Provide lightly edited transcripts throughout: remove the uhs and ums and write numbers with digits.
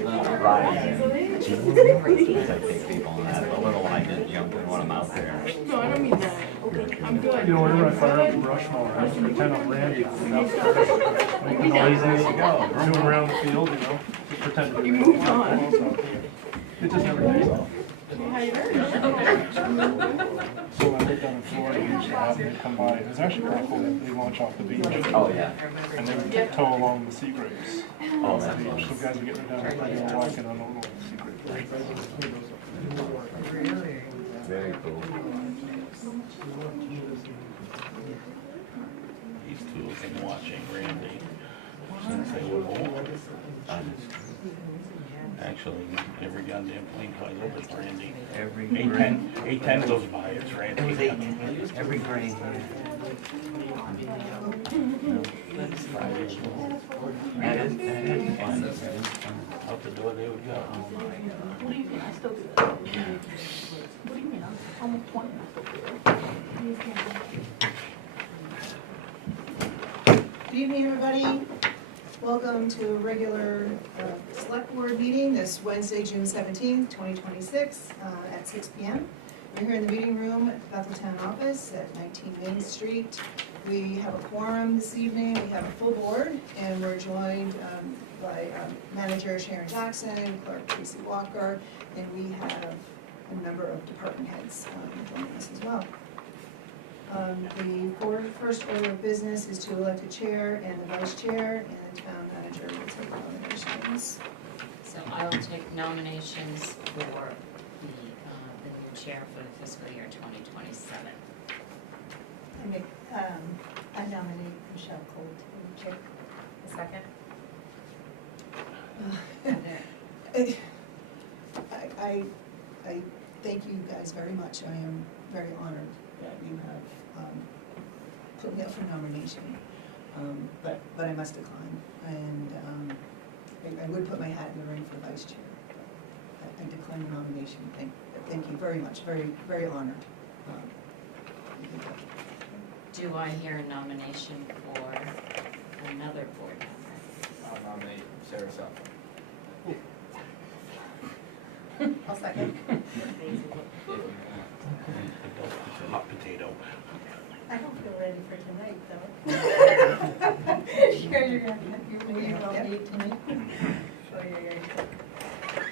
Ryan. I take people on that. The little one I did jump in when I'm out there. No, I don't mean that. I'm good. You know, whenever I fire up the brush mower, I pretend I'm Randy. Making noises, zoom around the field, you know. Just pretend to be You moved on. It just never takes off. How you doing? So when I lived down in Florida, we used to have them come by. It was actually pretty cool. They launch off the beach. Oh, yeah. And they would tow along the sea grapes. Oh, that's So awesome. guys would get there down and walking on the little sea grapes. Very cool. These two have been watching Randy since they were born. Actually, every goddamn plane flies over Randy. Every 810 goes by, it's Randy. It was 810. Every grade. That is fun. Out the door they would go. What do you mean? I still do that. What do you mean? I'm almost 20. Good evening, everybody. Welcome to a regular select board meeting this Wednesday, June 17th, 2026 at 6 p.m. We're here in the meeting room at the Bethel Town Office at 19 Main Street. We have a quorum this evening. We have a full board, and we're joined by Manager Sharon Jackson, Clerk Tracy Walker, and we have a number of department heads joining us as well. The first order of business is to elect a chair and a vice chair, and the town manager will take nominations. So I will take nominations for the new chair for the fiscal year 2027. I nominate Michelle Cole to be chair. A second? I thank you guys very much. I am very honored that you have put me up for nomination, but I must decline. And I would put my hat in the ring for vice chair, but I decline the nomination. Thank you very much. Very honored. Do I hear a nomination for another board member? I'll nominate Sarah Southern. I'll second. Hot potato. I don't feel ready for tonight, though. Sure, you're gonna nominate tonight? Oh, yeah.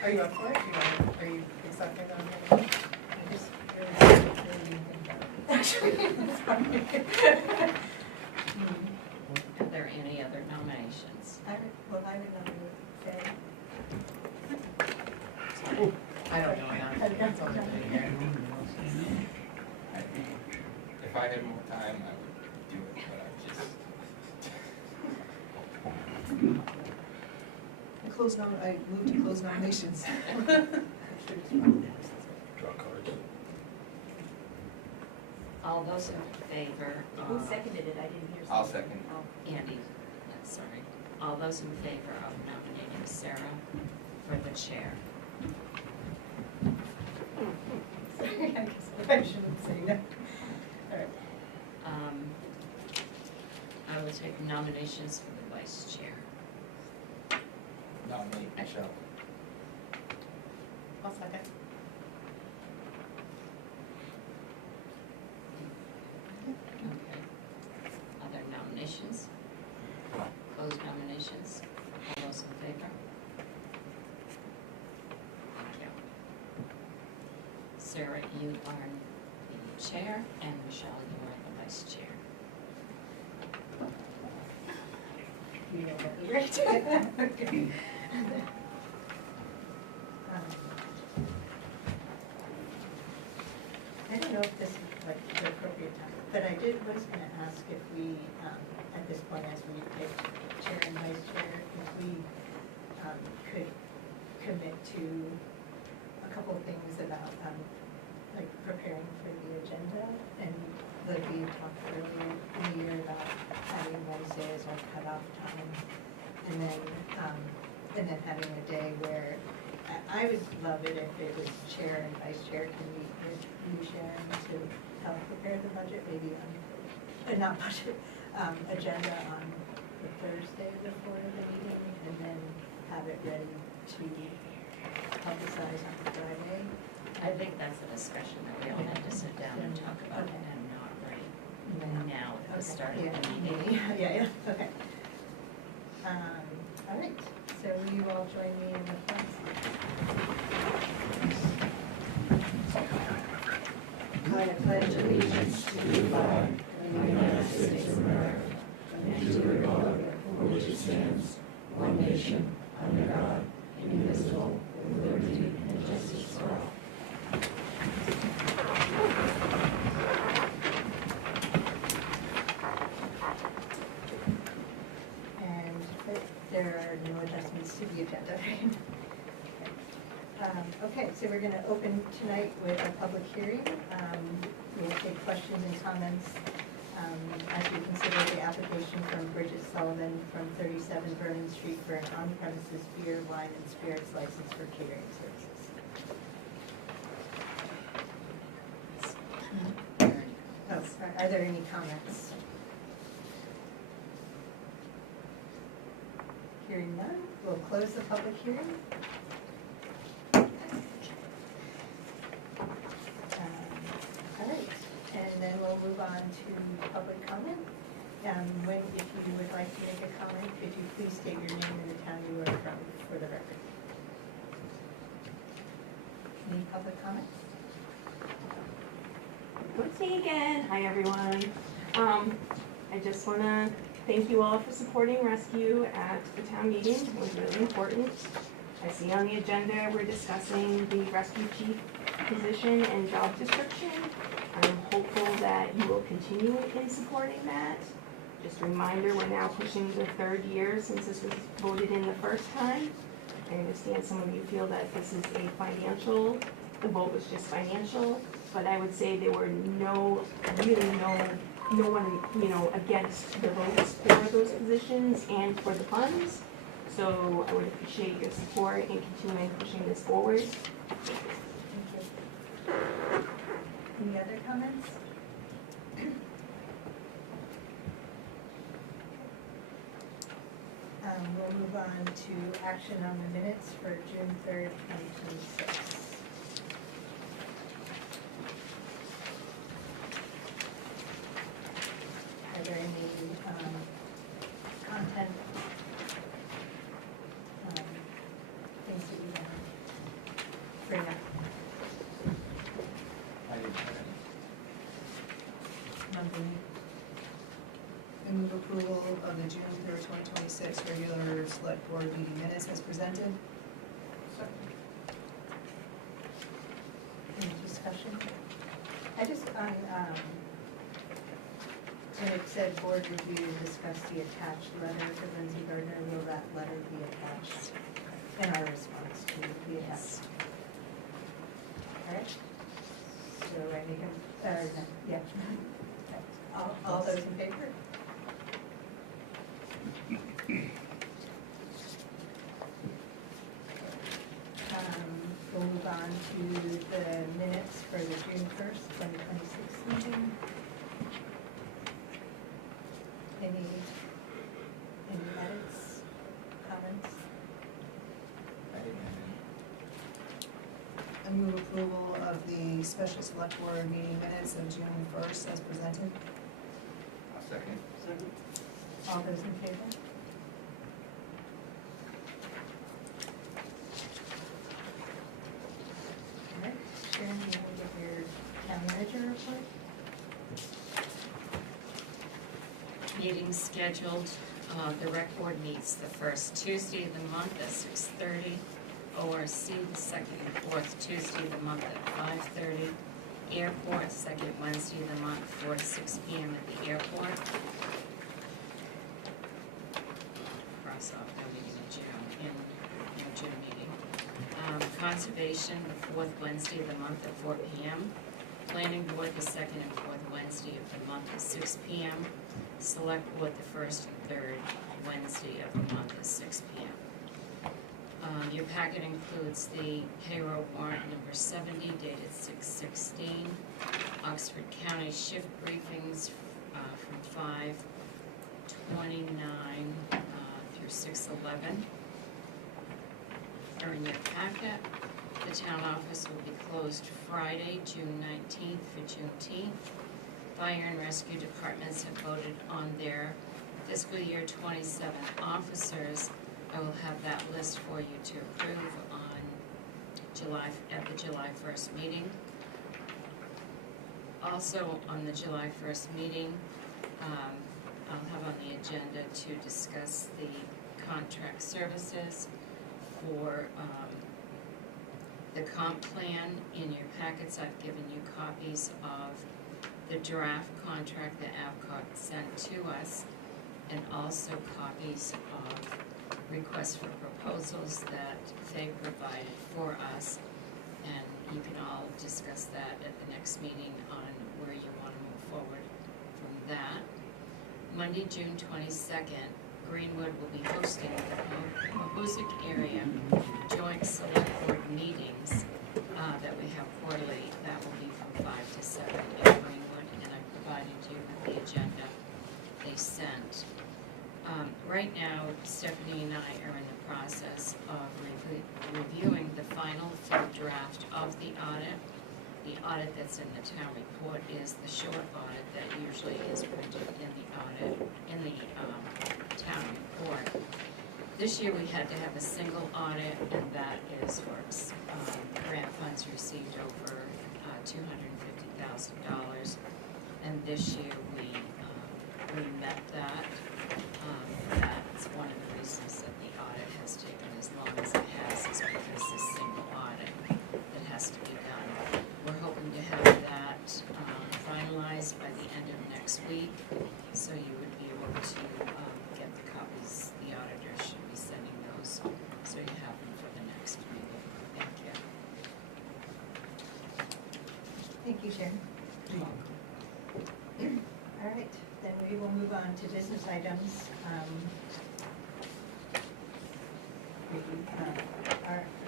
Are you up for it? Are you accepting on it? I just really didn't think about it. Actually, it's funny. Are there any other nominations? I would nominate Faye. I don't know. That's all right. If I had more time, I would do it, but I just. I move to close nominations. Draw cards. All those in favor of... Who seconded it? I didn't hear. I'll second. Oh, Andy, sorry. All those in favor of nominating Sarah for the chair? Sorry, I guess I shouldn't say that. All right. I will take nominations for the vice chair. Nominate Michelle. I'll second. Okay. Other nominations? Closed nominations? All those in favor? Thank you. Sarah, you are the chair, and Michelle, you are the vice chair. You know what the right. Okay. I don't know if this is like the appropriate time, but I was going to ask if we, at this point, as we pick chair and vice chair, if we could commit to a couple of things about like preparing for the agenda, and like we talked earlier in the year about having Wednesdays our cutoff time, and then having a day where I would love it if it was chair and vice chair can meet with you, Sharon, to help prepare the budget, maybe on not budget agenda on the Thursday before the meeting, and then have it ready to be publicized on Friday. I think that's a discussion that we all need to sit down and talk about Okay. and not right now at the Okay. start of Yeah. the meeting. Yeah, okay. All right, so will you all join me in the pledge? I pledge allegiance to the flag of the United States of America and to the republic for which it stands, one nation, under God, indivisible, with liberty and justice for all. And there are no adjustments to the agenda, right? Okay, so we're going to open tonight with a public hearing. We'll take questions and comments as we consider the application from Bridget Sullivan from 37 Vernon Street for an on-premises beer, wine, and spirits license for catering services. Oh, are there any comments? Hearing none, we'll close the public hearing. All right, and then we'll move on to public comment. If you would like to make a comment, could you please state your name and the town you are from for the record? Any public comment? It's me again. Hi, everyone. I just want to thank you all for supporting rescue at the town meeting. It was really important. I see on the agenda we're discussing the rescue chief position and job description. I'm hopeful that you will continue in supporting that. Just a reminder, we're now pushing the third year since this was voted in the first time. I understand some of you feel that this is a financial, the vote was just financial, but I would say there were no one, against the votes for those positions and for the funds. So I would appreciate your support in continuing pushing this forward. Thank you. Any other comments? We'll move on to action on the minutes for June 3rd, 2026. Are there any content things that you want to bring up? I didn't have any. Nothing. I move approval of the June 3rd, 2026 regular select board meeting minutes as presented. Any discussion? I just, when it said board review, discuss the attached letter to Lindsay Gardner, will that letter be attached in our response to the attached? All right. So I make yeah. All those in favor? We'll move on to the minutes for the June 1st, 2026 meeting. Any edits, comments? I didn't have any. I move approval of the special select board meeting minutes of June 1st as presented. I'll second. All those in favor? All right, Sharon, you want to get your town manager report? Meeting scheduled, the rec board meets the first Tuesday of the month at 6:30. ORC, the second and fourth Tuesday of the month at 5:30. Airport, second Wednesday of the month, 4 to 6 p.m. at the airport. Cross off the meeting in June, in June meeting. Conservation, the fourth Wednesday of the month at 4 p.m. Planning board, the second and fourth Wednesday of the month at 6 p.m. Select board, the first and third Wednesday of the month at 6 p.m. Your packet includes the payroll warrant number 70 dated 6/16, Oxford County shift briefings from 5/29 through 6/11. are in your packet. The town office will be closed Friday, June 19th for Juneteenth. Fire and rescue departments have voted on their fiscal year 27 officers. I will have that list for you to approve at the July 1st meeting. Also on the July 1st meeting, I'll have on the agenda to discuss the contract services for the comp plan. In your packets, I've given you copies of the draft contract that AvCog sent to us, and also copies of requests for proposals that they provided for us. And you can all discuss that at the next meeting on where you want to move forward from that. Monday, June 22nd, Greenwood will be hosting the Mahoosic area joint select board meetings that we have quarterly. That will be from 5 to 7 in Greenwood, and I provided you with the agenda they sent. Right now, Stephanie and I are in the process of reviewing the final full draft of the audit. The audit that's in the town report is the short audit that usually is printed in the audit, in the town report. This year we had to have a single audit, and that is for grant funds received over $250,000. And this year we met that. That's one of the reasons that the audit has taken as long as it has, is because this single audit that has to be done. We're hoping to have that finalized by the end of next week, so you would be able to get the copies. The auditor should be sending those, so you have them for the next meeting. Thank you. Thank you, Sharon. All right, then we will move on to business items.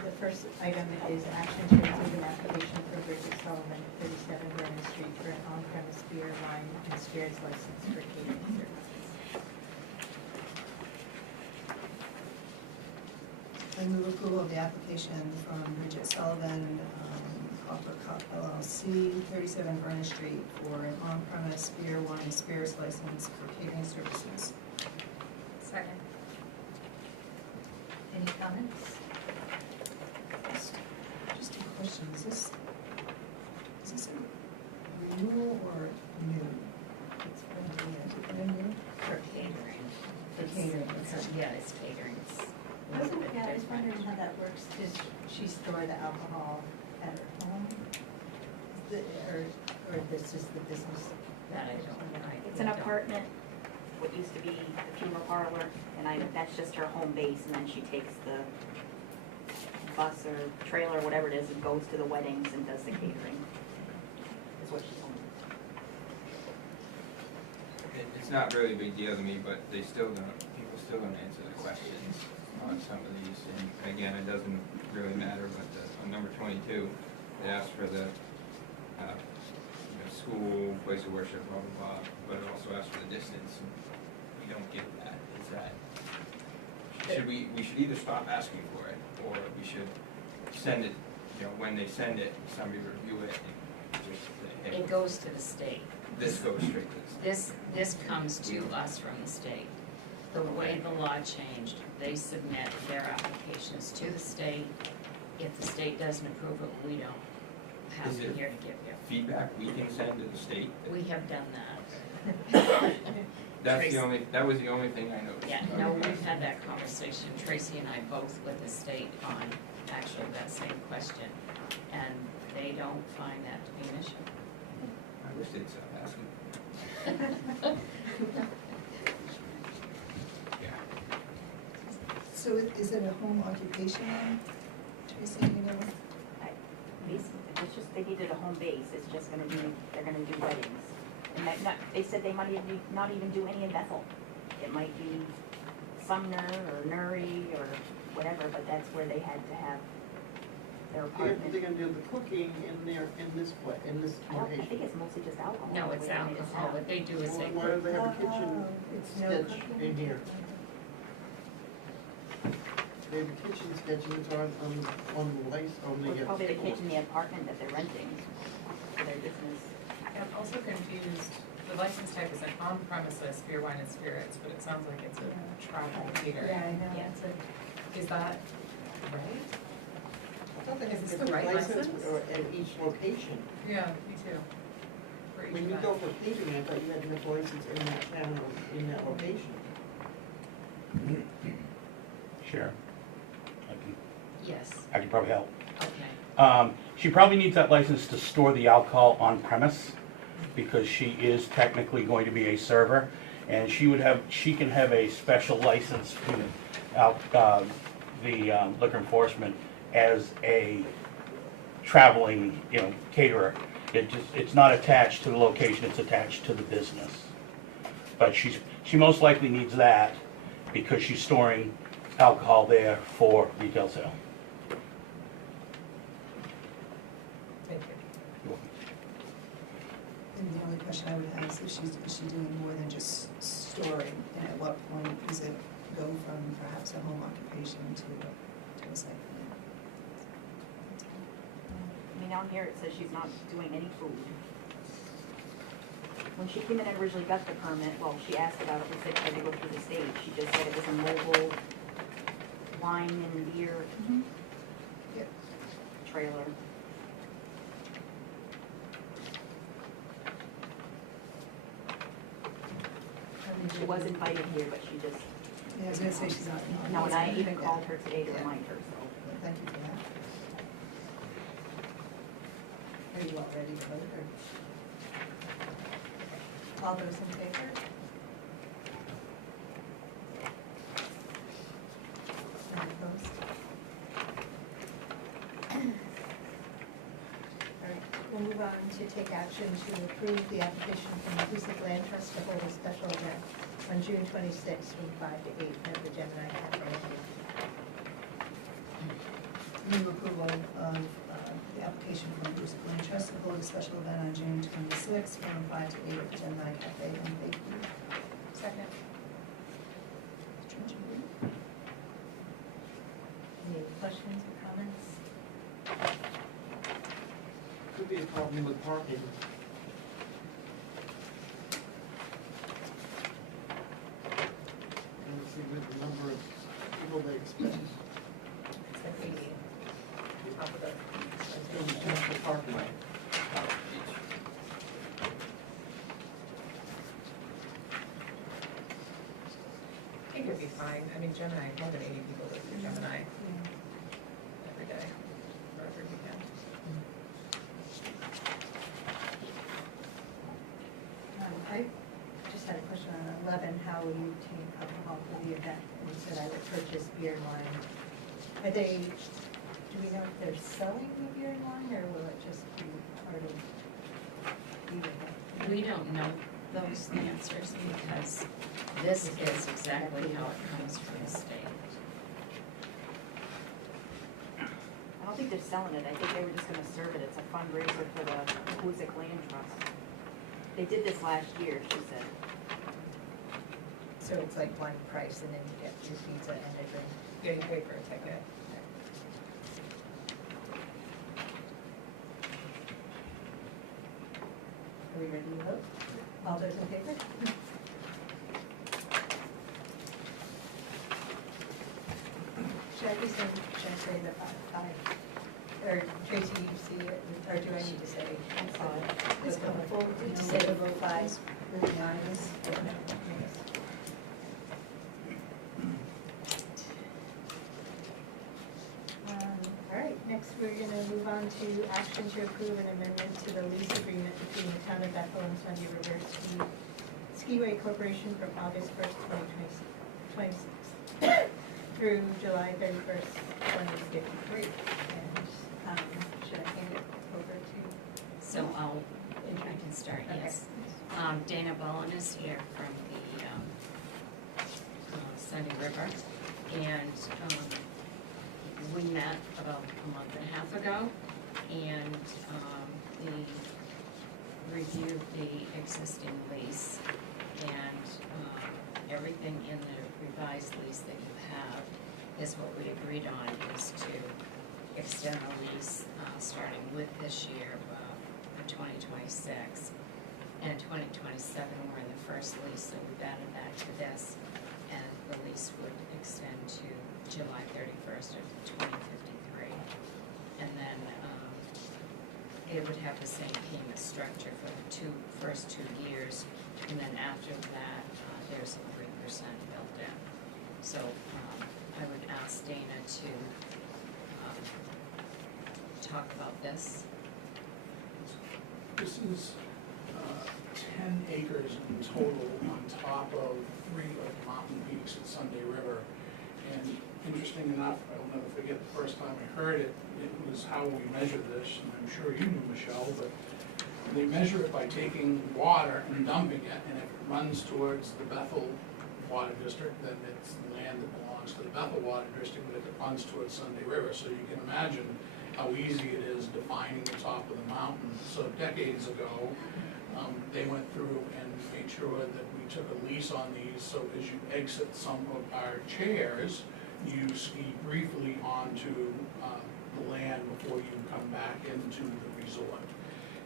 The first item is action to approve an application for Bridget Sullivan, 37 Vernon Street, for an on-premise beer, wine, and spirits license for catering services. I move approval of the application from Bridget Sullivan, Copper Cup LLC, 37 Vernon Street, for an on-premise beer, wine, and spirits license for catering services. Second. Any comments? Just a question, is this a renewal or new? It's been years. Is it brand new? For catering. For catering, It's, okay. yeah, it's catering. It's a little Wasn't, bit yeah, I was different. wondering how that works. Does she store the alcohol at her home? Or this is the business? That I don't know. It's an apartment, what used to be the funeral parlor, and that's just her home base, and then she takes the bus or trailer, whatever it is, and goes to the weddings and does the catering, is what she's home. It's not really a big deal to me, but people still don't answer the questions on some of these. And again, it doesn't really matter, but on number 22, it asks for the school, place of worship, blah, blah, blah, but it also asks for the distance. And we don't get that. Is that, we should either stop asking for it, or we should send it, when they send it, somebody review it and just say, hey, It goes to the state. this goes straight to the state. This comes to us from the state. The way the law changed, they submit their applications to the state. If the state doesn't approve it, we don't have Is it it here to give you. Feedback we can send to the state? We have done that. That was the only thing I noticed. Yeah, no, we've had that conversation, Tracy and I both, with the state on actually that same question, and they don't find that to be an issue. I wish they'd stop asking. Yeah. So is it a home occupation, Tracy, do you know? Basically, it's just, they needed a home base, it's just gonna be, they're gonna do weddings. And they said they might even not even do any in Bethel. It might be Sumner or Nuri or whatever, but that's where they had to have their apartment. They're gonna do the cooking in there, in this I location. think it's mostly just alcohol. No, the it's way they made it alcohol, sound. what they do is Well, they why do they have a kitchen It's no sketch cooking. in here? They have a kitchen scheduled on the license, on the. Or probably the paperwork. kitchen, the apartment that they're renting for their business. I'm also confused, the license type is an on-premises beer, wine, and spirits, but it sounds like it's a travel catering. Yeah, I know, Yeah. it's a, Is that right? I thought they Is had this to the get right the license license? or at each location. Yeah, me too. For each When you event. go for catering, I thought you had to have a license in that town or in that location. Sharon, Yes, I can probably help. okay. She probably needs that license to store the alcohol on premise, because she is technically going to be a server, and she can have a special license from the liquor enforcement as a traveling, caterer. It's not attached to the location, it's attached to the business. But she most likely needs that because she's storing alcohol there for retail sale. Thank you. And the only question I would have is if is she doing more than just storing? And at what point does it go from perhaps a home occupation to a site plan? I mean, down here it says she's not doing any food. When she came in and originally got the permit, well, she asked about it, we said she had to go through the stage. She just said it was a mobile wine and beer Yep. trailer. She was invited here, but she just, Yeah, I was gonna say she's not. no, and I even Yeah. called her today to Yeah. remind her, so. Well, thank you for that. are you all ready to vote or? All those in favor? Any opposed? All right, we'll move on to take action to approve the application from the Hoosick Land Trust to hold a special event on June 26th from 5 to 8 at the Gemini Cafe. Move approval of the application from Bruce Land Trust to hold a special event on June 26th from 5 to 8 at the Gemini Cafe and Bakery. Second. Any questions or comments? Could be a problem with parking. And see with the number of people they expect. It's like we top of the. It's gonna be just for parking. I think it'd be fine. I mean, Gemini, more than 80 people go through Gemini every day, or every weekend. I just had a question on 11, how will you obtain alcohol for the event? And you said I would purchase beer and wine. Are they, do we know if they're selling the beer and wine, or will it just be part of the event? We don't know those answers because this is exactly how it comes from the state. I don't think they're selling it, I think they were just gonna serve it, it's a fundraiser for the Hoosick Land Trust. They did this last year, she said. So it's like one price and then you get your pizza and a drink? Yeah, you pay for a ticket. Are we ready to vote? All those in favor? Should I just say, the five? Or Tracy, you see it, or do I need to say? I saw it. It's helpful, Did you say the vote five? really honest. All right, next we're gonna move on to action to approve an amendment to the lease agreement between the town of Bethel and Sunday River Skiway Corporation from August 1st, 2026 through July 31st, 2053. And should I hand it over to? So I can start, yes. Dana Bowen is here from the Sunday River, and we met about a month and a half ago, and we reviewed the existing lease, and everything in the revised lease that you have is what we agreed on is to extend the lease, starting with this year, for 2026. And 2027, we're in the first lease, so we've added that to this. And the lease would extend to July 31st of 2053. And then, it would have the same payment structure for the first 2 years. And then after that, there's a 3% built in. So, I would ask Dana to, talk about this. This is 10 acres in total on top of 3 of the mountain peaks at Sunday River. And interesting enough, I'll never forget the first time I heard it, it was how we measure this, and I'm sure you knew, Michelle, but they measure it by taking water and dumping it, and if it runs towards the Bethel Water District, then it's land that belongs to the Bethel Water District, but if it runs towards Sunday River. So you can imagine how easy it is defining the top of the mountain. So decades ago, they went through and made sure that we took a lease on these, so as you exit some of our chairs, you ski briefly onto the land before you come back into the resort.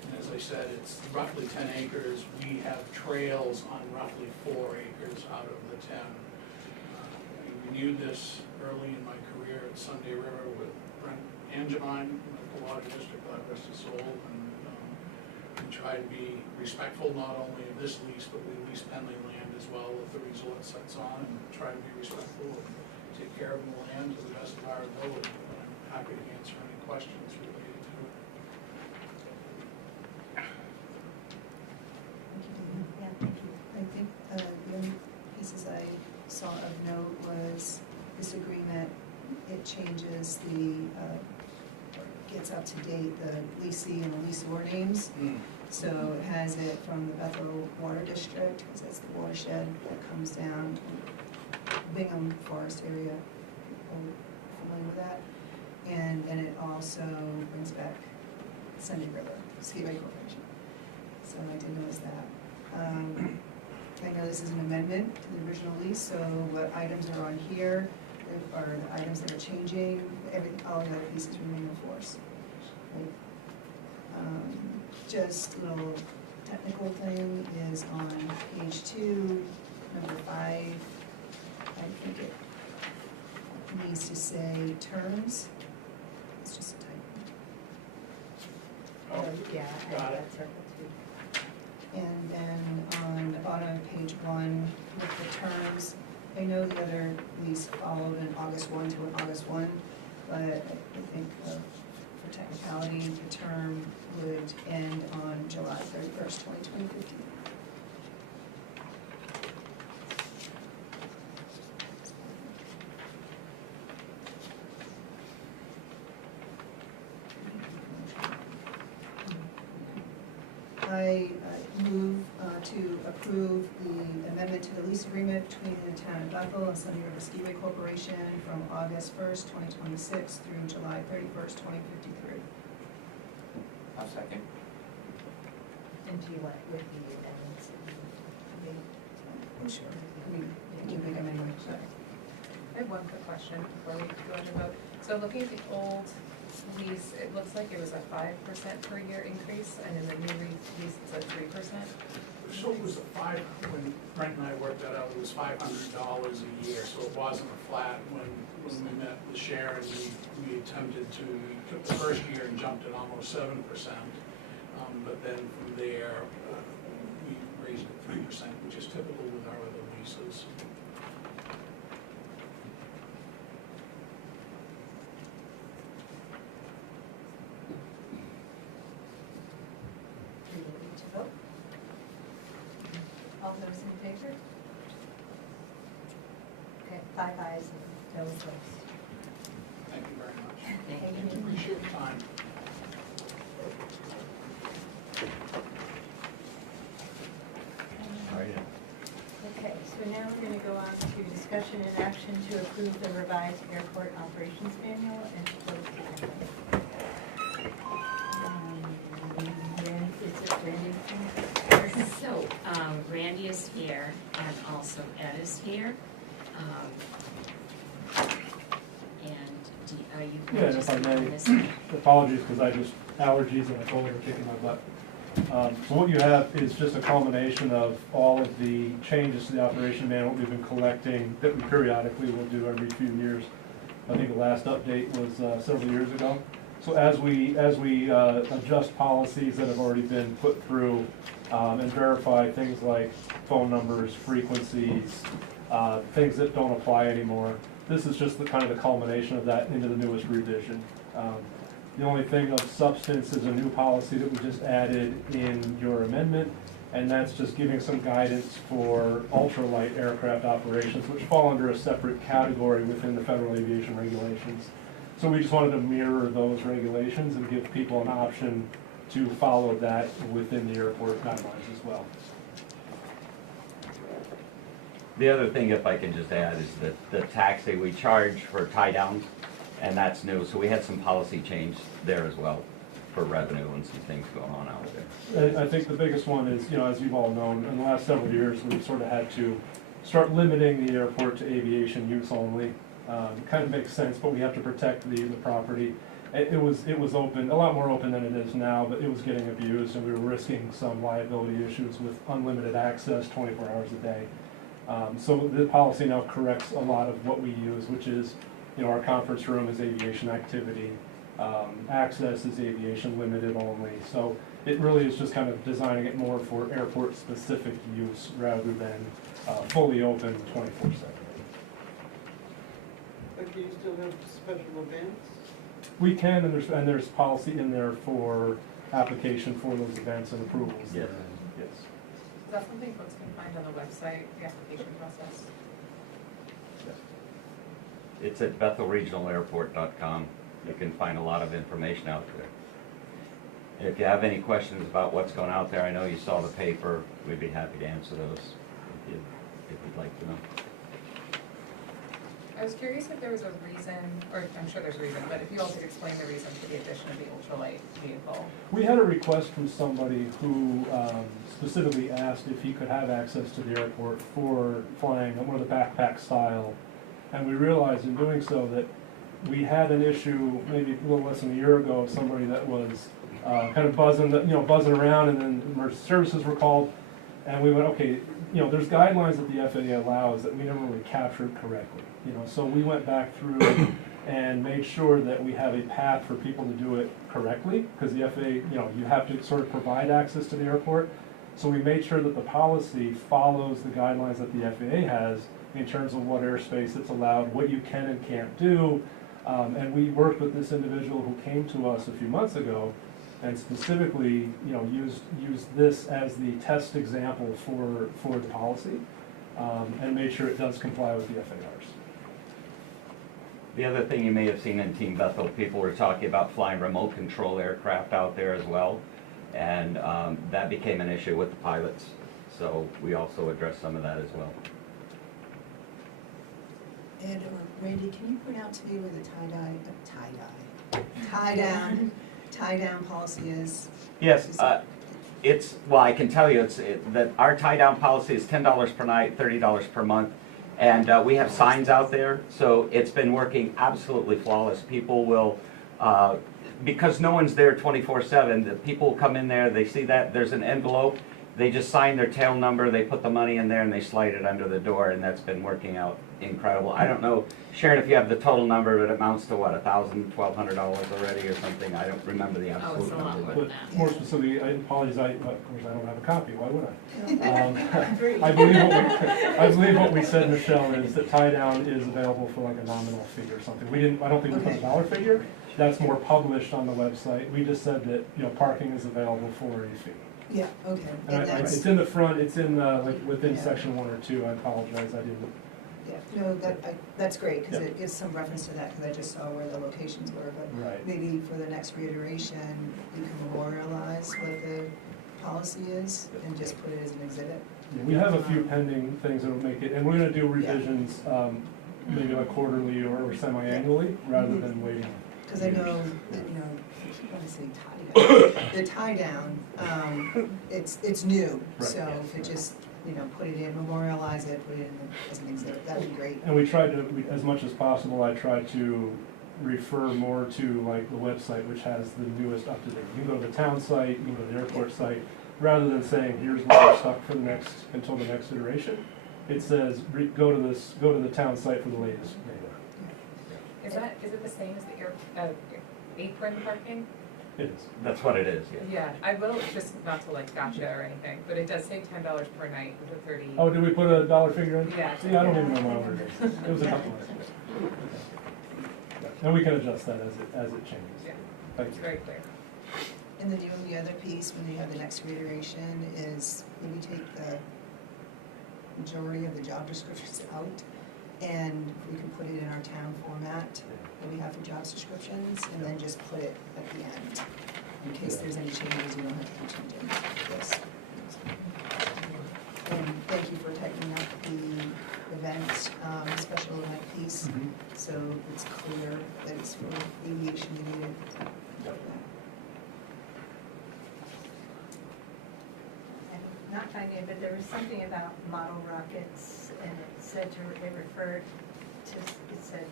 And as I said, it's roughly 10 acres. We have trails on roughly 4 acres out of the 10. I renewed this early in my career at Sunday River with Brent Angemine, the Water District, God rest his soul, and we try to be respectful not only of this lease, but we lease Penley land as well that the resort sets on, and try to be respectful and take care of the land to the best of our ability. And I'm happy to answer any questions related to it. Thank you, Dana. Yeah, thank you. I think the only pieces I saw of note was this agreement, it changes the, gets up to date the leasing and the leaseor names. So it has it from the Bethel Water District, because that's the watershed that comes down to Bingham Forest area, people familiar with that. And then it also brings back Sunday River Skiway Corporation. So I did notice that. I know this is an amendment to the original lease, so what items are on here are the items that are changing, all the other pieces remain in force. Right? Just a little technical thing is on page 2, number 5, I think it needs to say terms. It's just a typo. Oh, Yeah, I got have it. that circle too. And then on the bottom of page 1, with the terms, I know the other lease followed an August 1 to an August 1, but I think for technicality, the term would end on July 31st, 2050. I move to approve the amendment to the lease agreement between the town of Bethel and Sunday River Skiway Corporation from August 1st, 2026 through July 31st, 2053. I'll second. And do you want with the amendments? Sure. I can make them anyway. I have one quick question before we go into vote. So looking at the old lease, it looks like it was a 5% per year increase, and in the new lease, it's a 3%. So it was when Brent and I worked that out, it was $500 a year, so it wasn't a flat. When we met with Sharon, we attempted to, we took the first year and jumped it almost 7%. But then from there, we raised it 3%, which is typical with our other leases. Do you need to vote? All those in favor? Okay, 5 ayes and no opposed. Thank you very much. Thank you. Appreciate your time. Okay, so now we're going to go on to discussion and action to approve the revised airport operations manual and to close the meeting. Is it Randy? So, Randy is here, and also Ed is here. you Yeah, can and just if I may, on this. apologies, because allergies and a cold are kicking my butt. So what you have is just a culmination of all of the changes to the operation manual we've been collecting that we periodically will do every few years. I think the last update was several years ago. So as we adjust policies that have already been put through and verify things like phone numbers, frequencies, things that don't apply anymore, this is just the kind of the culmination of that into the newest revision. The only thing of substance is a new policy that we just added in your amendment, and that's just giving some guidance for ultralight aircraft operations, which fall under a separate category within the federal aviation regulations. So we just wanted to mirror those regulations and give people an option to follow that within the airport guidelines as well. The other thing, if I can just add, is that the taxi, we charge for tie downs, and that's new, so we had some policy change there as well for revenue and some things going on out there. I think the biggest one is, as you've all known, in the last several years, we've sort of had to start limiting the airport to aviation use only. Kind of makes sense, but we have to protect the property. It was open, a lot more open than it is now, but it was getting abused, and we were risking some liability issues with unlimited access 24 hours a day. So the policy now corrects a lot of what we use, which is, our conference room is aviation activity, access is aviation limited only. So it really is just kind of designing it more for airport-specific use rather than fully open 24/7. But do you still have special events? We can, and there's policy in there for application for those events and approvals. Yes. Yes. Is that something folks can find on the website, the application process? It's at BethelRegionalAirport.com. You can find a lot of information out there. And if you have any questions about what's going out there, I know you saw the paper, we'd be happy to answer those if you'd like to know. I was curious if there was a reason, or I'm sure there's a reason, but if you all could explain the reason for the addition of the ultralight vehicle. We had a request from somebody who specifically asked if he could have access to the airport for flying one of the backpack style. And we realized in doing so that we had an issue maybe a little less than a year ago of somebody that was kind of buzzing around, and then emergency services were called, and we went, okay, there's guidelines that the FAA allows that we never really captured correctly. So we went back through and made sure that we have a path for people to do it correctly, because the FAA, you have to sort of provide access to the airport. So we made sure that the policy follows the guidelines that the FAA has in terms of what airspace it's allowed, what you can and can't do. And we worked with this individual who came to us a few months ago and specifically, used this as the test example for the policy, and made sure it does comply with the FARs. The other thing you may have seen in Team Bethel, people were talking about flying remote control aircraft out there as well, and that became an issue with the pilots. So we also addressed some of that as well. Ed or Randy, can you point out to me where the tie-down policy is? Yes, well, I can tell you that our tie-down policy is $10 per night, $30 per month. And we have signs out there, so it's been working absolutely flawless. People will, because no one's there 24/7, the people come in there, they see that there's an envelope, they just sign their tail number, they put the money in there, and they slide it under the door, and that's been working out incredible. I don't know, Sharon, if you have the total number, but it amounts to what, $1,000, $1,200 already or something? I don't remember the absolute it's a lot number. more. But more specifically, I apologize, of course I don't have a copy, why would I? I believe what we said, Michelle, is that tie-down is available for like a nominal fee or something. I don't think we put a dollar figure, that's more published on the website. We just said that, parking is available for a fee. Yeah, okay. And it's in the front, it's in, within section 1 or 2, I apologize, I didn't. Yeah, no, that's great, because it gives some reference to that, because I just saw where the locations were, but Right. maybe for the next reiteration, you can memorialize what the policy is and just put it as an exhibit. Yeah, we have a few pending things that will make it, and we're gonna do revisions, maybe like quarterly or semi-annually, rather than waiting. Because I know that, when I say tie-down, the tie-down, it's new, Right. so if it just, put it in, memorialize it, put it in as an exhibit, that'd be great. And we tried to, as much as possible, I tried to refer more to like the website, which has the newest up to date. You can go to the town site, you can go to the airport site, rather than saying, here's what we're stuck for the next, until the next iteration. It says, go to the town site for the latest data. Is it the same as the apron parking? It is. That's what it is, yeah. Yeah, I will, just not to like gotcha or anything, but it does say $10 per night with a 30. Oh, did we put a dollar figure in? Yeah. See, I don't even know my own rates. It was a couple months ago. And we can adjust that as it changes. Yeah, Thank it's you. very clear. And then the only other piece, when you have the next reiteration, is maybe take the majority of the job descriptions out, and we can put it in our town format that we have for job descriptions, and then just put it at the end. In case there's any changes, you don't have to change any of this. And thank you for tightening up the event, special event piece, Mhm. so it's clear that it's for aviation related. I'm not finding it, but there was something about model rockets, and it said it referred to, it said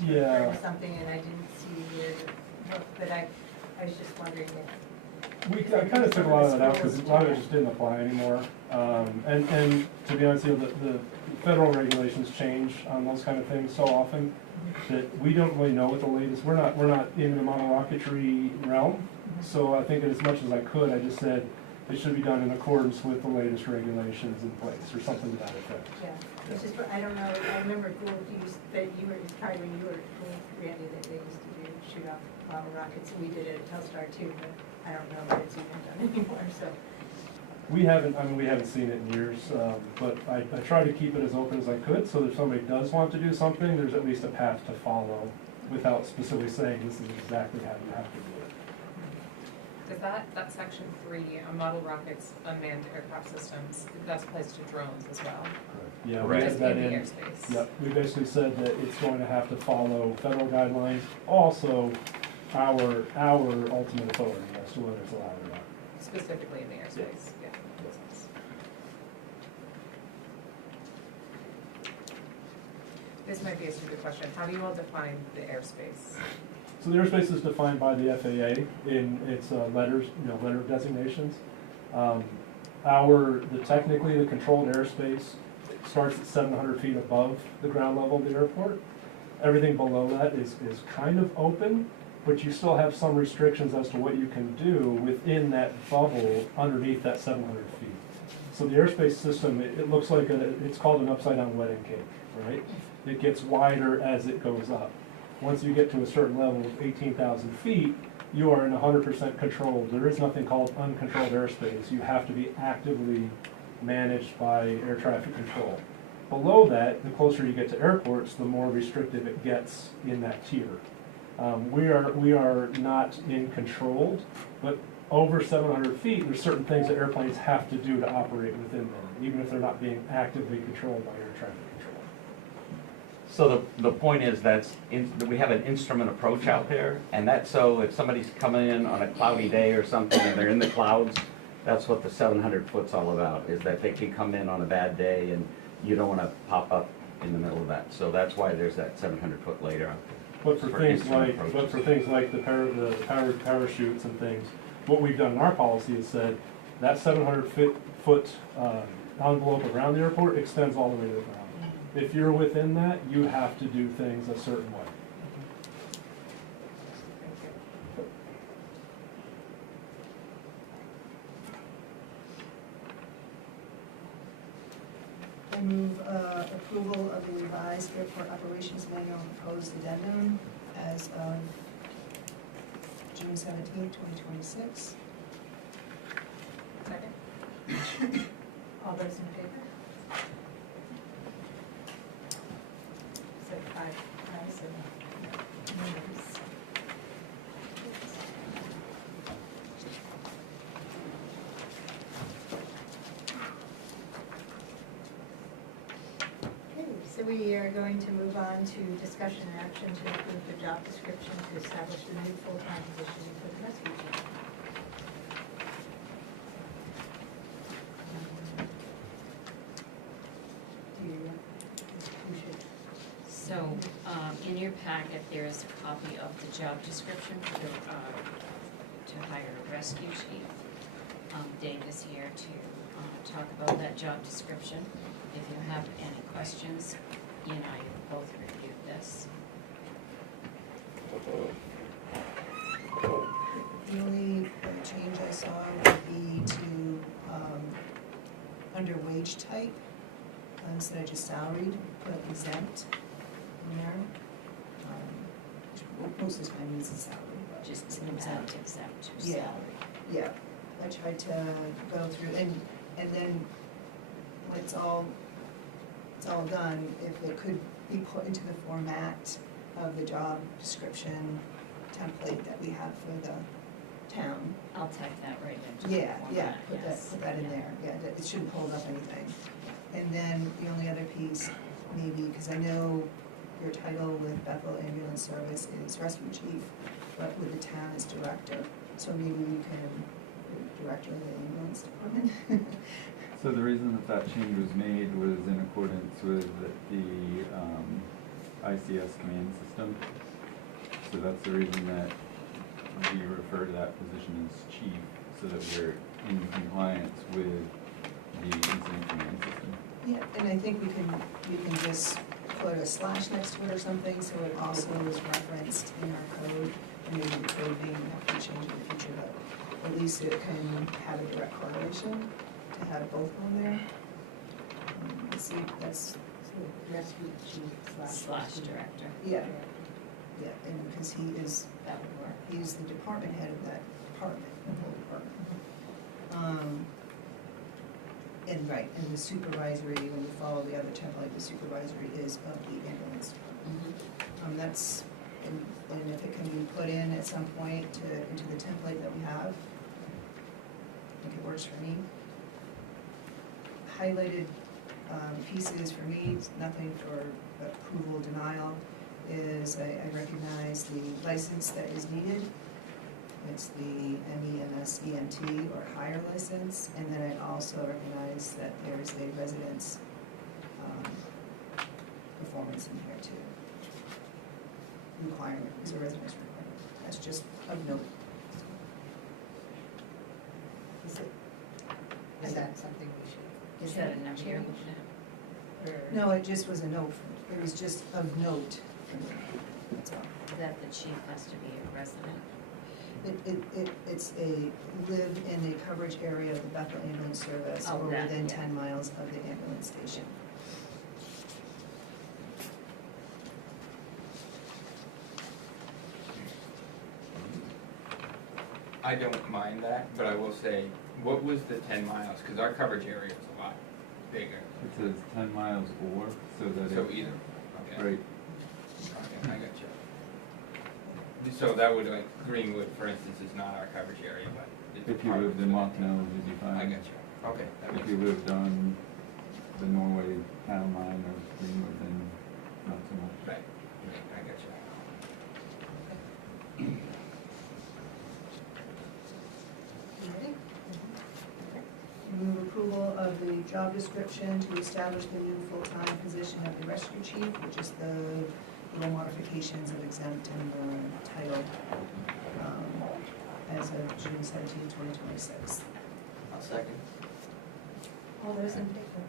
to refer Yeah. to something, and I didn't see where to look, but I was just wondering if. I kind of took a lot of that out because a lot of it just didn't apply anymore. And to be honest with you, the federal regulations change on those kind of things so often that we don't really know what the latest, we're not in the model rocketry realm. So I think as much as I could, I just said it should be done in accordance with the latest regulations in place or something to that effect. Yeah, it's just, I don't know, I remember Gould used, that you were, probably when you were, Randy, that they used to do, shoot off model rockets, and we did it at Telstar too, but I don't know that it's even done anymore, so. We haven't seen it in years, but I try to keep it as open as I could, so if somebody does want to do something, there's at least a path to follow without specifically saying this is exactly how you have to do it. Does that section 3, model rockets, unmanned aircraft systems, that applies to drones as well? Yeah, we Right. had Just that in the in. airspace? Yep, we basically said that it's going to have to follow federal guidelines, also our ultimate authority as to whether it's allowed or not. Specifically in the airspace, yeah. Makes sense. This might be a stupid question. How do you all define the airspace? So the airspace is defined by the FAA in its letters, letter of designations. Technically the controlled airspace starts at 700 feet above the ground level of the airport. Everything below that is kind of open, but you still have some restrictions as to what you can do within that bubble underneath that 700 feet. So the airspace system, it looks like it's called an upside down wedding cake, right? It gets wider as it goes up. Once you get to a certain level of 18,000 feet, you are in 100% controlled. There is nothing called uncontrolled airspace. You have to be actively managed by air traffic control. Below that, the closer you get to airports, the more restrictive it gets in that tier. We are not in controlled, but over 700 feet, there's certain things that airplanes have to do to operate within them, even if they're not being actively controlled by air traffic control. So the point is that we have an instrument approach out there, and that's so if somebody's coming in on a cloudy day or something and they're in the clouds, that's what the 700 foot's all about, is that they can come in on a bad day and you don't want to pop up in the middle of that. So that's why there's that 700 foot later out there. But for things like the powered parachutes and things, what we've done in our policy is said that 700 foot envelope around the airport extends all the way to the ground. If you're within that, you have to do things a certain way. I move approval of the revised airport operations manual and proposed addendum as of June 17th, 2026. Second? All those in favor? So 5 ayes and no nays. Okay, so we are going to move on to discussion and action to approve the job description to establish the new full-time position for the rescue team. In your packet, there is a copy of the job description for the, to hire a rescue chief. Dave is here to talk about that job description. If you have any questions, he and I both reviewed this. The only change I saw would be to, under wage type, instead of just salaried, put exempt in there. Which most of the time means it's salary, but Just it's an exempt to Yeah. salary. Yeah, I tried to go through, and then when it's all done, if it could be put into the format of the job description template that we have for the town. I'll type that right into the Yeah, format, put yes. that in there, yeah, it shouldn't hold up anything. And then the only other piece, maybe, because I know your title with Bethel Ambulance Service is rescue chief, but with the town is director, so maybe we can, director of the ambulance department. So the reason that change was made was in accordance with the ICS command system. So that's the reason that we refer to that position as chief, so that we're in compliance with the incident command system. Yeah, and I think we can just put a slash next to it or something, so it also is referenced in our code. And maybe the code may have to change in the future, but at least it can have a direct correlation to have both on there. Let's see, that's, Rescue chief Slash director. yeah, yeah, and because he is, That would work. he's the department head of that department, the whole department. And right, and the supervisory, when you follow the other template, the supervisory is of the ambulance department. That's, and if it can be put in at some point into the template that we have, I think it works for me. Highlighted pieces for me, it's nothing for approval, denial, is I recognize the license that is needed. It's the MEMS-EMT or higher license, and then I also recognize that there's a residence performance in here too. Requirement, is a residence requirement, that's just of note. Is that something we should? Is that a number you're change? looking at? Or No, it just was a note, it was just of note, that's all. That the chief has to be a resident? It's a live in the coverage area of the Bethel Ambulance Service Oh, or that, within yeah. 10 miles of the ambulance station. I don't mind that, but I will say, what was the 10 miles? Because our coverage area is a lot bigger. It says 10 miles or, so that So it, either, okay. right, Okay, I got you. So that would, like, Greenwood, for instance, is not our coverage area, but. the if you lived in department's Mock Mills, you'd be fine. I got you. Okay, that If makes you sense. lived on the Norway town line or Greenwood, then not so much. Right, I got you. You ready? Move approval of the job description to establish the new full-time position of the rescue chief, which is the little modifications of exempt and the title, as of June 17, 2026. I'll second. all those in favor?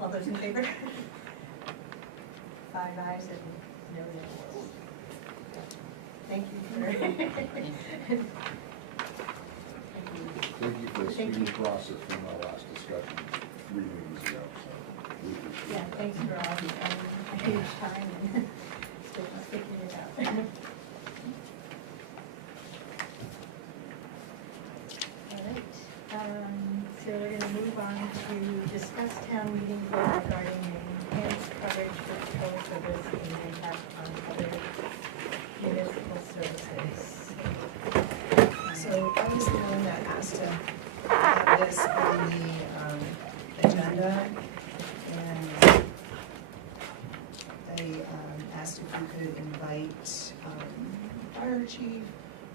All those in favor? 5 ayes and no nays. Thank you for. Thank you for the Thank speedy you. process from our last discussion 3 meetings ago, so we appreciate Yeah, it. thanks for all a huge time and figuring it out. All right, so we're gonna move on to discuss town meeting vote regarding enhanced coverage for patrol service and impact on other municipal services. So I was the one that asked to have this on the agenda, and I asked if we could invite the fire chief,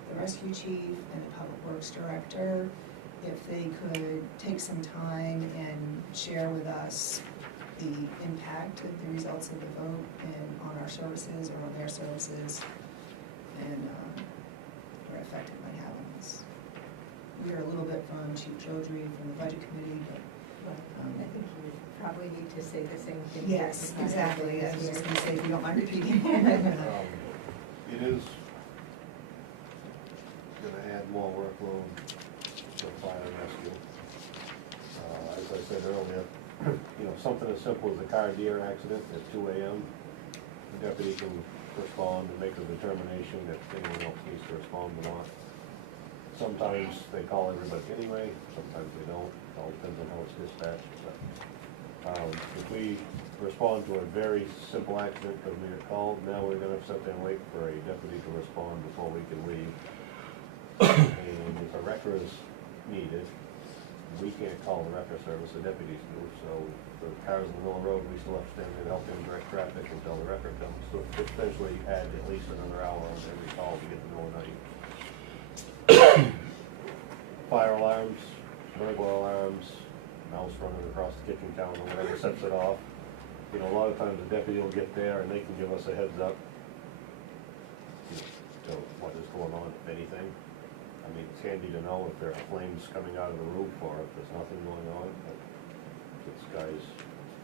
the rescue chief, and the public works director, if they could take some time and share with us the impact of the results of the vote and on our services or on their services, and what effect it might have on us. We are a little bit from Chief Chaudhry from the Budget Committee, but I think you would probably need to say the same thing. yes, exactly, I was just gonna say, if you don't mind repeating. It is gonna add more workload for fire and rescue. As I said earlier, you know, something as simple as a car deer accident at 2 AM, the deputy can respond and make a determination if anyone else needs to respond or not. Sometimes they call everybody anyway, sometimes they don't, it all depends on how it's dispatched, but, if we respond to a very simple accident because we are called, now we're gonna sit there and wait for a deputy to respond before we can leave. And if a wrecker is needed, we can't call the wrecker service, the deputies do, so the cars in the middle of the road, we still have to stand there to help them direct traffic until the wrecker comes. So essentially add at least another hour on every call to get to the middle of the night. Fire alarms, burglar alarms, mouse running across the kitchen counter, whatever sets it off. You know, a lot of times the deputy will get there and they can give us a heads up, you know, what is going on, if anything. I mean, it's handy to know if there are flames coming out of the roof or if there's nothing going on, but this guy's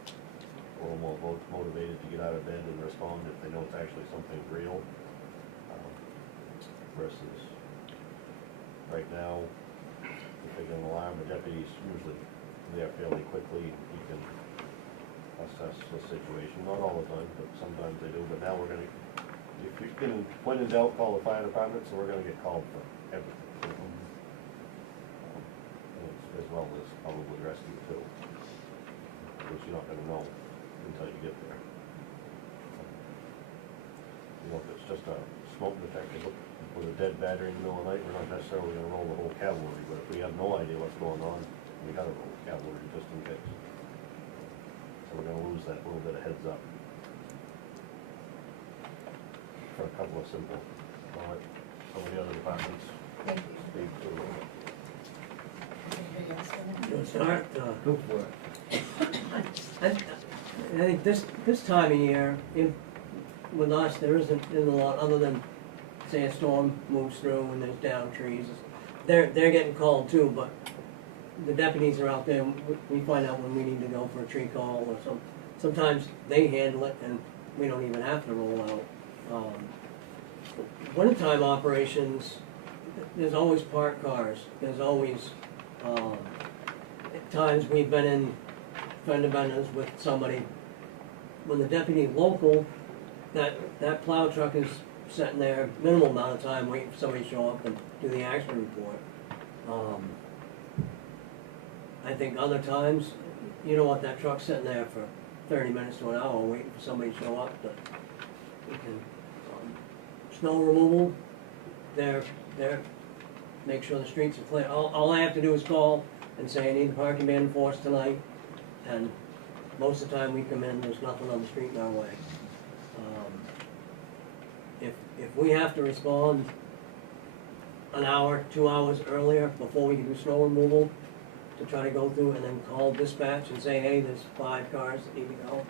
a little more motivated to get out of bed and respond if they know it's actually something real, versus right now, if they get an alarm, the deputy's usually there fairly quickly, and he can assess the situation, not all the time, but sometimes they do, but now we're gonna, if you can, when in doubt, call the fire department, so we're gonna get called for everything. As well as probably rescue too, which you're not gonna know until you get there. You know, if it's just a smoke detector with a dead battery in the middle of the night, we're not necessarily gonna roll the whole cavalry, but if we have no idea what's going on, we gotta roll the cavalry just in case. So we're gonna lose that little bit of heads up for a couple of simple, some of the other departments. Thank you. Speak to Anybody else want to? You'll start, Go for it. I think this time of year, with us, there isn't a lot, other than, say, a storm moves through and there's down trees. They're getting called too, but the deputies are out there, and we find out when we need to go for a tree call or something. Sometimes they handle it and we don't even have to roll out. Wintertime operations, there's always parked cars, there's always, at times we've been in fender benders with somebody. When the deputy local, that plow truck is sitting there minimal amount of time waiting for somebody to show up and do the accident report. I think other times, you know what, that truck's sitting there for 30 minutes to an hour waiting for somebody to show up, but we can, snow removal, they're, make sure the streets are clear. All I have to do is call and say, I need the parking ban enforced tonight, and most of the time we come in, there's nothing on the street in our way. If we have to respond an hour, 2 hours earlier before we can do snow removal, to try to go through and then call dispatch and say, hey, there's 5 cars that need to go.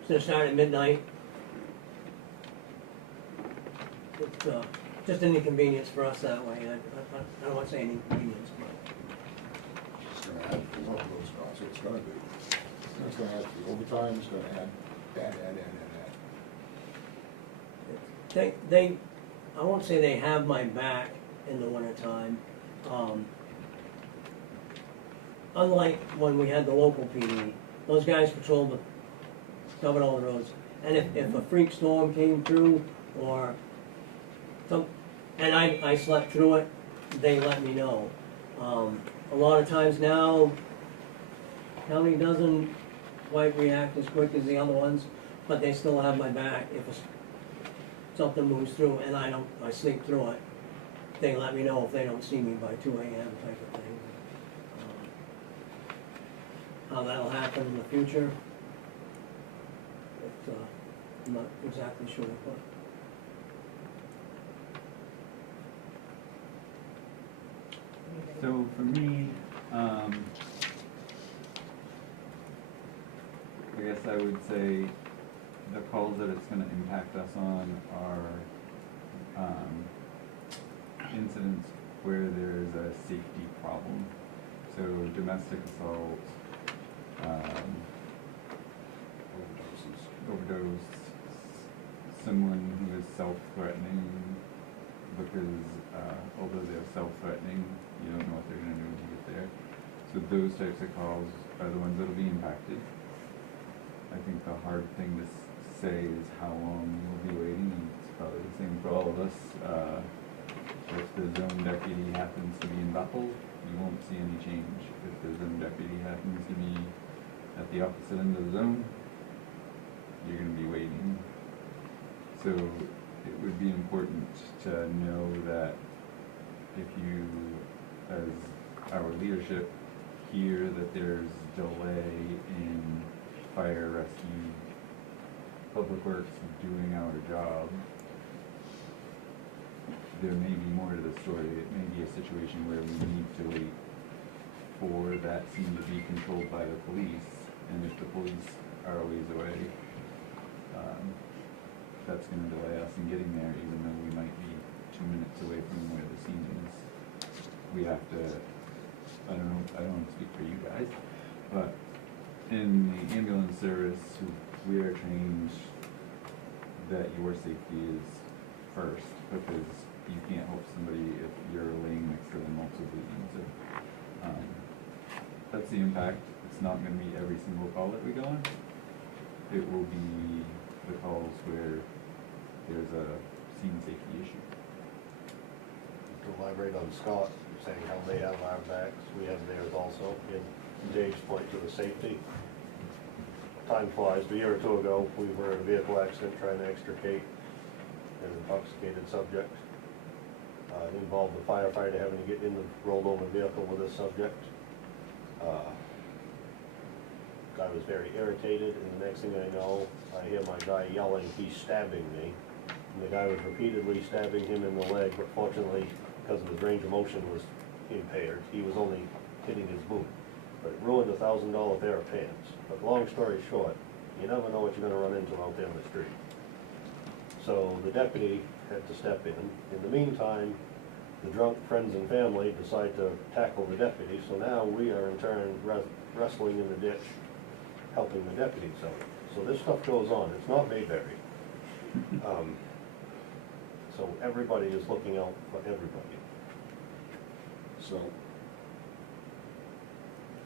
Instead of starting at midnight, it's just an inconvenience for us that way. I don't want to say an inconvenience, but. It's gonna add, there's no those costs, it's gonna be, it's gonna add the overtime, it's gonna add. They, I won't say they have my back in the wintertime. Unlike when we had the local PD, those guys patrolled covered all the roads. And if a freak storm came through or some, and I slept through it, they let me know. A lot of times now, county doesn't quite react as quick as the other ones, but they still have my back. If something moves through and I sleep through it, they let me know if they don't see me by 2 AM type of thing. How that'll happen in the future, I'm not exactly sure, but. So for me, would say the calls that it's gonna impact us on are, incidents where there's a safety problem. So domestic assault, overdose, someone who is self-threatening, because, although they're self-threatening, you don't know what they're gonna do when you get there. So those types of calls are the ones that'll be impacted. I think the hard thing to say is how long we'll be waiting, and it's probably the same for all of us. If the zone deputy happens to be in Bethel, you won't see any change. If the zone deputy happens to be at the opposite end of the zone, you're gonna be waiting. So it would be important to know that if you, as our leadership, hear that there's delay in fire, rescue, public works doing our job, there may be more to the story. It may be a situation where we need to wait for that scene to be controlled by the police, and if the police are a ways away, that's gonna delay us in getting there, even though we might be 2 minutes away from where the scene is. We have to, I don't wanna speak for you guys, but in the ambulance service, we are trained that your safety is first, because you can't help somebody if you're laying next to them also bleeding. So that's the impact. It's not going to be every single call that we go on. It will be the calls where there's a scene safety issue. To elaborate on Scott, saying how they have our backs, we have theirs also. In Dave's point to the safety, time flies. A year or two ago, we were in a vehicle accident trying to extricate an intoxicated subject. It involved the firefighter having to get in the rolled over vehicle with this subject. Guy was very irritated, and the next thing I know, I hear my guy yelling, "He's stabbing me." And the guy was repeatedly stabbing him in the leg, but fortunately, because of his range of motion was impaired, he was only hitting his boot. But it ruined a $1,000 pair of pants. But long story short, you never know what you're gonna run into out there on the street. So the deputy had to step in. In the meantime, the drunk friends and family decide to tackle the deputy, so now we are in turn wrestling in the ditch, helping the deputies out. So this stuff goes on, it's not Mayberry. So everybody is looking out for everybody. So,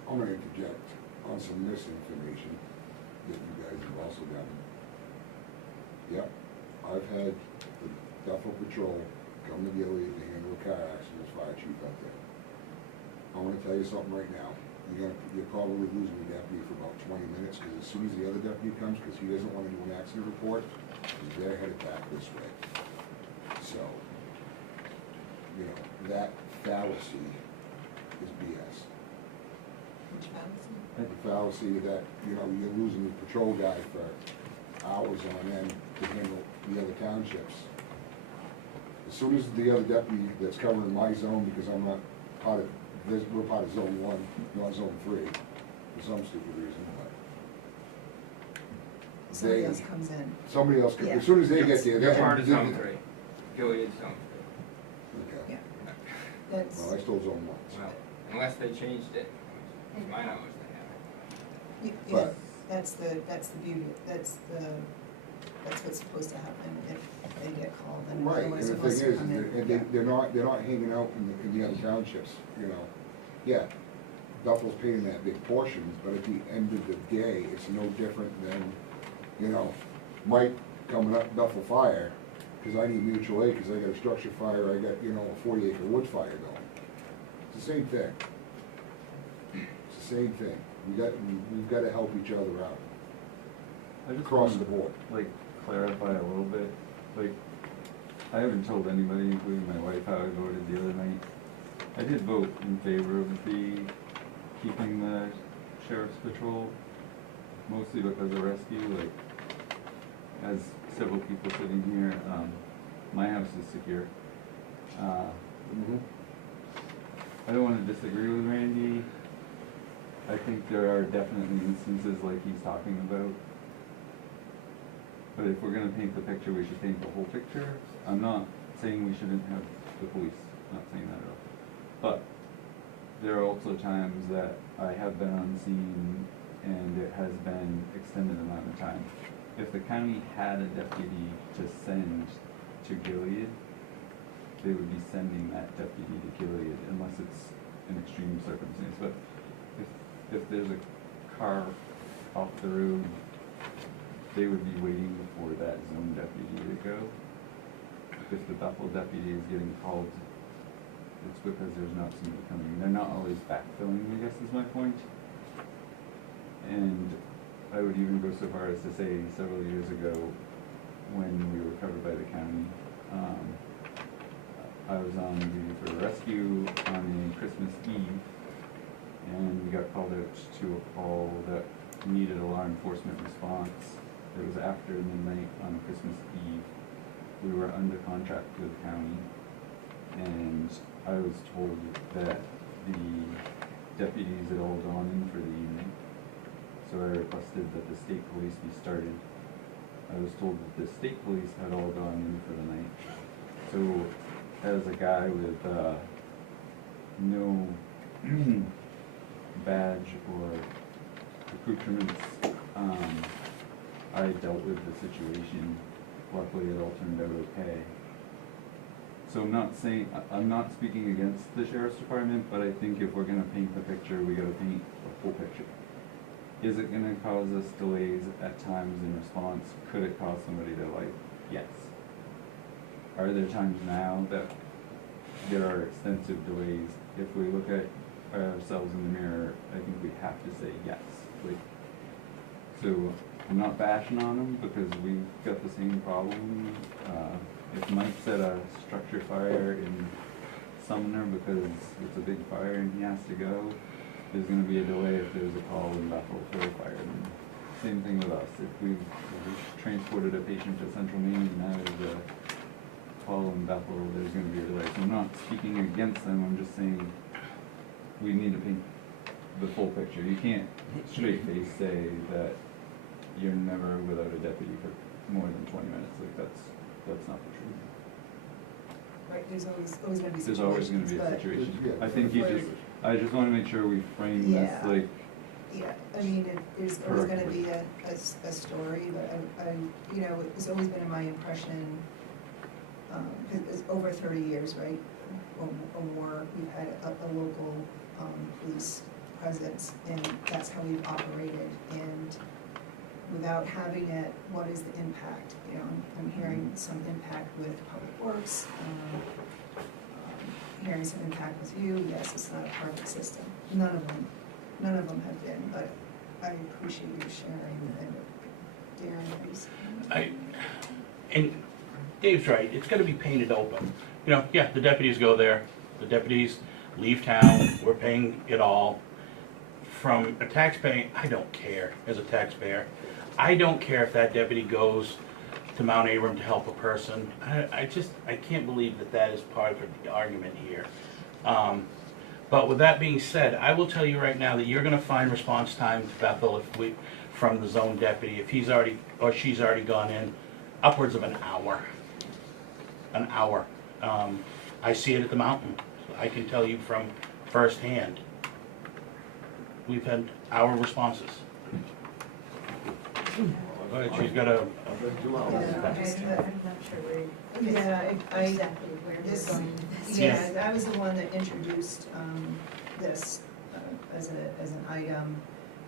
I'm gonna interject on some misinformation that you guys have also done. Yep, I've had the Bethel Patrol come to Gilead to handle a car accident as fire chief out there. I wanna tell you something right now. You're probably losing the deputy for about 20 minutes, because as soon as the other deputy comes, because he doesn't wanna do an accident report, they're headed back this way. So, you know, that fallacy is BS. Which fallacy? The fallacy that, you know, you're losing the patrol guy for hours on end to handle the other townships. As soon as the other deputy that's covering my zone, because I'm not part of this, we're part of zone 1, not zone 3, for some stupid reason, but. Somebody else comes in. Somebody else, Yeah. as soon as they get there, They're they're. part of zone 3. Gilead's zone 3. Okay, Yeah. That's, well, I still zone 1. Well, unless they changed it, to my knowledge they haven't. yeah, But- that's the beauty, that's what's supposed to happen if they get called, and Right, and otherwise the they're thing supposed to is, come in. and Yeah. they're not hanging out in the other townships, you know. Yeah, Bethel's paying that big portion, but at the end of the day, it's no different than, you know, Mike coming up Bethel Fire, because I need mutual aid, because I got a structure fire, I got, you know, a 40-acre wood fire going. It's the same thing. It's the same thing. We've got to help each other out. I just Across wanna, the board. like, clarify a little bit. Like, I haven't told anybody, including my wife, how I voted the other night. I did vote in favor of keeping the sheriff's patrol, mostly because of rescue. Like, as several people sitting here, my house is secure. I don't wanna disagree with Randy. I think there are definitely instances like he's talking about But if we're gonna paint the picture, we should paint the whole picture. I'm not saying we shouldn't have the police, not saying that at all. But there are also times that I have been on scene and it has been extended amount of time. If the county had a deputy to send to Gilead, they would be sending that deputy to Gilead unless it's an extreme circumstance. But if there's a car off the road, they would be waiting for that zone deputy to go. If the Bethel deputy is getting called, it's because there's not somebody coming. They're not always backfilling, I guess is my point. And I would even go so far as to say several years ago when we were covered by the county, I was on duty for rescue on a Christmas Eve, and we got called out to a call that needed a law enforcement response. It was after midnight on Christmas Eve. We were under contract with the county, and I was told that the deputies had all gone in for the evening. So I requested that the state police be started. I was told that the state police had all gone in for the night. So as a guy with no badge or accoutrements, I dealt with the situation. Luckily it all turned out okay. So I'm not speaking against the sheriff's department, but I think if we're gonna paint the picture, we gotta paint the full picture. Is it gonna cause us delays at times in response? Could it cause somebody their life? Yes. Are there times now that there are extensive delays? If we look at ourselves in the mirror, I think we have to say yes. So I'm not bashing on them because we've got the same problem. If Mike set a structure fire in Sumner because it's a big fire and he has to go, there's going to be a delay if there's a call in Bethel for a fireman. Same thing with us. If we've transported a patient to Central Maine and now there's a call in Bethel, there's going to be a delay. So I'm not speaking against them, I'm just saying we need to paint the full picture. You can't straight face say that you're never without a deputy for more than 20 minutes. Like that's not the truth. Right, there's always gonna be situations, There's always going to be a but- situation. I think I just want to make sure we frame this Yeah. like. Yeah, I mean, there's always gonna be a story, but you know, it's always been in my impression, 'cause it's over 30 years, right? Or more, we've had a local, police presence, and that's how we've operated, and without having it, what is the impact? You know, I'm hearing some impact with Public Works, hearing some impact with you, yes, it's not a perfect system, none of them have been, but I appreciate you sharing, and Darren, please. And Dave's right, it's gonna be painted open. You know, yeah, the deputies go there, the deputies leave town, we're paying it all. From a taxpayer, I don't care, as a taxpayer. I don't care if that deputy goes to Mount Abram to help a person. I can't believe that is part of the argument here. But with that being said, I will tell you right now that you're gonna find response time to Bethel from the zone deputy, if he's already, or she's already gone in, upwards of an hour. An hour. I see it at the mountain. I can tell you from firsthand. We've had hour responses. Go ahead, she's got a. I'm not sure where. Yeah, Exactly where we're this- going with this. Yeah, I was the one that introduced this as an item,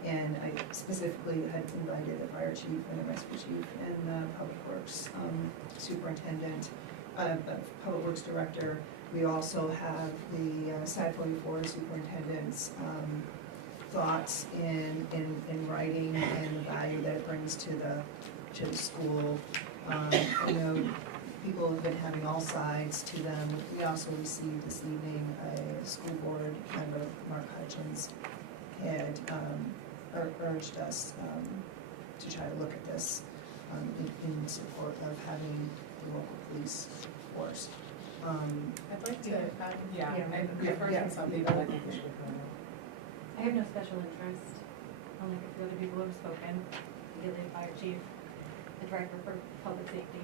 and I specifically had invited the fire chief and the rescue chief and the public works superintendent, public works director. We also have the SAD 44 superintendent's thoughts in writing and the value that it brings to the school. I know people have been having all sides to them. We also received this evening a school board member, Mark Hutchins, had urged us to try to look at this in support of having the local police force. I'd like to, Yeah. I've heard from some people, I think we should. I have no special interest, unlike a few other people who have spoken, the Gilead Fire Chief. the director for public safety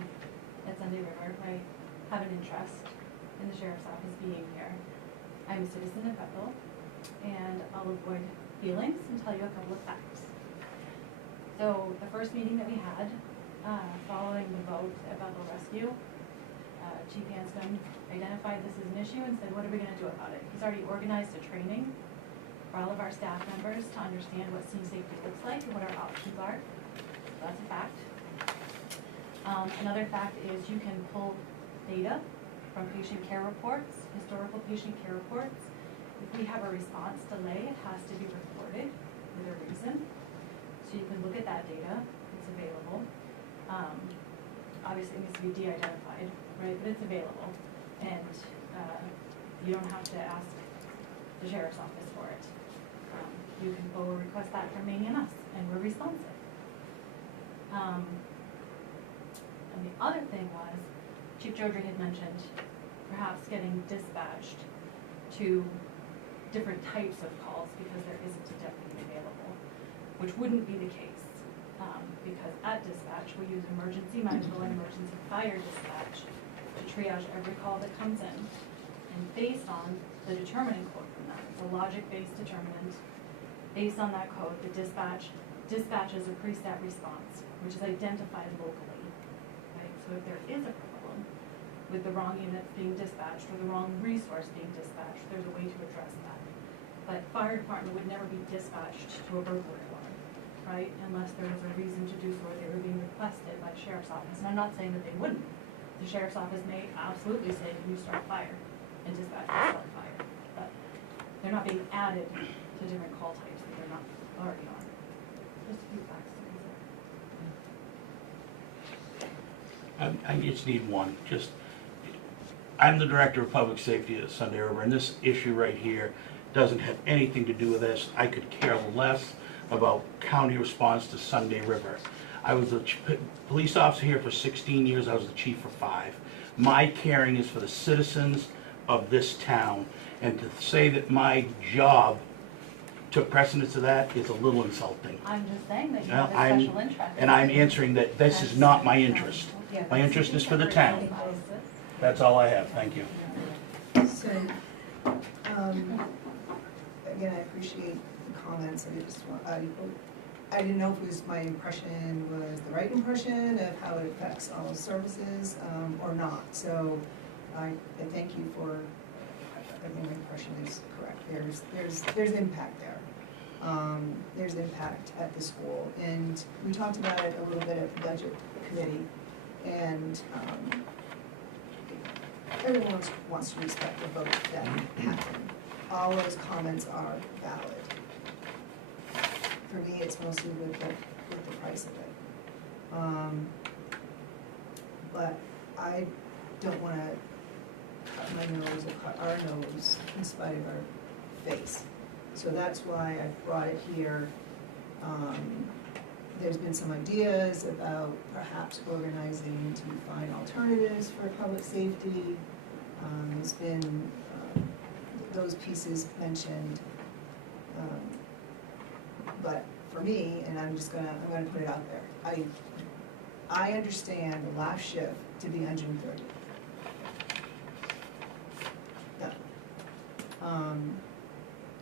at Sunday River, right, have an interest in the sheriff's office being here. I'm a citizen of Bethel, and I'll avoid feelings and tell you a couple of facts. So the first meeting that we had, following the vote at Bethel Rescue, Chief Hanscom identified this as an issue and said, what are we gonna do about it? He's already organized a training for all of our staff members to understand what scene safety looks like and what our options are. So that's a fact. Another fact is you can pull data from patient care reports, historical patient care reports. If we have a response delay, it has to be reported with a reason. So you can look at that data, it's available. Obviously it needs to be de-identified, right, but it's available. And you don't have to ask the sheriff's office for it. You can go request that from Manny and us, and we're responsive. And the other thing was, Chief Jodry had mentioned perhaps getting dispatched to different types of calls because there isn't a deputy available, which wouldn't be the case. Because at dispatch, we use emergency medical and emergency fire dispatch to triage every call that comes in. And based on the determining code from that, it's a logic-based determinant. Based on that code, the dispatch dispatches a preset response, which is identified locally. Right? So if there is a problem with the wrong units being dispatched or the wrong resource being dispatched, there's a way to address that. But fire department would never be dispatched to a burglary alarm, right? Unless there was a reason to do so or they were being requested by the sheriff's office. And I'm not saying that they wouldn't. The sheriff's office may absolutely say, can you start fire? And dispatch will start fire. But they're not being added to different call types that they're not already on. Just a few facts to consider. I just need one, I'm the director of public safety at Sunday River, and this issue right here doesn't have anything to do with this. I could care less about county response to Sunday River. I was a police officer here for 16 years, I was the chief for 5. My caring is for the citizens of this town, and to say that my job took precedence to that is a little insulting. I'm just saying that you Well, have a special interest. And I'm answering that this is not my interest. My interest is for the town. That's all I have, thank you. So, again, I appreciate the comments, I didn't know if it was my impression was the right impression of how it affects all services, or not, so I thank you for, my impression is correct, there's impact there. There's impact at the school, and we talked about it a little bit at the budget committee, and everyone wants to respect the vote that happened. All those comments are valid. For me, it's mostly with the price of it. But I don't wanna cut my nose or cut our nose in spite of our face. So that's why I brought it here. There's been some ideas about perhaps organizing to find alternatives for public safety. There's been those pieces mentioned. But for me, and I'm gonna put it out there, I understand the last shift to be 130. Done.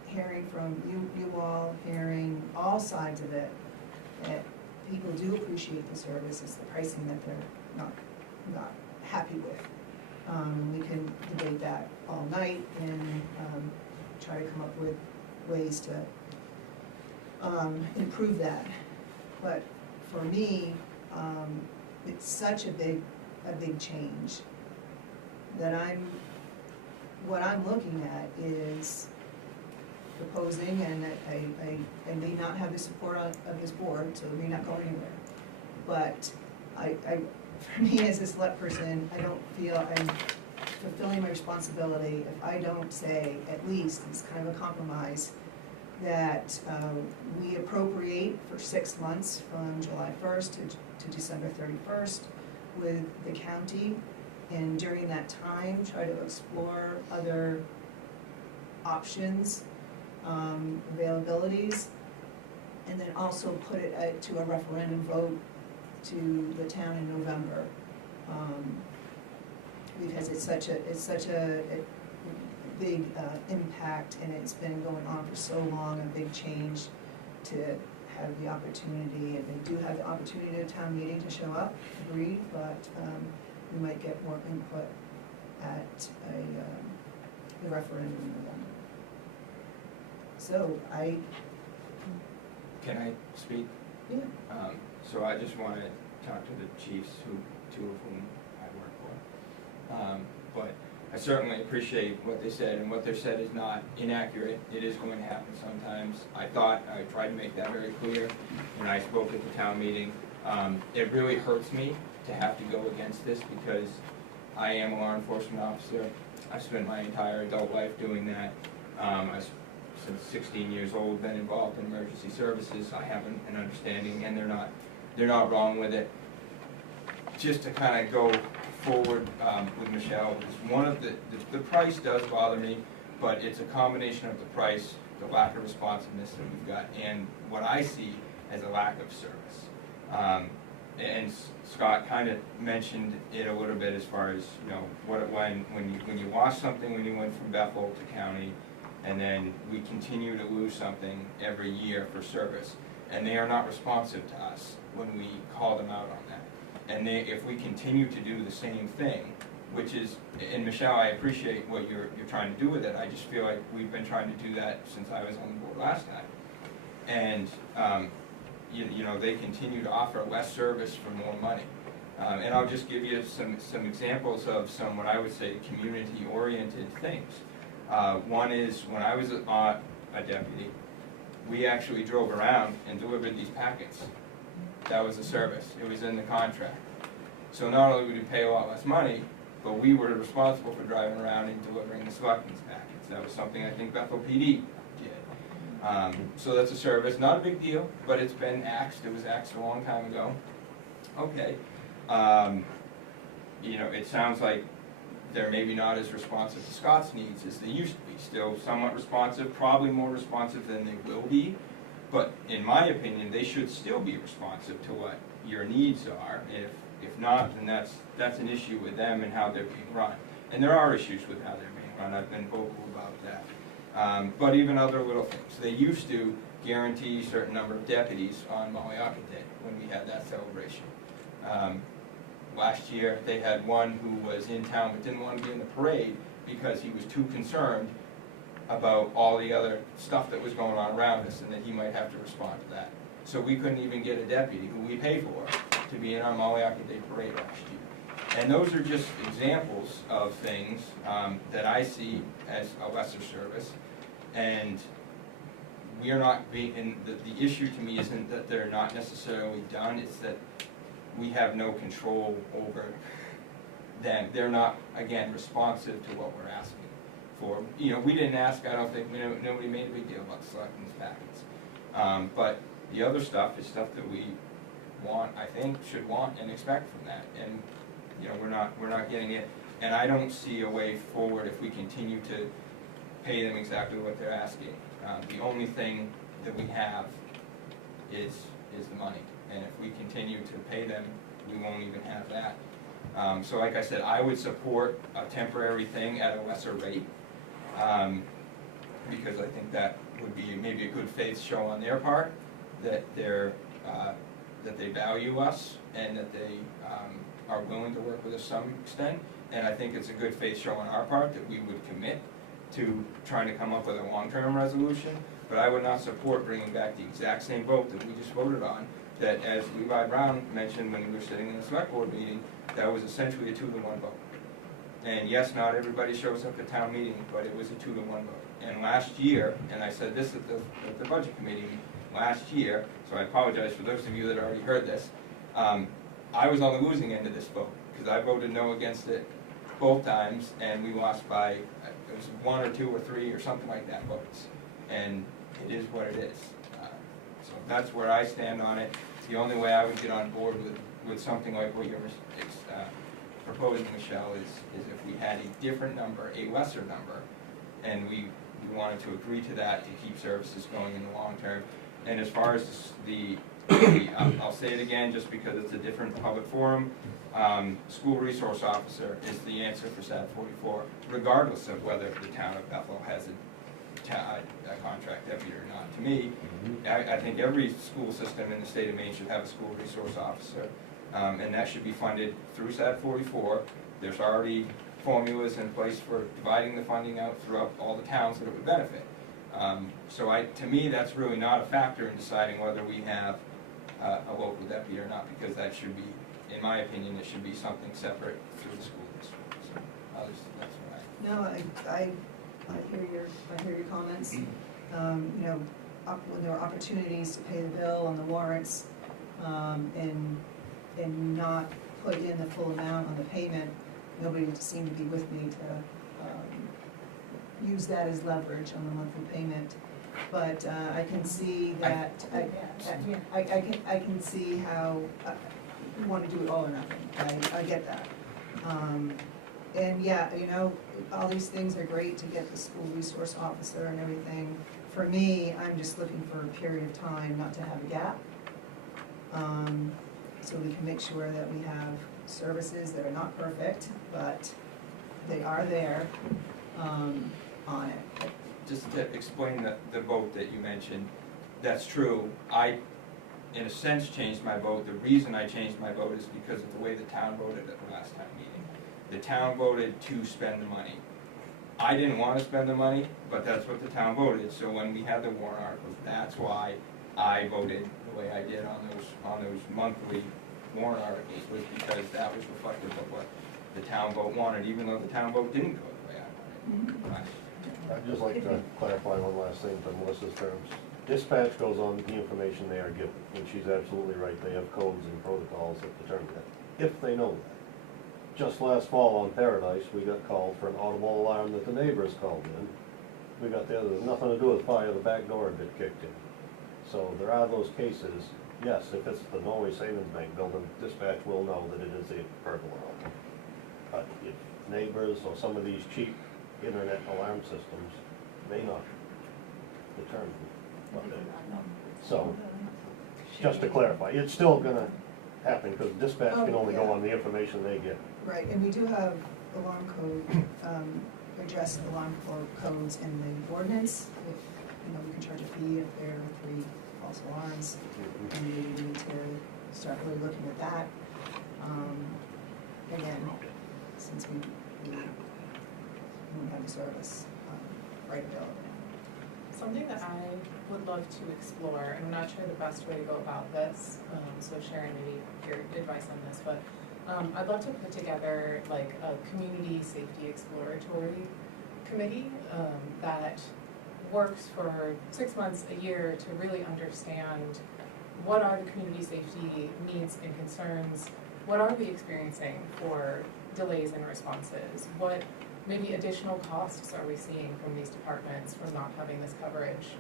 Hearing from you all, hearing all sides of it, that people do appreciate the service, it's the pricing that they're not happy with. We can debate that all night and try to come up with ways to improve that. But for me, it's such a big change that what I'm looking at is proposing, and I may not have the support of this board, so it may not go anywhere. But for me as a select person, I don't feel I'm fulfilling my responsibility if I don't say, at least, it's kind of a compromise, that we appropriate for 6 months from July 1st to December 31st with the county, and during that time, try to explore other options, availabilities, and then also put it to a referendum vote to the town in November. Because it's such a big impact, and it's been going on for so long, a big change, to have the opportunity, and they do have the opportunity at a town meeting to show up, agreed, but we might get more input at a referendum in November. So Can I speak? Yeah. So I just want to talk to the chiefs, two of whom I work for. But I certainly appreciate what they said, and what they said is not inaccurate. It is going to happen sometimes. I tried to make that very clear when I spoke at the town meeting. It really hurts me to have to go against this, because I am a law enforcement officer. I spent my entire adult life doing that. Since 16 years old, been involved in emergency services. I have an understanding, and they're not wrong with it. Just to kind of go forward with Michelle, one of the price does bother me, but it's a combination of the price, the lack of responsiveness that we've got, and what I see as a lack of service. And Scott kind of mentioned it a little bit as far as, you know, when you lost something when you went from Bethel to county, and then we continue to lose something every year for service, and they are not responsive to us when we call them out on that. And if we continue to do the same thing, which is, and Michelle, I appreciate what you're trying to do with it. I just feel like we've been trying to do that since I was on the board last time. And you know, they continue to offer less service for more money. And I'll just give you some examples of some, what I would say, community-oriented things. One is, when I was a deputy, we actually drove around and delivered these packets. That was a service. It was in the contract. So not only would we pay a lot less money, but we were responsible for driving around and delivering the selectmen's packets. That was something I think Bethel PD did. So that's a service, not a big deal, but it's been axed. It was axed a long time ago. Okay. You know, it sounds like they're maybe not as responsive to Scott's needs as they used to be. Still somewhat responsive, probably more responsive than they will be. But in my opinion, they should still be responsive to what your needs are. If not, then that's an issue with them and how they're being run. And there are issues with how they're being run. I've been vocal about that. But even other little things. They used to guarantee a certain number of deputies on W.H.A.T Day when we had that celebration. Last year, they had one who was in town but didn't want to be in the parade because he was too concerned about all the other stuff that was going on around us, and that he might have to respond to that. So we couldn't even get a deputy, who we pay for, to be in our W.H.A.T Day parade last year. And those are just examples of things that I see as a lesser service. And we are not being, and the issue to me isn't that they're not necessarily done, it's that we have no control over them. They're not, again, responsive to what we're asking for. You know, we didn't ask, I don't think, nobody made a big deal about the selectmen's packets. But the other stuff is stuff that we want, I think, should want and expect from that. And, you know, we're not getting it. And I don't see a way forward if we continue to pay them exactly what they're asking. The only thing that we have is the money. And if we continue to pay them, we won't even have that. So like I said, I would support a temporary thing at a lesser rate, because I think that would be maybe a good faith show on their part, that that they value us and that they are willing to work with us to some extent. And I think it's a good faith show on our part that we would commit to trying to come up with a long-term resolution. But I would not support bringing back the exact same vote that we just voted on, that, as Levi Brown mentioned when we were sitting in the select board meeting, that was essentially a 2-to-1 vote. And yes, not everybody shows up at town meeting, but it was a 2-to-1 vote. And last year, and I said this at the budget committee last year, so I apologize for those of you that already heard this, I was on the losing end of this vote, because I voted no against it both times, and we lost by, it was 1 or 2 or 3 or something like that votes. And it is what it is. So that's where I stand on it. The only way I would get on board with something like what you're proposing, Michelle, is if we had a different number, a lesser number, and we wanted to agree to that to keep services going in the long term. And as far as the I'll say it again just because it's a different public forum. School resource officer is the answer for SAT 44, regardless of whether the town of Bethel has a contract deputy or not. To me, I think every school system in the state of Maine should have a school resource officer, and that should be funded through SAT 44. There's already formulas in place for dividing the funding out throughout all the towns that it would benefit. So to me, that's really not a factor in deciding whether we have a local deputy or not, because that should be, in my opinion, it should be something separate through the school district. So that's what I. No, I hear your comments. You know, when there are opportunities to pay the bill on the warrants, and not put in the full amount on the payment, nobody seemed to be with me to use that as leverage on the monthly payment. But I can see that, I can see how you want to do it all or nothing. I get that. And yeah, you know, all these things are great to get the school resource officer and everything. For me, I'm just looking for a period of time not to have a gap. So we can make sure that we have services that are not perfect, but they are there on it. Just to explain the vote that you mentioned, that's true. I, in a sense, changed my vote. The reason I changed my vote is because of the way the town voted at the last town meeting. The town voted to spend the money. I didn't want to spend the money, but that's what the town voted. So when we had the warrant articles, that's why I voted the way I did on those monthly warrant articles, was because that was reflective of what the town vote wanted, even though the town vote didn't go the way I wanted. I'd just like to clarify one last thing for Melissa's terms. Dispatch goes on the information they are given, and she's absolutely right. They have codes and protocols that determine that, if they know that. Just last fall on Paradise, we got called for an audible alarm that the neighbors called in. We got there, there's nothing to do with fire, the back door had been kicked in. So there are those cases. Yes, if it's the Norway Savings Bank building, dispatch will know that it is a burglar alarm. But if neighbors or some of these cheap internet alarm systems may not determine what they are. So, just to clarify, it's still gonna happen, because dispatch can only go on the information they get. Right, and we do have alarm code, address alarm codes in the ordinance. If, you know, we can charge a fee if there are 3 false alarms. And maybe we need to start really looking at that. Again, since we don't have the service right available. Something that I would love to explore, and I'm not sure the best way to go about this, so Sharon, maybe your advice on this, but I'd love to put together like a community safety exploratory committee that works for 6 months, a year, to really understand what are the community safety needs and concerns, what are we experiencing for delays in responses, what maybe additional costs are we seeing from these departments from not having this coverage?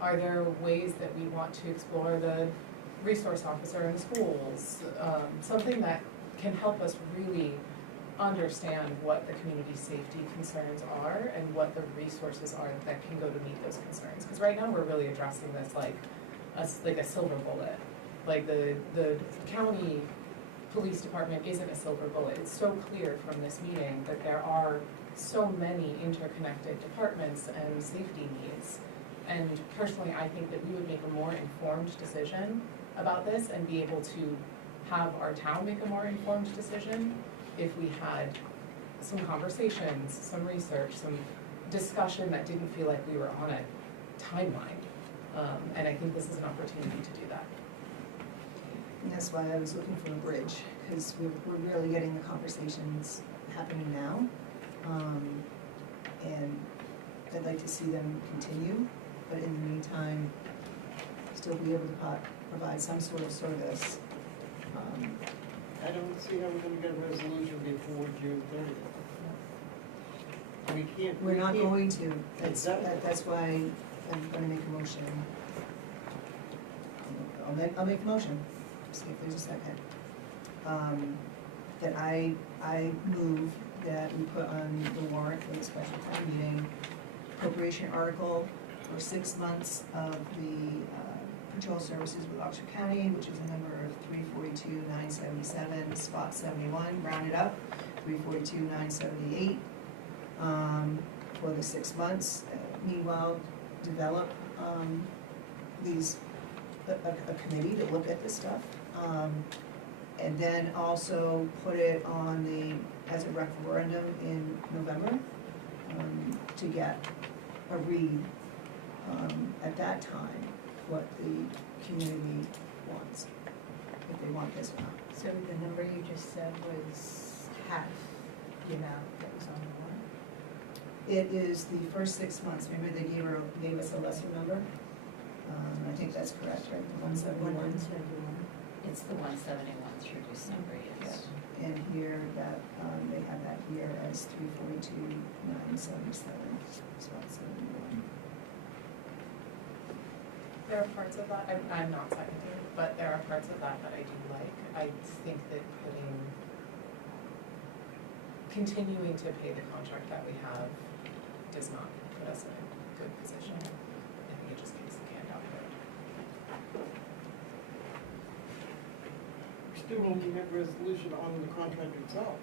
Are there ways that we want to explore the resource officer in the schools? Something that can help us really understand what the community safety concerns are and what the resources are that can go to meet those concerns. Because right now we're really addressing this like a silver bullet. Like the county police department isn't a silver bullet. It's so clear from this meeting that there are so many interconnected departments and safety needs. And personally, I think that we would make a more informed decision about this and be able to have our town make a more informed decision if we had some conversations, some research, some discussion that didn't feel like we were on a timeline. And I think this is an opportunity to do that. And that's why I was looking for a bridge, because we're really getting the conversations happening now. And I'd like to see them continue, but in the meantime, still be able to provide some sort of service. I don't see how we're gonna get a resolution before June 30th. We can't. We're not can't- going to, Exactly. that's why I'm gonna make a motion. I'll make a motion, see if there's a second. That I move that we put on the warrant for the special town meeting appropriation article for 6 months of the patrol services with Oxford County, which is a number of 342,977, spot 71, rounded up, 342,978, for the 6 months. Meanwhile, develop, a committee to look at this stuff. And then also put it on as a referendum in November, to get a read, at that time, what the community wants, if they want this or not. So the number you just said was half the amount that was on the warrant? It is the first 6 months, remember they gave us a lesser number? I think that's correct, right, the 171? 171. It's the 171 through December, yes. And here, that, they have that here as 342,977, spot 71. There are parts of that, I'm not seconding, but there are parts of that that I do like. I think that continuing to pay the contract that we have does not put us in a good position. I think it just kicks the can down the road. Still won't have resolution on the contract itself.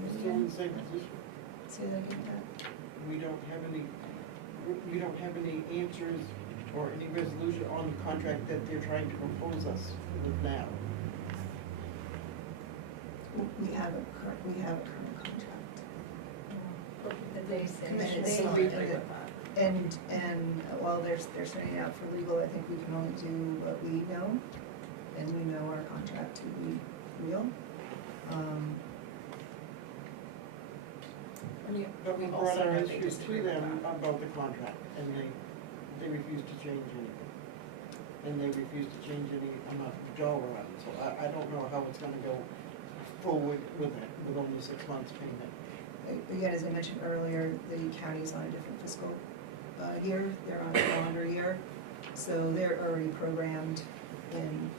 We're still in the same position. Say that again, Pat. We don't have any answers or any resolution on the contract that they're trying to propose us with now. We have a current contract. But they said And that it's they signed. agree with that. And while they're sending it out for legal, I think we can only do what we know, and we know our contract to be real. But we brought our issues to them about the contract, and they refused to change anything. And they refused to change any amount of dollar amount, so I don't know how it's gonna go forward with it, with only 6 months payment. Again, as I mentioned earlier, the county's on a different fiscal year, they're on a calendar year, so they're already programmed in,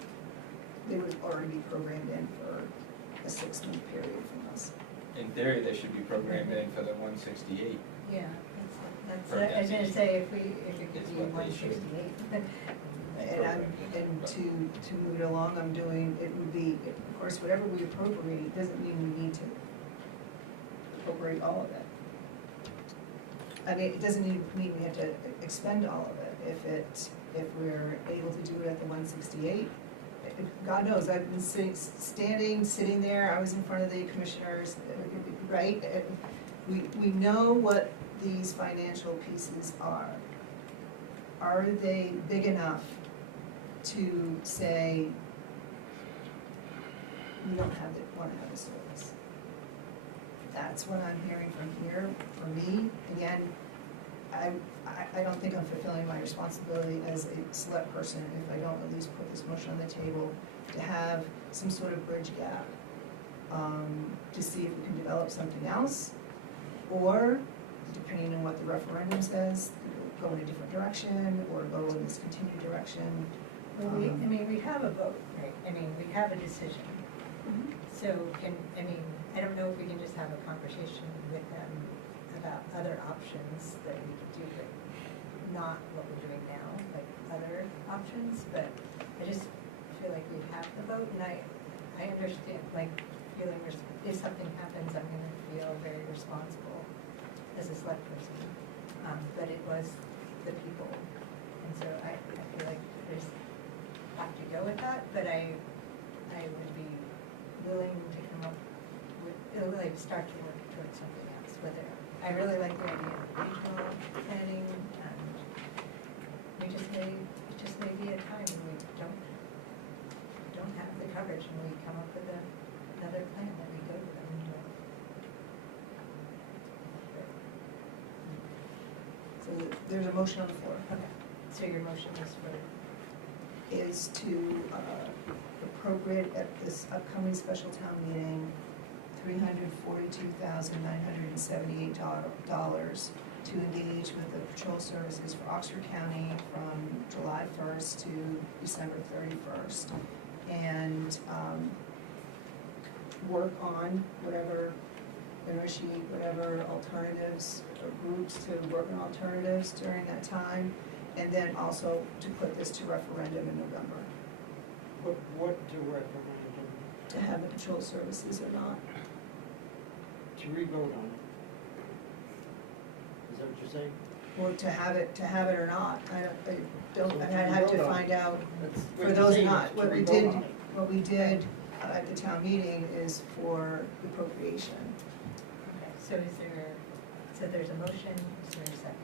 they would already be programmed in for a 6-month period from us. In theory, they should be programmed in for the 168. Yeah, that's, I was gonna say, if it could be That's what they should. 168. And to move it along, it would be, of course, whatever we appropriate, doesn't mean we need to appropriate all of it. I mean, it doesn't mean we have to expend all of it. If we're able to do it at the 168, God knows, I've been sitting there, I was in front of the commissioners, right? We know what these financial pieces are. Are they big enough to say, we don't want to have the service? That's what I'm hearing from here. For me, again, I don't think I'm fulfilling my responsibility as a select person if I don't at least put this motion on the table to have some sort of bridge gap, to see if we can develop something else, or depending on what the referendum says, go in a different direction, or go in this continued direction. Well, we have a vote, right? I mean, we have a decision. So I don't know if we can just have a conversation with them about other options that we could do, but not what we're doing now, like other options, but I just feel like we have the vote, and I understand, like, feeling, if something happens, I'm gonna feel very responsible as a select person, but it was the people, and so I feel like I just have to go with that, but I would be willing to come up with, like, start to work towards something else, whether, I really like the idea of regional planning, and it just may be a time when we don't have the coverage, and we come up with another plan that we go to them with. So there's a motion on the floor. Okay, so your motion Is to appropriate at this upcoming special town meeting, $342,978 to engage with the patrol services for Oxford County from July 1st to December 31st. And work on whatever initiate whatever alternatives or groups to work on alternatives during that time. And then also to put this to referendum in November, What to referendum, to have the patrol services or not. to re-vote on it? Is that what you're saying? Or to have it or not, I'd have to find out. That's For what you're those or saying, not, is to what we re-vote did, on it. what we did at the town meeting is for the appropriation. Okay, so is there, so there's a motion, is there a second?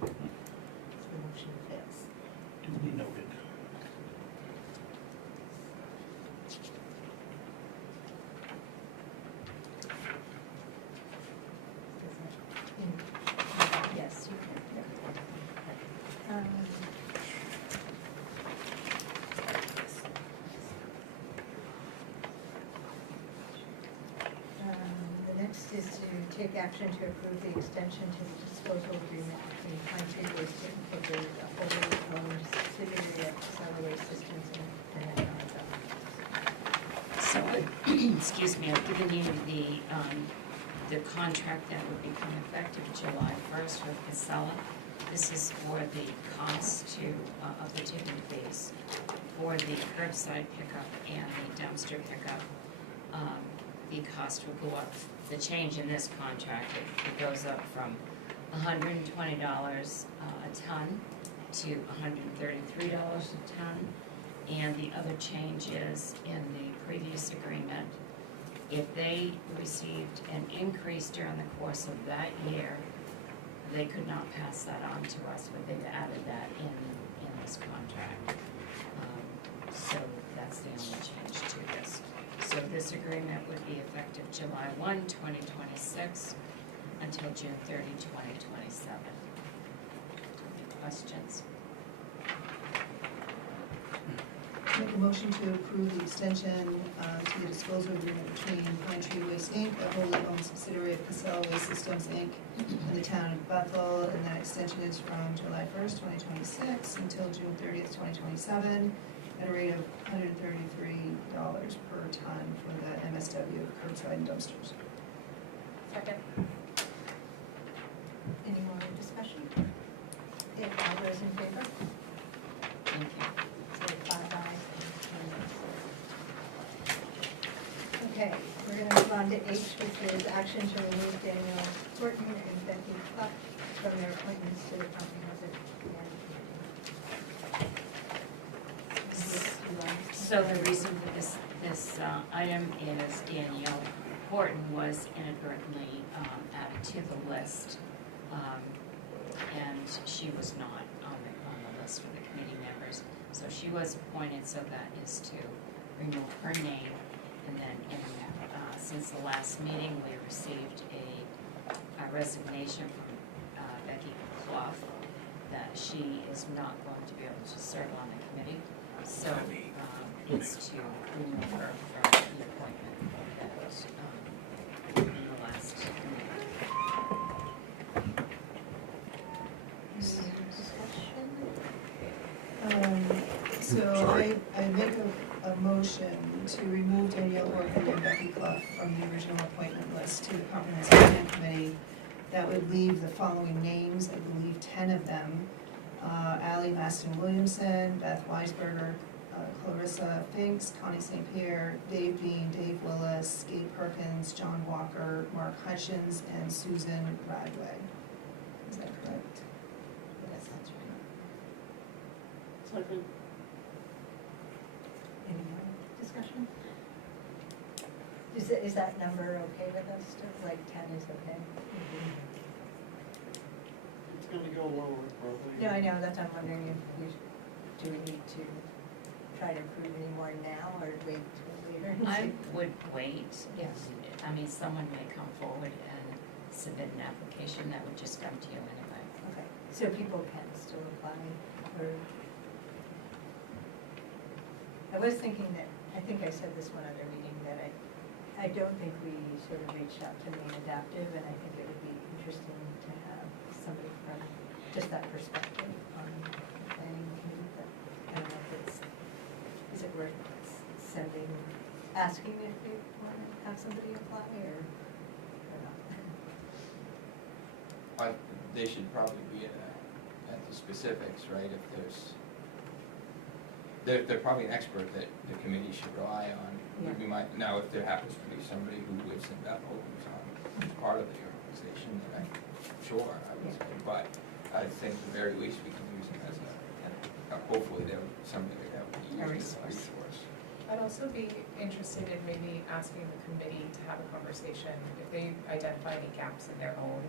So the motion fails. Duly noted. Yes, you can. The next is to take action to approve the extension to the disposal agreement between Pine Tree Waste Incorporated, a wholly owned subsidiary of Solid Waste Systems and economic development. So, excuse me, I've given you the contract that would become effective July 1st with Casella. This is for the cost of the tipping fees for the curbside pickup and the dumpster pickup. The cost will go up, the change in this contract, it goes up from $120 a ton to $133 a ton. And the other change is in the previous agreement, if they received an increase during the course of that year, they could not pass that on to us, but they've added that in this contract. So that's the only change to this. So this agreement would be effective July 1, 2026 until June 30, 2027. Any questions? Make a motion to approve the extension to the disposal agreement between Pine Tree Waste Inc., a wholly owned subsidiary of Casella Waste Systems Inc., and the town of Bethel, and that extension is from July 1st, 2026 until June 30th, 2027, at a rate of $133 per ton for the MSW curbside and dumpsters. Second. Any more discussion? If all those in favor? Thank you. Say 5 ayes and 1 nay. Okay, we're gonna move on to H, which is action to remove Daniel Thornton and Becky Cluck from their appointments to the comprehensive plan committee. So the reason for this item is Danielle Horton was inadvertently added to the list. And she was not on the list for the committee members. So she was appointed, so that is to remove her name. And then since the last meeting, we received a resignation from Becky Clough that she is not going to be able to serve on the committee. So it's to remove her from the appointment that was in the last meeting. So I make a motion to remove Danielle Horton and Becky Clough from the original appointment list to the comprehensive plan committee. That would leave the following names, I believe 10 of them. Ally Maston Williamson, Beth Weisberger, Clarissa Finks, Connie St. Pierre, Dave Bean, Dave Willis, Gabe Perkins, John Walker, Mark Hutchins, and Susan Radway. Is that correct? Yes, that's right. Second. Any more discussion? Is that number okay with us, like 10 is okay? It's gonna go lower, probably. No, I know, that's what I'm wondering if do we need to try to approve any more now or wait till later? I would wait. Yes. I mean, someone may come forward and submit an application that would just come to you anyway. Okay, so people can still apply or? I was thinking that, I think I said this one other meeting, that I don't think we sort of reached out to Maine Adaptive, and I think it would be interesting to have somebody from just that perspective on the planning committee, but I don't know if is it worth sending, asking if they want to have somebody apply or not? They should probably be at the specifics, right, if they're probably an expert that the committee should rely on. Yeah. We might, now if there happens to be somebody who lives in Bethel who's part of the organization, then sure, I would say, but I think at the very least we can use them as hopefully they're somebody that would be used as a resource. I'd also be interested in maybe asking the committee to have a conversation if they identify any gaps in their own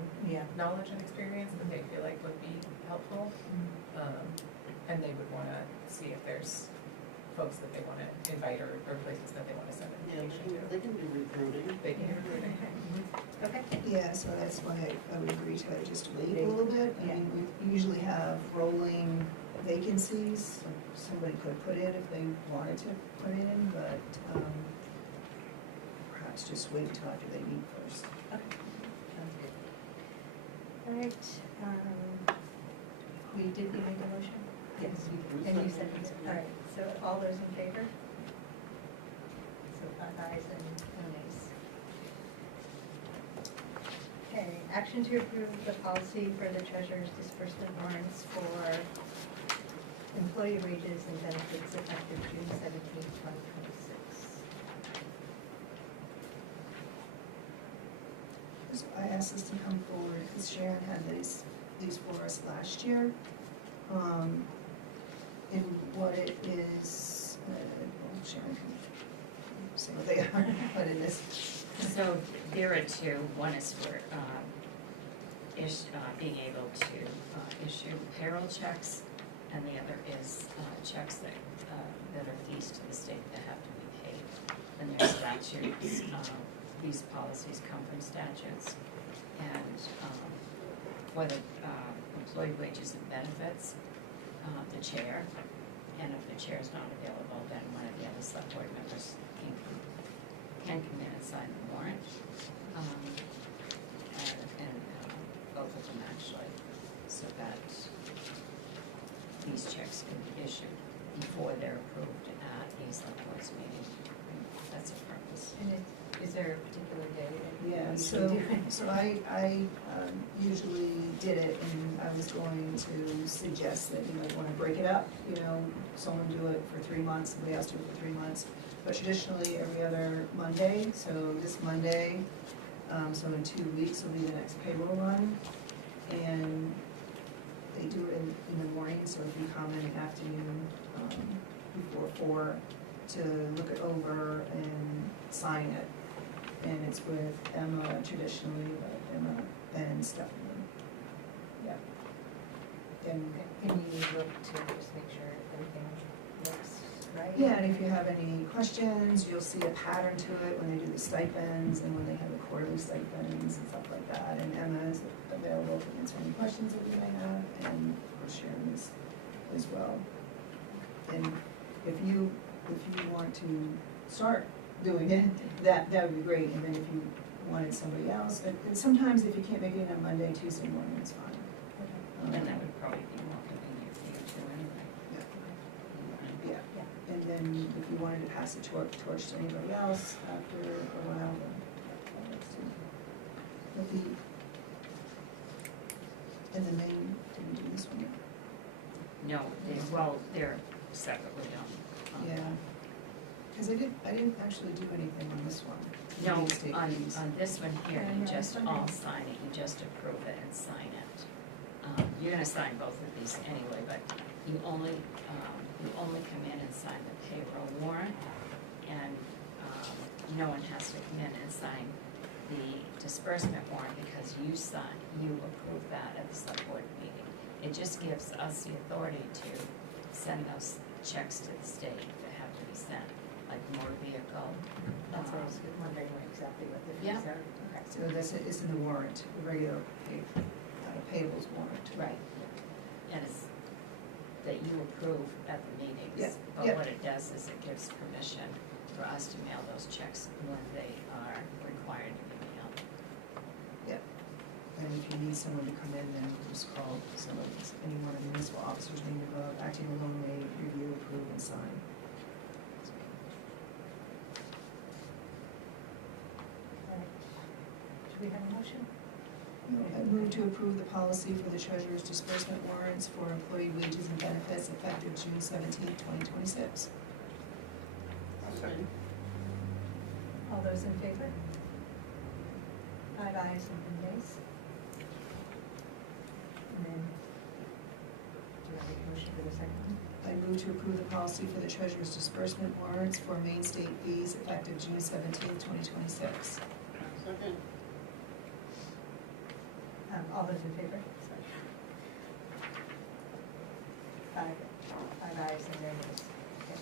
knowledge and experience that they feel like would be helpful. And they would wanna see if there's folks that they wanna invite or places that they wanna send invitation to. They can do recruiting. They can do recruiting. Okay. Yeah, so that's why I would agree to just wait a little bit. I mean, we usually have rolling vacancies, so somebody could put in if they wanted to put in, but perhaps just wait until after they meet first. Okay, sounds good. All right, did we make a motion? Yes. And you said, all right, so all those in favor? So 5 ayes and no nays. Okay, action to approve the policy for the treasurer's disbursement warrants for employee wages and benefits effective June 17th, 2026. So I asked this to come forward because Sharon had these for us last year. And what it is, well, Sharon can say what they are, but it is. So there are two. One is for being able to issue payroll checks, and the other is checks that are fees to the state that have to be paid. And there's statutes. These policies come from statutes. And for the employee wages and benefits, the chair, and if the chair is not available, then one of the other select board members can come in and sign the warrant. And both of them actually, so that these checks can be issued before they're approved at the select board's meeting. That's a purpose. And is there a particular day that you Yeah, usually do it? so I usually did it, and I was going to suggest that you might want to break it up, someone do it for 3 months, somebody else do it for 3 months. But traditionally, every other Monday, so this Monday, so in 2 weeks will be the next payroll run. And they do it in the morning, so if you come in the afternoon, before 4 to look it over and sign it. And it's with Emma traditionally, but Emma and Stephanie. Yeah. And Can you look to just make sure everything looks right? yeah, and if you have any questions, you'll see a pattern to it when they do the stipends and when they have the quarterly stipends and stuff like that. And Emma is available to answer any questions that you may have, and of course Sharon is as well. And if you want to start doing it, that would be great. And then if you wanted somebody else, and sometimes if you can't make it on Monday, Tuesday morning, it's fine. And that would probably be more convenient for you too anyway. Yeah, and then if you wanted to pass the torch to anybody else after a while, then that works too. But and the main, did we do this one yet? No, they're separately on. Yeah, because I didn't actually do anything on this one. No, The state fees. on this one here, you Yeah, just okay. all sign it, you just approve it and sign it. You're gonna sign both of these anyway, but you only come in and sign the payroll warrant, and no one has to come in and sign the disbursement warrant because you approve that at the select board meeting. It just gives us the authority to send those checks to the state that have to be sent, like motor vehicle. That's what I was wondering exactly what the fees are. Okay. So this is in the warrant, the regular payables warrant. Right. And it's that you approve at the meetings. Yeah, But yeah. what it does is it gives permission for us to mail those checks when they are required to be mailed. Yep. And if you need someone to come in, then just call any one of the municipal officers named above, acting alone may review, approve, and sign. we have a motion? I move to approve the policy for the treasurer's disbursement warrants for employee wages and benefits effective June 17th, 2026. Second. All those in favor? 5 ayes and 1 nays. And then, do you have a motion for the second one? I move to approve the policy for the treasurer's disbursement warrants for main state fees effective June 17th, 2026. Second. All those in favor? Sorry. 5 ayes and no nays. Okay.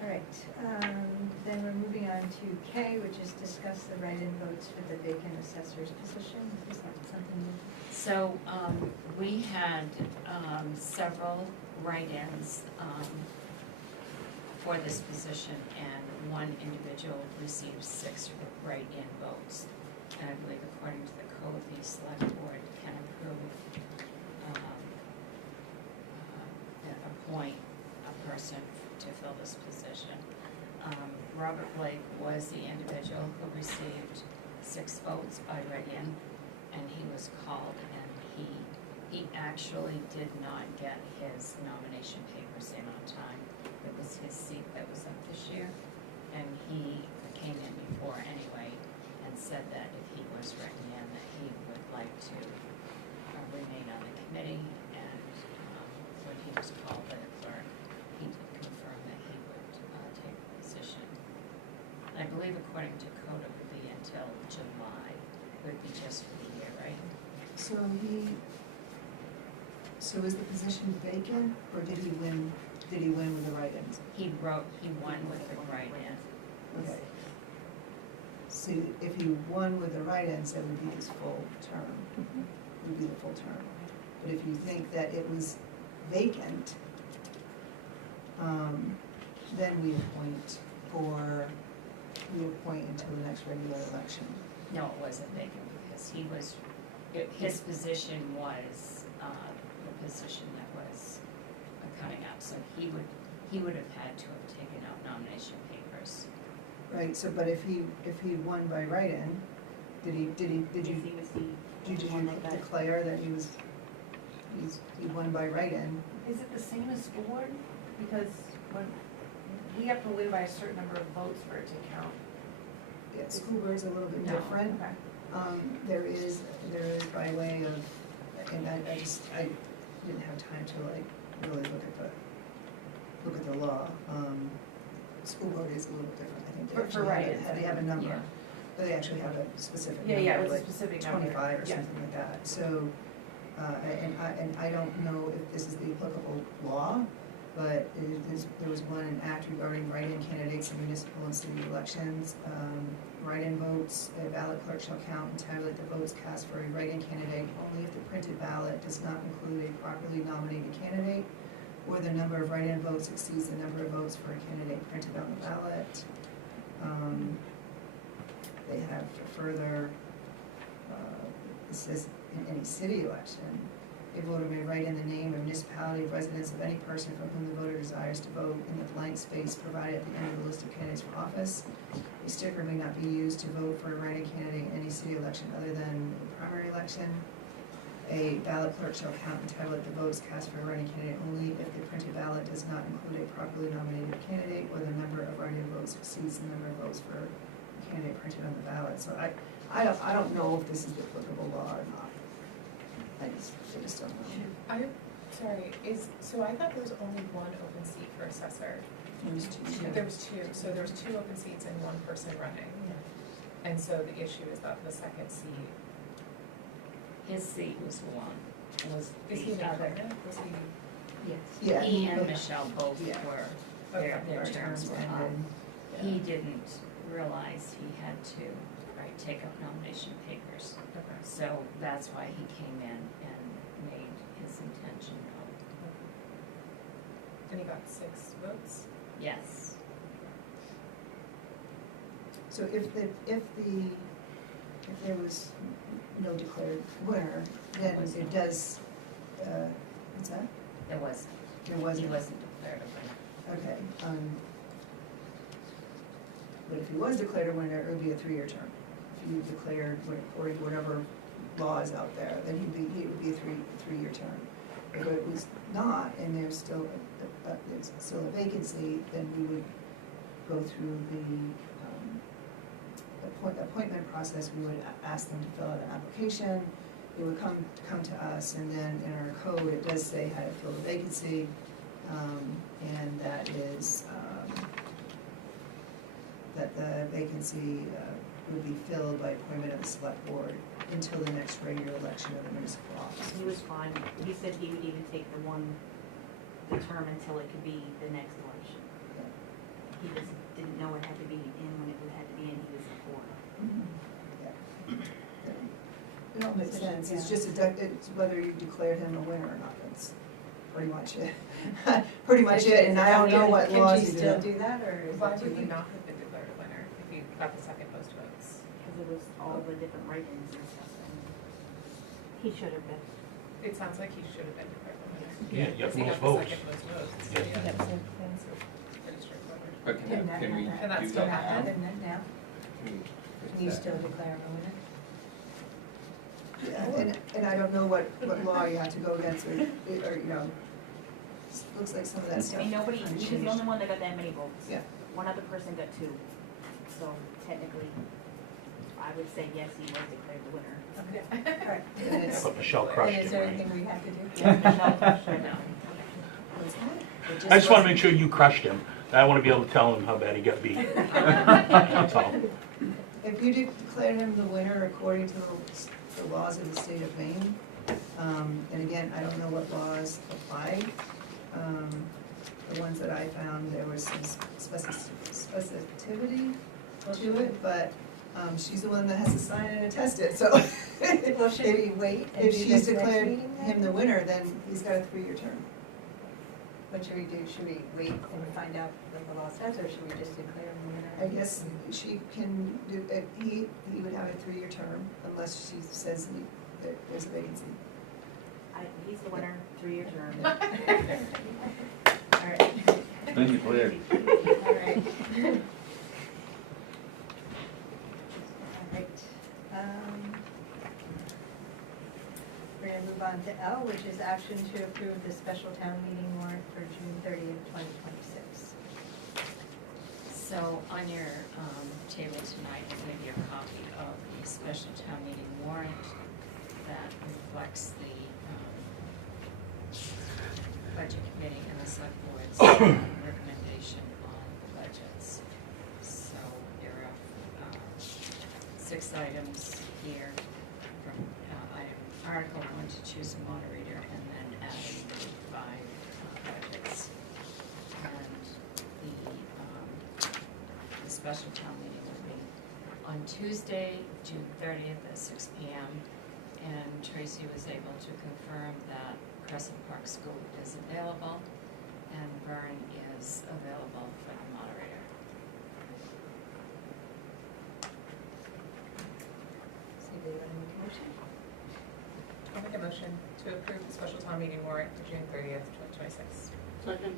All right, then we're moving on to K, which is discuss the write-in votes for the vacant assessor's position. Is that something you? So, we had, several write-ins, for this position, and one individual received 6 write-in votes. And I believe according to the code, the select board can approve, appoint a person to fill this position. Robert Blake was the individual who received 6 votes by write-in, and he was called, and he actually did not get his nomination papers in on time. It was his seat that was up this year, and he came in before anyway and said that if he was written in, that he would like to remain on the committee, and when he was called by the clerk, he did confirm that he would take the position. I believe according to code, it would be until July. It would be just for the year, right? So is the position vacant, or did he win with the write-ins? He won with the write-in. Okay. So if he won with the write-ins, that would be his full term, would be the full term. But if you think that it was vacant, then we appoint until the next regular election. No, it wasn't vacant because his position was the position that was coming up. So he would have had to have taken out nomination papers. Right, so, but if he won by write-in, did you declare that he won by write-in? Is it the same as school board? Because when, we have to win by a certain number of votes for it to count. Yeah, school board's a little bit No, different. okay. There is by way of, and I didn't have time to like really look at the law. School board is a little different, I think. For write-ins. They have a number, Yeah. but they actually have a specific Yeah, number. yeah, it was a like specific number. 25 or Yeah. something like that. So, and I don't know if this is the applicable law, but there was one act regarding write-in candidates in municipal and city elections. Write-in votes, a ballot clerk shall count and tabulate the votes cast for a write-in candidate only if the printed ballot does not include a properly nominated candidate, or the number of write-in votes exceeds the number of votes for a candidate printed on the ballot. They have further, it says in any city election, a voter may write in the name or municipality of residence of any person for whom the voter desires to vote in the blank space provided at the end of the list of candidates for office. A sticker may not be used to vote for a write-in candidate in any city election other than the primary election. A ballot clerk shall count and tabulate the votes cast for a write-in candidate only if the printed ballot does not include a properly nominated candidate or the number of write-in votes exceeds the number of votes for a candidate printed on the ballot. So I don't know if this is the applicable law or not. I just don't know. So I thought there was only one open seat for assessor. There was two. There was 2, so there was 2 open seats and 1 person running. And so the issue is that the second seat. His seat was one, Is he the other. independent? Was he? Yes. Yeah. He and Michelle both Yeah. were, Okay. their terms were up. ended. He didn't realize he had to, take up nomination papers. Okay. So that's why he came in and made his intention known. And he got 6 votes? Yes. So if there was no declared winner, then it does, what's that? There wasn't. There wasn't. He wasn't declared a winner. Okay, but if he was declared a winner, it would be a 3-year term. If you declared, according to whatever law is out there, then it would be a three-year term. If it was not, and there's still a vacancy, then we would go through the appointment process. We would ask them to fill out an application. It would come to us, and then in our code, it does say how to fill the vacancy, and that is, that the vacancy would be filled by appointment of the select board until the next regular election of the municipal office. He was fine, he said he would even take the term until it could be the next election. He just didn't know it had to be in when it had to be in, he was for. It all makes sense, it's just it's whether you declared him a winner or not, that's pretty much it. Pretty much it, and I don't know what laws you do. Can she still do that, or is Why it too would you late? not have been declared a winner if you got the second most votes? Because it was all the different write-ins and stuff, and he should have been. It sounds like he should have been declared a winner. Yeah, you have Because he most got votes. the second most votes. So, Yeah. yeah, so pretty straightforward. But can we Can that do still that happen? now? Now? Can we Can you fix still that? declare a winner? Yeah, and I don't know what law you have to go against, or, looks like some of that I stuff. mean, nobody, kinda he was the changed. only one that got that many votes. Yeah. One other person got 2, so technically, I would say yes, he was declared the winner. Okay, all right. And it's- But Michelle crushed And is it, there right? anything we have to do? Yeah, Michelle crushed it. it I just wanna wasn't- make sure you crushed him. I wanna be able to tell him how bad he got beat. That's all. If you declare him the winner according to the laws of the state of Maine, and again, I don't know what laws apply. The ones that I found, there was some specificity to it, but she's the one that has to sign and attest it, so. Well, should we wait and If do she's this next declared meeting then? him the winner, then he's got a 3-year term. What should we do? Should we wait and find out what the law says, or should we just declare him the winner? I guess she can do, he would have a 3-year term unless she says that there's a vacancy. He's the winner, 3-year term. All right. It's been declared. All right. All right. We're gonna move on to L, which is action to approve the special town meeting warrant for June 30th, 2026. So on your table tonight, I gave you a copy of the special town meeting warrant that reflects the budget committee and the select board's recommendation on the budgets. So there are 6 items here from Article 1 to choose a moderator, and then adding 5 budgets. And the special town meeting will be on Tuesday, June 30th at 6 p.m. And Tracy was able to confirm that Crescent Park School is available and Vern is available for the moderator. So do you want to make a motion? I'll make a motion to approve the special town meeting warrant for June 30th, 2026. Second.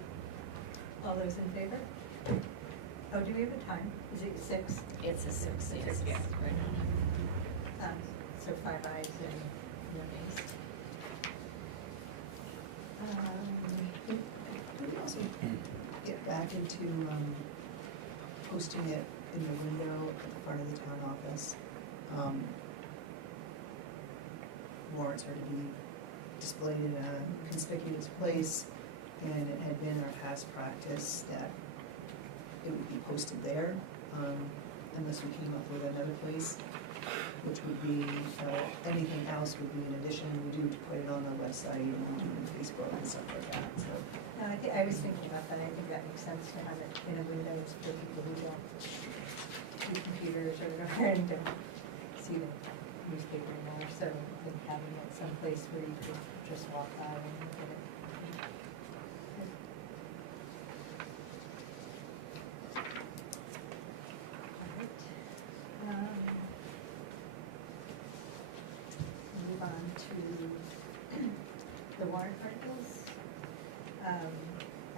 All those in favor? Oh, do we have a time? Is it 6? It's a 6, yes, Yeah. right. So 5 ayes and 1 nays. We also get back into posting it in the window at the front of the town office. Warrants are to be displayed in a conspicuous place, and it had been our past practice that it would be posted there, unless we came up with another place, which would be, anything else would be in addition. We do put it on the website, and we do it on Facebook and stuff like that, so. No, I was thinking about that. I think that makes sense to have it in a window for people who don't do computers or whatever and don't see the newspaper anymore. So I think having it someplace where you could just walk by and look at it. All right. Move on to the warrant articles.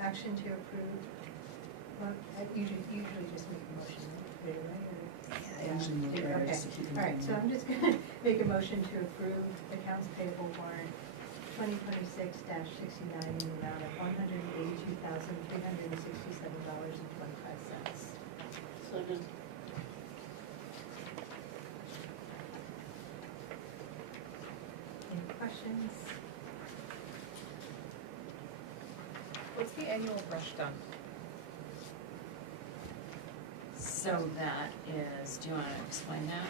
Action to approve, Well, I usually just make a motion, right, or? Yeah, I usually move it, just to keep them All right, so going. I'm just gonna make a motion to approve accounts payable warrant 2026-69 in the amount of $182,367.25. Second. Any questions? What's the annual brush dump? So that is, do you wanna explain that?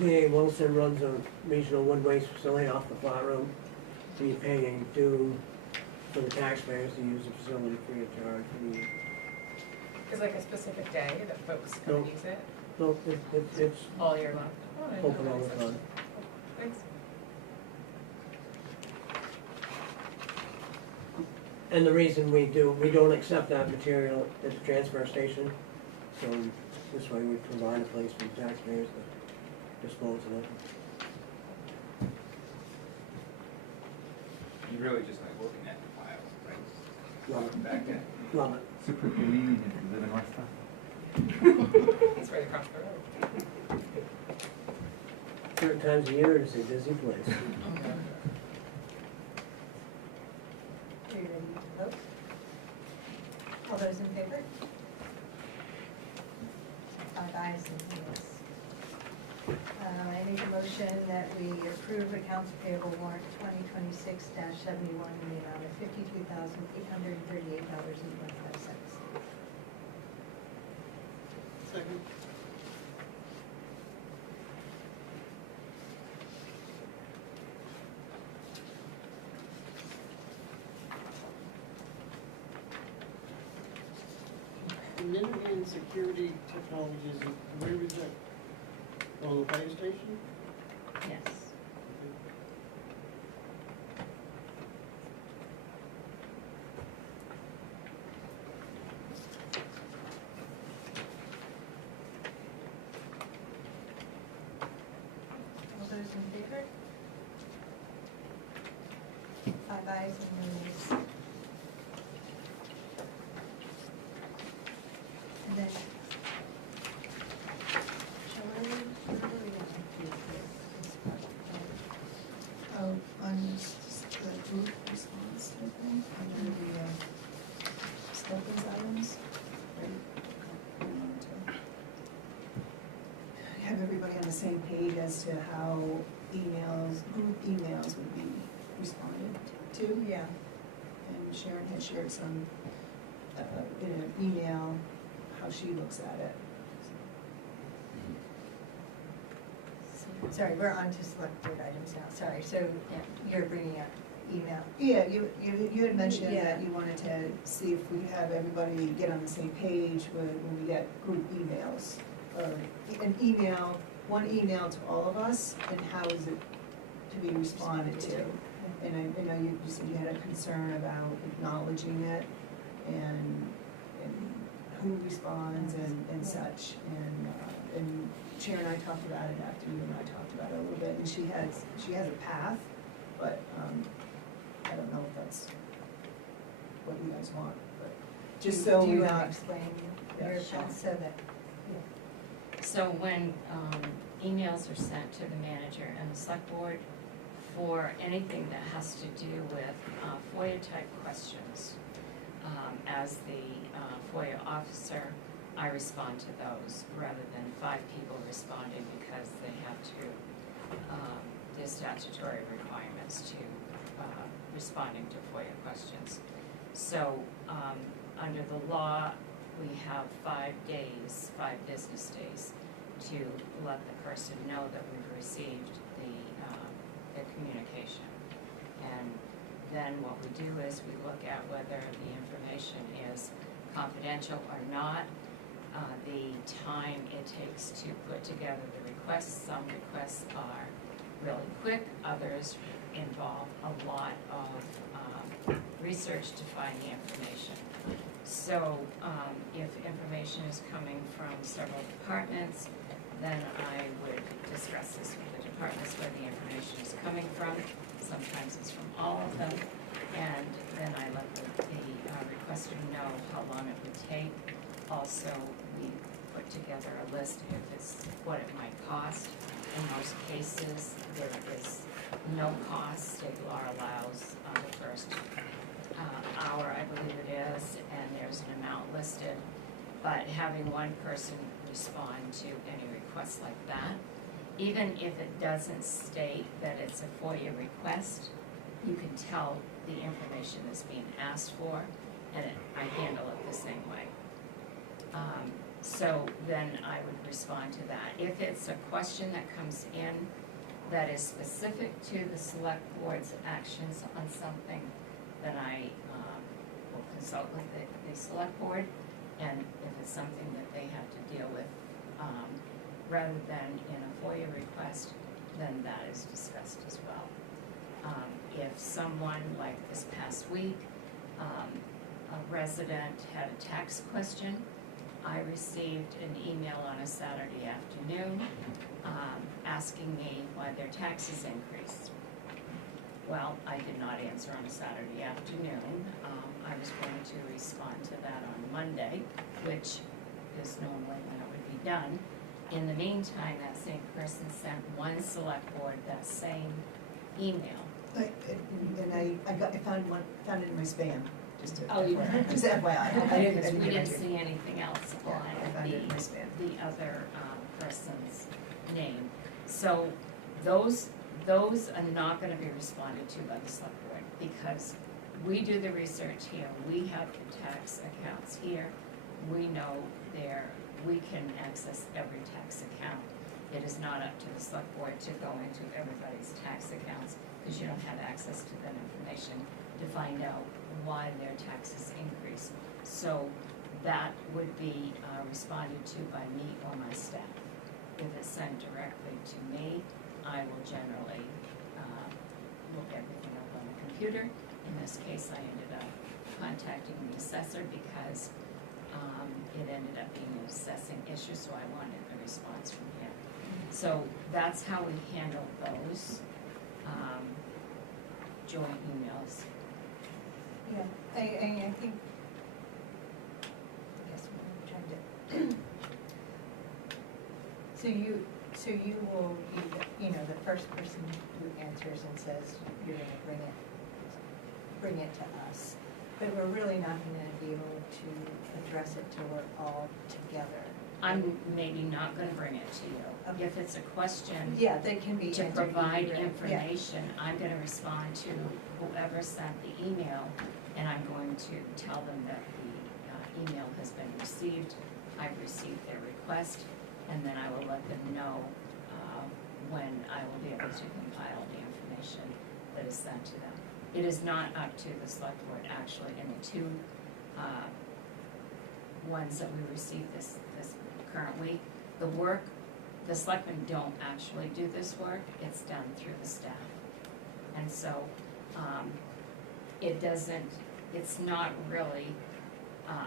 V.A. Wilson runs a regional wood waste facility off the flat road. We pay a due for the taxpayers to use the facility free of charge. Is like a specific day that folks come and No. use it No, it's all year long? Oh, I didn't know open that all the existed. time. Thanks. And the reason we don't accept that material at the transfer station, so this way we provide a place for the taxpayers to dispose of it. You really just like looking at the files, right? Love it. Back then. Love it. Super convenient if you live in West It's right across the road. Certain times of year, it's a busy place. Are you ready to vote? All those in favor? 5 ayes and no nays. I make a motion that we approve accounts payable warrant 2026-71 in the amount of $52,838.25. Second. Minuteman Security Technologies, where is that? On the fire station? Yes. All those in favor? 5 ayes and no nays. And then, shall I, where are we at? This part, Oh, on the group response type thing, under the, selectmen's items, right? We wanted to have everybody on the same page as to how emails, group emails would be responded to. Yeah. And Sharon had shared some, in an email, how she looks at it. Sorry, we're on to select board items now, sorry, so you're bringing up email. Yeah, you had mentioned Yeah. that you wanted to see if we could have everybody get on the same page when we get group emails. Or an email, one email to all of us, and how is it to be responded to? And I know you said you had a concern about acknowledging it, and who responds and such. And Sharon and I talked about it after you and I talked about it a little bit, and she has a path, but, I don't know if that's what you guys want, but just so Do you we're want to not. explain Yeah, your sure. path so that, So when emails are sent to the manager and the select board for anything that has to do with FOIA-type questions, as the FOIA officer, I respond to those rather than 5 people responding because they have to, there's statutory requirements to responding to FOIA questions. So, under the law, we have 5 days, 5 business days, to let the person know that we've received their communication. And then what we do is we look at whether the information is confidential or not, the time it takes to put together the requests. Some requests are really quick, others involve a lot of research to find the information. So if information is coming from several departments, then I would discuss this with the departments where the information is coming from. Sometimes it's from all of them. And then I let the requester know how long it would take. Also, we put together a list if it's what it might cost. In most cases, there is no cost. State law allows the first hour, I believe it is, and there's an amount listed. But having one person respond to any request like that, even if it doesn't state that it's a FOIA request, you can tell the information that's being asked for, and I handle it the same way. So then I would respond to that. If it's a question that comes in that is specific to the select board's actions on something, then I will consult with the select board, and if it's something that they have to deal with, rather than in a FOIA request, then that is discussed as well. If someone, like this past week, a resident had a tax question, I received an email on a Saturday afternoon asking me why their taxes increased. Well, I did not answer on a Saturday afternoon. I was going to respond to that on Monday, which is normally when it would be done. In the meantime, that same person sent one select board that same email. And I found it in my spam, just to Oh, you FYI. Just FYI. I Because we didn't get it. see anything else Yeah, on I found it in my spam. the other person's name. So those are not gonna be responded to by the select board, because we do the research here, we have the tax accounts here, we know we can access every tax account. It is not up to the select board to go into everybody's tax accounts, because you don't have access to that information to find out why their taxes increase. So that would be responded to by me or my staff. If it's sent directly to me, I will generally look everything up on the computer. In this case, I ended up contacting the assessor because it ended up being an assessing issue, so I wanted a response from him. So that's how we handle those joint emails. Yeah, I think, I guess I'm trying to, so you will be, the first person who answers and says, you're gonna bring it to us. But we're really not gonna be able to address it till we're all together. I'm maybe not gonna bring it to you. Okay. If it's a question Yeah, they can be to answered provide either way. information, I'm gonna respond to whoever sent the email, and I'm going to tell them that the email has been received, I've received their request, and then I will let them know when I will be able to compile the information that is sent to them. It is not up to the select board, actually, in the two ones that we received this current week. The selectmen don't actually do this work, it's done through the staff. And so, it's not really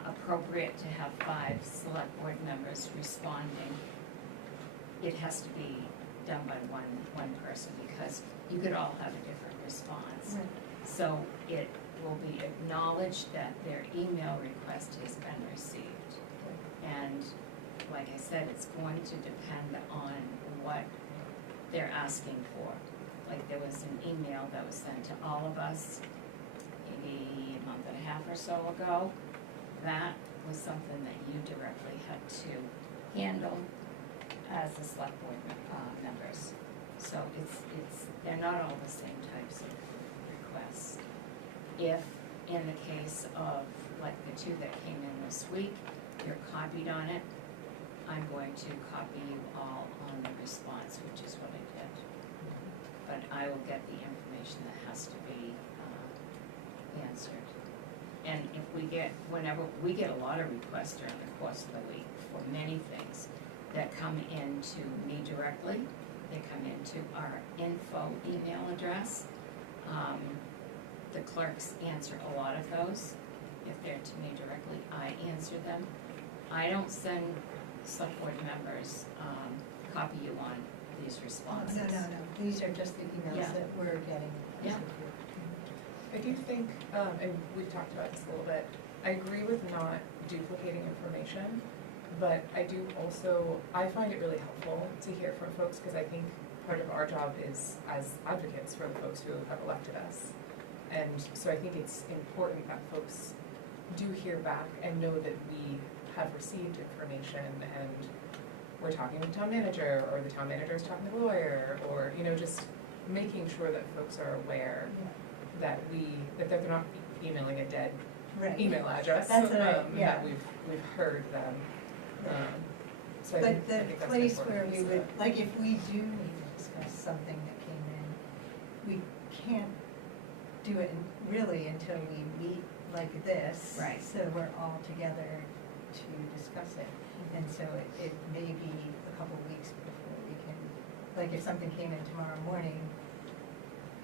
appropriate to have 5 select board members responding. It has to be done by one person, because you could all have a different response. Right. So it will be acknowledged that their email request has been received. And like I said, it's going to depend on what they're asking for. Like, there was an email that was sent to all of us maybe a month and a half or so ago. That was something that you directly had to handle as the select board members. So they're not all the same types of requests. If, in the case of, like, the 2 that came in this week, you're copied on it, I'm going to copy you all on the response, which is what I did. But I will get the information that has to be answered. And whenever we get a lot of requests during the course of the week for many things that come in to me directly, they come into our info email address. The clerks answer a lot of those. If they're to me directly, I answer them. I don't send select board members, copy you on these responses. No, these are just the emails Yeah. that we're getting. Yeah. I do think, and we've talked about this a little bit, I agree with not duplicating information, but I do also, I find it really helpful to hear from folks, because I think part of our job is as advocates for the folks who have elected us. And so I think it's important that folks do hear back and know that we have received information and we're talking to the town manager, or the town manager is talking to the lawyer, or, you know, just making sure that folks are aware that they're not emailing a dead Right. email address. That's what That we've heard them. So I But think the that's an place important where we piece of would, it. like, if we do need to discuss something that came in, we can't do it really until we meet like this. Right. So we're all together to discuss it. And so it may be a couple weeks before we can, like, if something came in tomorrow morning,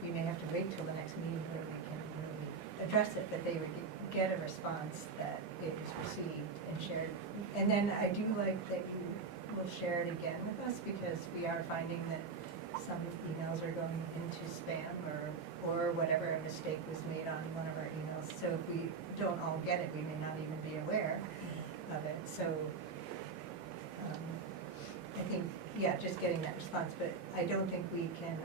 we may have to wait till the next meeting where we can really address it, but they would get a response that it was received and shared. And then I do like that you will share it again with us, because we are finding that some emails are going into spam or whatever, a mistake was made on one of our emails. So if we don't all get it, we may not even be aware of it. So I think, yeah, just getting that response, but I don't think we can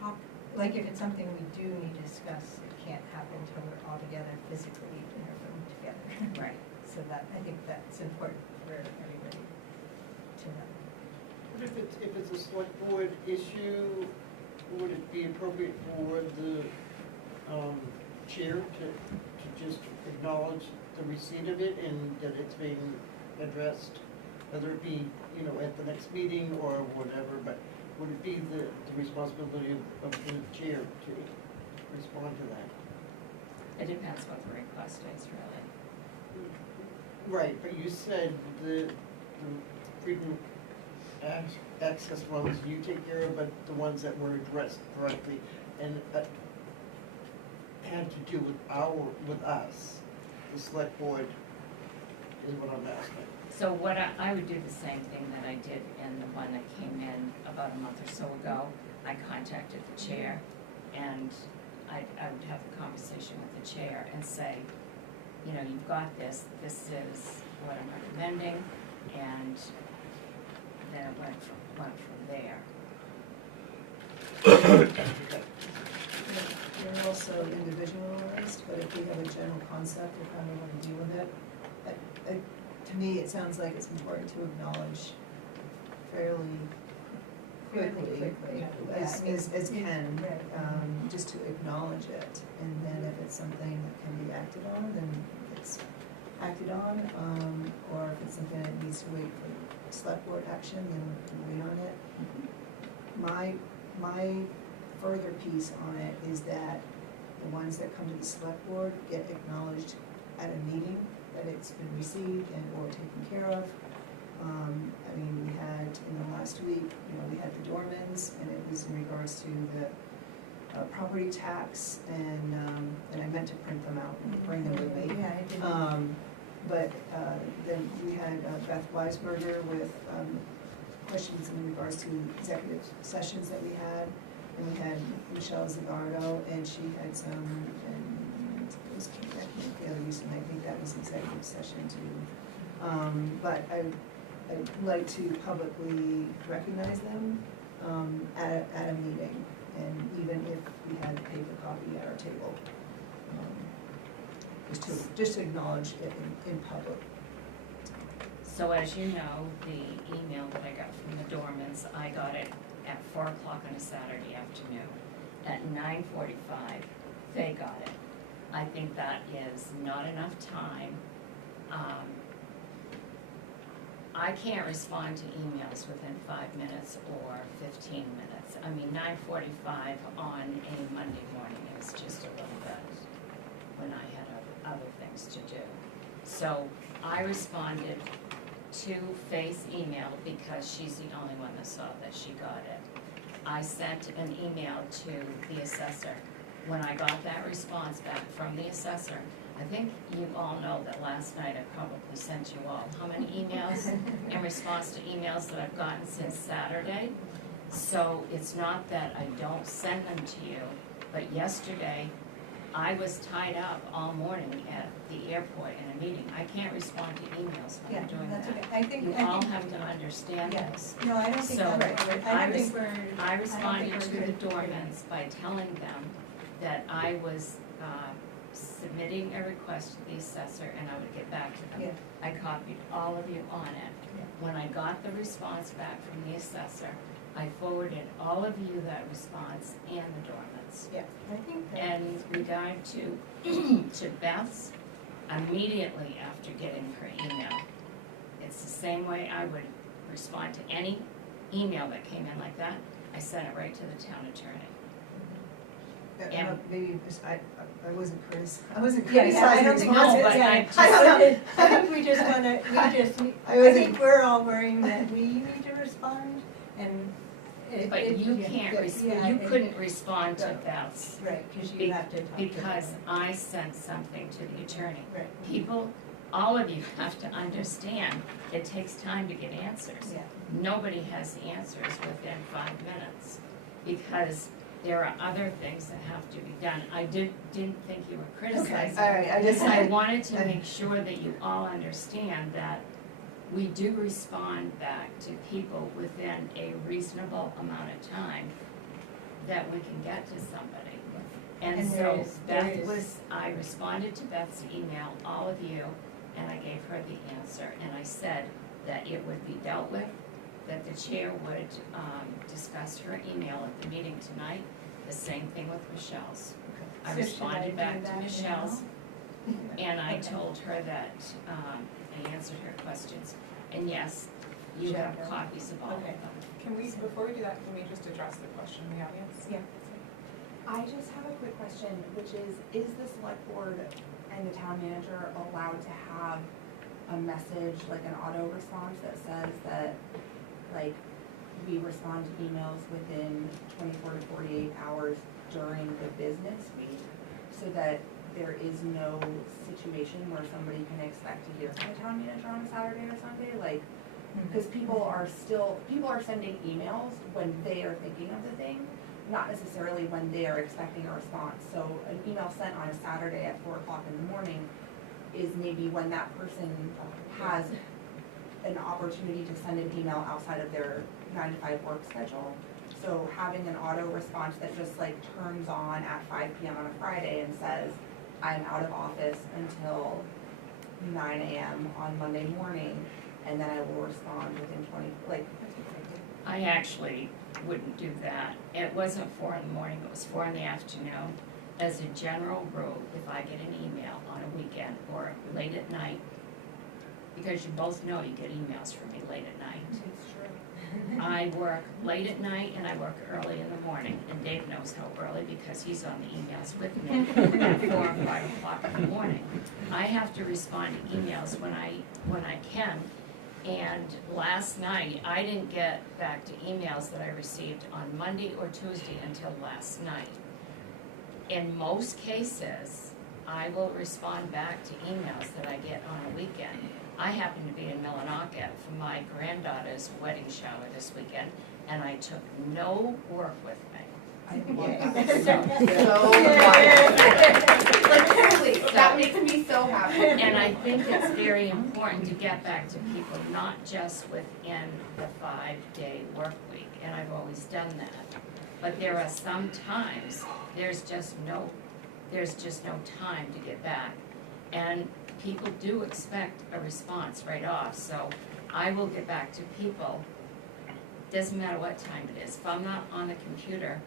talk, like, if it's something we do need to discuss, it can't happen until we're all together physically in a room together. Right. So that, I think that's important for everybody to know. But if it's a select board issue, would it be appropriate for the chair to just acknowledge the receipt of it and that it's being addressed? Whether it be, you know, at the next meeting or whatever, but would it be the responsibility of the chair to respond to that? It depends what the request is, really. Right, but you said the freedom access ones you take care of, but the ones that were addressed correctly and had to do with us, the select board, is what I'm asking. So what I would do the same thing that I did in the one that came in about a month or so ago. I contacted the chair, and I would have a conversation with the chair and say, you know, you've got this is what I'm recommending, and then it went from there. They're also individualized, but if we have a general concept of how we want to deal with it, to me, it sounds like it's important to acknowledge fairly quickly, as can, just to acknowledge it. And then if it's something that can be acted on, then it's acted on, or if it's something that needs to wait for select board action, then we'll wait on it. My further piece on it is that the ones that come to the select board get acknowledged at a meeting, that it's been received and or taken care of. I mean, we had in the last week, you know, we had the Dormans, and it was in regards to the property tax, and I meant to print them out and bring them with me. Yeah, I didn't. But then we had Beth Weisberger with questions in regards to executive sessions that we had, and we had Michelle Zagardo, and she had some, and it was, I can't the other reason, I think that was executive session too. But I'd like to publicly recognize them at a meeting, and even if we had a paper copy at our table, just to acknowledge it in public. So as you know, the email that I got from the Dormans, I got it at 4 o'clock on a Saturday afternoon. At 9:45, they got it. I think that is not enough time. I can't respond to emails within 5 minutes or 15 minutes. I mean, 9:45 on a Monday morning is just a little bit when I had other things to do. So I responded to Faith's email because she's the only one that saw that she got it. I sent an email to the assessor. When I got that response back from the assessor, I think you all know that last night I probably sent you all how many emails in response to emails that I've gotten since Saturday. So it's not that I don't send them to you, But yesterday, I was tied up all morning at the airport in a meeting. I can't respond to emails when Yeah, I'm doing that's that. okay. I think, You all have to understand Yeah. this. no, I don't think So, that's right. I I don't think we're. I responded think to we're the good. doormans by telling them that I was submitting a request to the assessor and I would get back to them. Yeah. I copied all of you on it. Yeah. When I got the response back from the assessor, I forwarded all of you that response and the doormans. Yeah, I think that. And regard to Beth's, immediately after getting her email, it's the same way I would respond to any email that came in like that. I sent it right to the town attorney. And- Maybe, I wasn't I wasn't Yeah, criticizing. I don't think No, that's but it, yeah. I just- I don't know, I think we just wanna, I I wasn't- think we're all worrying that we need to respond, and But you yeah, can't, yeah, you it- couldn't respond to Beth's Right, cause Be- you have to talk to them. because I sent something to the attorney. Right, People, all of you have to understand, it takes time to get answers. yeah. Nobody has the answers within 5 minutes, because there are other things that have to be done. I didn't think you were criticizing. All right, I just. I wanted to make sure that you all understand that we do respond back to people within a reasonable amount of time that we can get to somebody. And And so there Beth is- was, I responded to Beth's email, all of you, and I gave her the answer. And I said that it would be dealt with, that the chair would discuss her email at the meeting tonight. The same thing with Michelle's. I So should I responded do back to that Michelle's, and I Okay. told her that, I answered her questions. And yes, you Sure. have copies of all of Okay. them. Can we, before we do that, can we just address the question in the audience? Yeah. I just have a quick question, which is the select board and the town manager allowed to have a message, like an auto response that says that, like, we respond to emails within 24 to 48 hours during the business week, so that there is no situation where somebody can expect to hear from the town manager on a Saturday or Sunday, like, because people are sending emails when they are thinking of the thing, not necessarily when they are expecting a response. So an email sent on a Saturday at 4 o'clock in the morning is maybe when that person has an opportunity to send an email outside of their 9 to 5 work schedule. So having an auto response that just like turns on at 5 p.m. on a Friday and says, I'm out of office until 9 a.m. on Monday morning, and then I will respond within 20, like. I actually wouldn't do that. It wasn't 4 in the morning, it was 4 in the afternoon. As a general rule, if I get an email on a weekend or late at night, because you both know you get emails from me late at night. It's true. I work late at night and I work early in the morning, and Dave knows how early because he's on the emails with me at 4 and 5 o'clock in the morning. I have to respond to emails when I can. And last night, I didn't get back to emails that I received on Monday or Tuesday until last night. In most cases, I will respond back to emails that I get on a weekend. I happen to be in Millinocket for my granddaughter's wedding shower this weekend, and I took no work with me. I love that. So Like, truly, that makes me so happy. And I think it's very important to get back to people, not just within the 5-day work week, and I've always done that. But there are some times, there's just no time to get back. And people do expect a response right off, so I will get back to people. Doesn't matter what time it is. If I'm not on the computer,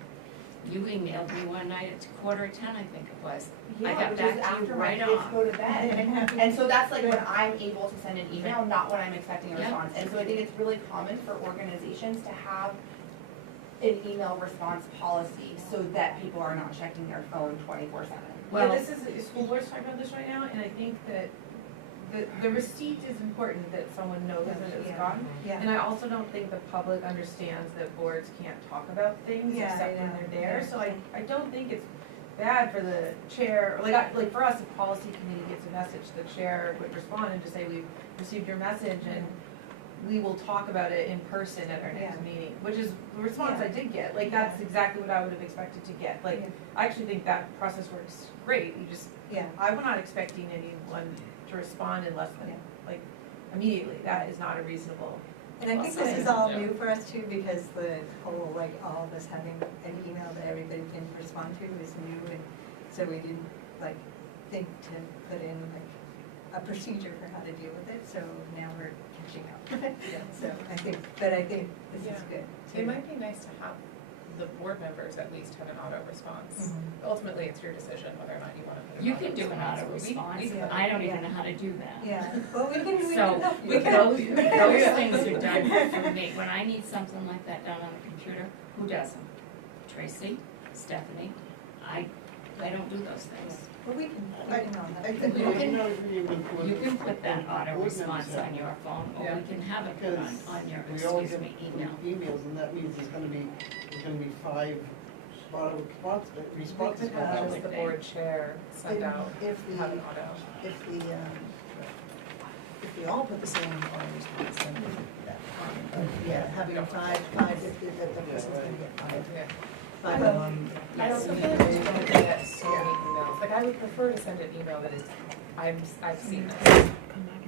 you emailed me one night at 9:45, I think it was. I Yeah, got which back is to you after my right kids off. go to bed. And so that's like when I'm able to send an email, not when I'm expecting a Yeah. response. And so I think it's really common for organizations to have an email response policy so that people are not checking their phone 24/7. Well, this is, the school board's talking about this right now, and I think that the receipt is important, that someone knows that it was gotten. Yeah. And I also don't think the public understands that boards can't talk about things Yeah, except when yeah, they're there. yeah. So I don't think it's bad for the chair, like for us, if policy committee gets a message, the chair would respond and just say, we've received your message, and we will talk about it in person at our next Yeah. meeting, which is the response I Yeah. did get, like, that's exactly what I would have expected to get, like, Yeah. I actually think that process works great, you just, Yeah. I'm not expecting anyone to respond in less than, Yeah. like, immediately, that is not a reasonable. And I think Well, this is same. all Yeah. new for us too, because the whole, like, all of us having an email that everybody can respond to is new, and so we didn't, like, think to put in, like, a procedure for how to deal with it, so now we're catching up. So I think this is good. It might be nice to have the board members at least have an auto response. Ultimately, it's your decision whether or not you want to put an You auto can do an response. auto response, We- but I don't even know how to do that. Yeah, well, we can So, help you. those things are done for me. When I need something like that done on a computer, who does them? Tracy, Stephanie, I don't do those things. Well, we can all I help. think You we can- can You can put that auto board response members on your phone, or Yeah. we can have it put Because on your, we always excuse get me, email. emails, and that means there's gonna be 5 auto responses. could have- Just the board chair send out, If the, have an auto. if we all put the same auto response, then that's fine. But yeah, having five, if the person's gonna get five. Yeah. Five of them. I also feel like we don't get so many emails, like I would prefer to send an email that is, I've seen this,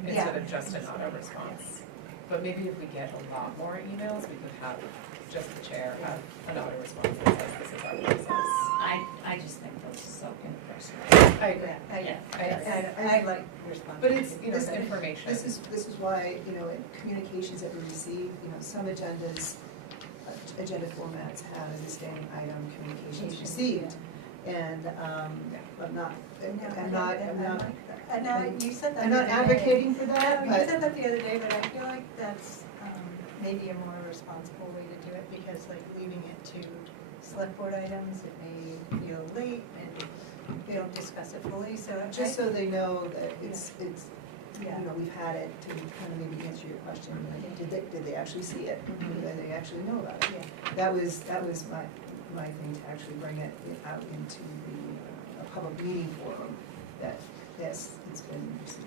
instead of just an auto response. But maybe if we get a lot more emails, we could have just the chair have an auto response that says this is our process. I just think those are so impersonal. I agree. I like response. But it's, you know, This- it's information. This is why, you know, in communications that we receive, you know, some agendas, agenda formats have a standing item, communications received. And, I'm not, And now, you said that. I'm not the other day. advocating for that, No, you but. said that the other day, but I feel like that's maybe a more responsible way to do it, because like leaving it to select board items, it may feel late and we don't discuss it fully, so. Just so they know that it's, Yeah. you know, we've had it to kind of maybe answer your question, like, did they actually see it? Did they actually know about it? Yeah. That was my thing, to actually bring it out into a public meeting forum, that, yes, it's been received.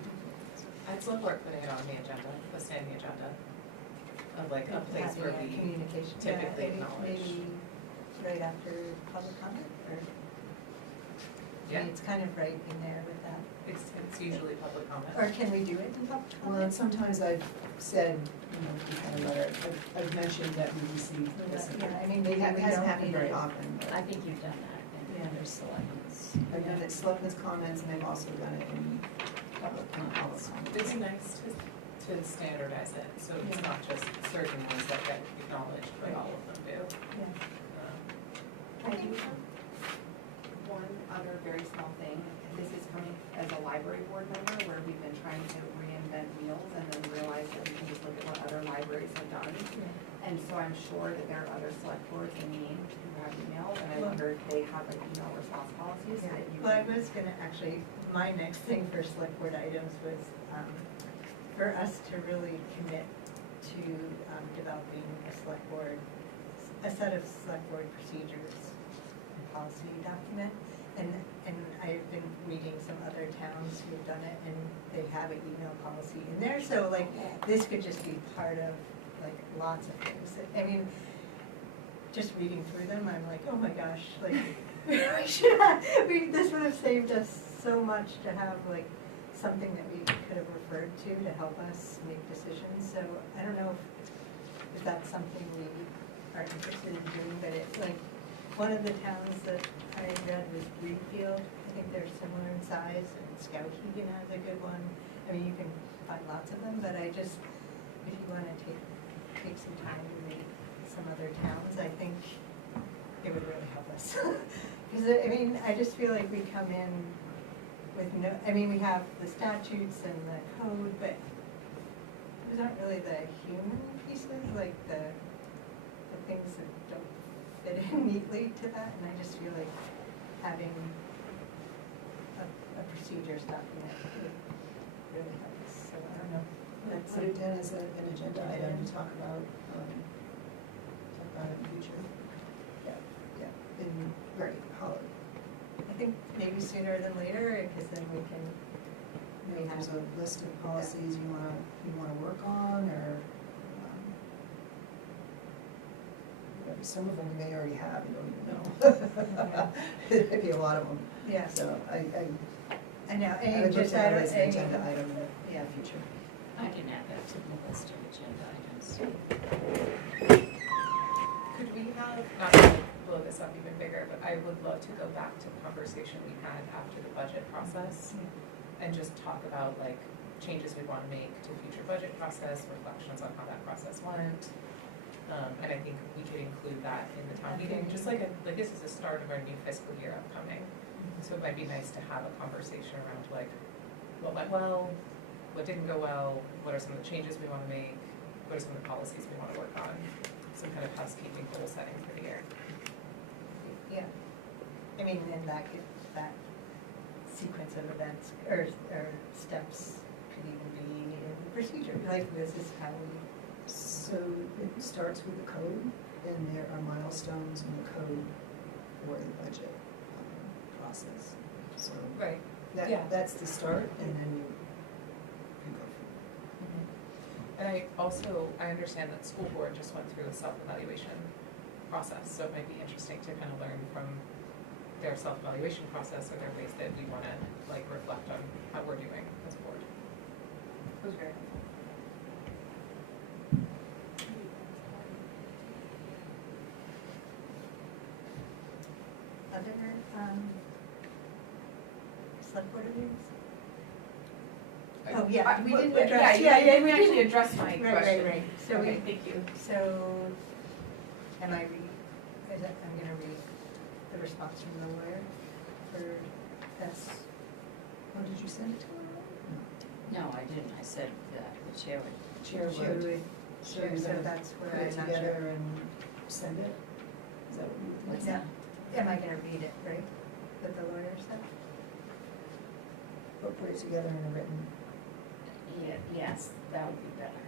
I'd still work putting it on the agenda, the standing agenda, of like a place where Having a we communication. typically Yeah, acknowledge. Maybe right after public comment, or, I Yeah, mean, it's kind of right in there with that. it's usually public comment. Or can we do it in public Well, comment? and sometimes I've said, you know, we kind of letter, I've mentioned that we received this. Yeah, I mean, It maybe we hasn't don't happened need very it. often, but I think you've done that Yeah. in your selectments. I've done it selectmen's comments, and I've also done it in public comments. It's nice to standardize it, so it's Yeah. not just certain ones that get acknowledged, but all of them do. Yeah. I do have one other very small thing. This is coming as a library board member, where we've been trying to reinvent wheels and then realize that we can just look at what other libraries have done. And so I'm sure that there are other select boards in Maine who have emails, and I wonder if they have like email response policies so that you Well, I can. was gonna actually, my next thing for select board items was, for us to really commit to, developing a select board, a set of select board procedures and policy document. And I've been reading some other towns who've done it, and they have an email policy in there, so like, this could just be part of, like, lots of things. I mean, just reading through them, I'm like, oh my gosh, like, we should have, this would have saved us so much to have, like, something that we could have referred to help us make decisions. So I don't know if that's something we are interested in doing, but it's like, one of the towns that I read was Greenfield. I think they're similar in size, and Skowhegan has a good one. I mean, you can find lots of them, but I just, if you wanna take some time to read some other towns, I think it would really help us. Because, I mean, I just feel like we come in with no, I mean, we have the statutes and the code, but those aren't really the human pieces, like the things that don't fit in neatly to that, and I just feel like having a procedures document would really help us, so I don't know. Let's put it down as an agenda item to talk about in the future. Yeah, in very holiday. I think maybe sooner than later, because then we can, Maybe there's a list of policies you wanna work on, or some of them we may already have and don't even know. There could be a lot of them, Yeah, so I know, I and would look just, at I it don't, as an agenda item in the yeah. future. I can add that to the list of agenda items. Could we have, not to blow this up even bigger, but I would love to go back to the conversation we had after the budget process and just talk about like changes we want to make to future budget process, reflections on how that process went. And I think we could include that in the town meeting, just like this is the start of our new fiscal year upcoming. So it might be nice to have a conversation around like what went well, what didn't go well, what are some of the changes we want to make, what are some of the policies we want to work on, some kind of housekeeping goal setting for the year. Yeah, I mean, and that sequence of events or steps could even be in procedure, like this is how we. So it starts with the code, and there are milestones in the code for the budget process. So Right. Yeah. that's the start, and then you go from And I understand that school board just went through a self-evaluation process, so it might be interesting to kind of learn from their self-evaluation process, or their ways that we want to like reflect on how we're doing as a board. It was very helpful. Other, select board meetings? Oh, yeah, we didn't address, we actually addressed my question. Right, so Okay, thank you. So, I'm gonna read the response from the lawyer for this. Oh, did you send it to her? No, I didn't, I said that the chair would. Chair She would. would, So sure, you're so gonna that's where put it I'm not together sure. and send it? Is that what you? What's Yeah. that? Am I gonna read it, right, what the lawyer said? Or put it together in a written? Yes, that would be better.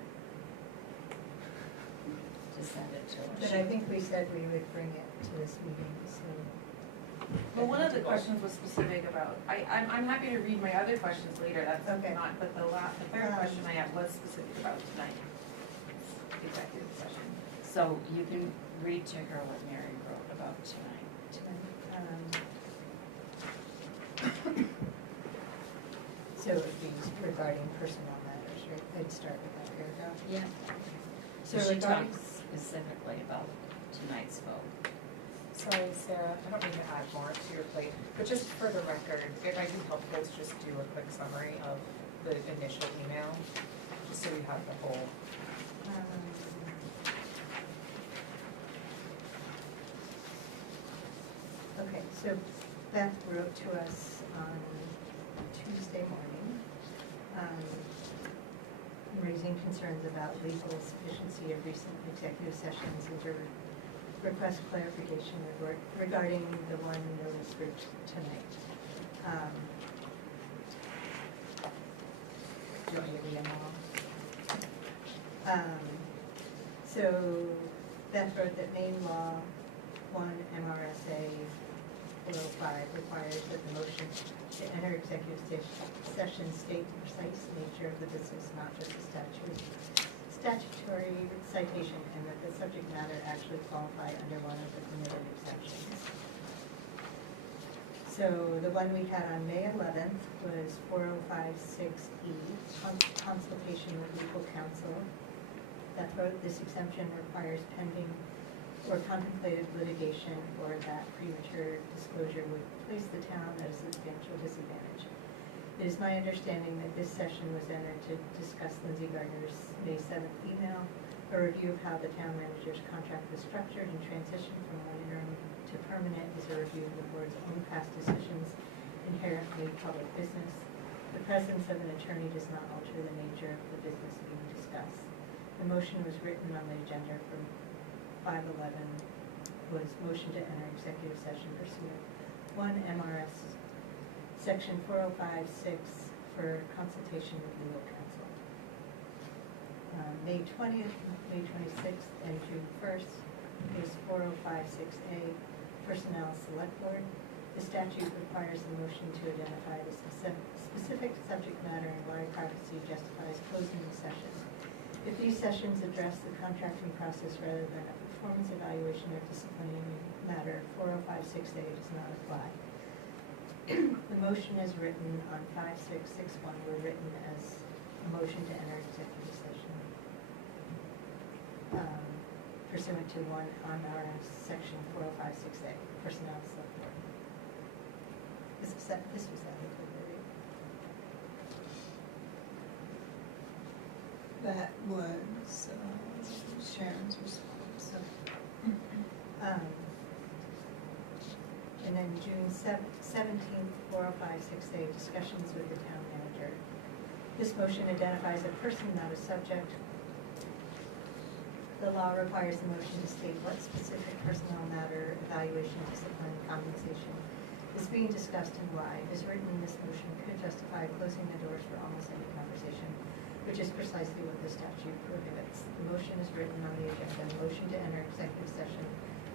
Just send it to her. But I think we said we would bring it to this meeting, so. Well, one of the questions was specific about, I'm happy to read my other questions later, that's Okay. not, but the third question I had was specific about tonight, executive session. So you can read to her what Mary wrote about tonight. So it would be regarding personnel matters, right? I'd start with that paragraph. Yeah. So She regarding, talks specifically about tonight's vote. Sorry, Sarah, I don't mean to add more to your plate, but just for the record, it might be helpful to just do a quick summary of the initial email, just so we have the whole. okay, so Beth wrote to us on Tuesday morning, raising concerns about legal sufficiency of recent executive sessions and to request clarification regarding the one notice for tonight. Do you want me to read them all? So Beth wrote that Maine Law 1 MRSA 405 requires that the motion to enter executive session state the precise nature of the business, not just a statutory citation, and that the subject matter actually qualify under one of the permitted exceptions. So the one we had on May 11th was 4056E, consultation with legal counsel. That wrote, this exemption requires pending or contemplated litigation, or that premature disclosure would place the town at a substantial disadvantage. It is my understanding that this session was entered to discuss Lindsay Gardner's May 7th email. A review of how the town manager's contract was structured and transition from one interim to permanent is a review of the board's own past decisions, inherently public business. The presence of an attorney does not alter the nature of the business being discussed. The motion was written on the agenda for 511, was motion to enter executive session pursuant 1 MRS Section 4056 for consultation with legal counsel. May 20th, May 26th, and June 1st is 4056A, Personnel Select Board. The statute requires the motion to identify the specific subject matter and why privacy justifies closing the session. If these sessions address the contracting process rather than performance evaluation or disciplinary matter, 405-6A does not apply. The motion is written on 5661, were written as a motion to enter executive session pursuant to 1 RS section 405-6A, personnel select board. This was adequate, right? That was Sharon's response. And then June 17th, 405-6A, discussions with the town manager. This motion identifies a person, not a subject. The law requires the motion to state what specific personnel matter, evaluation, discipline, compensation is being discussed and why. As written in this motion could justify closing the doors for almost any conversation, which is precisely what the statute prohibits. The motion is written on the agenda, motion to enter executive session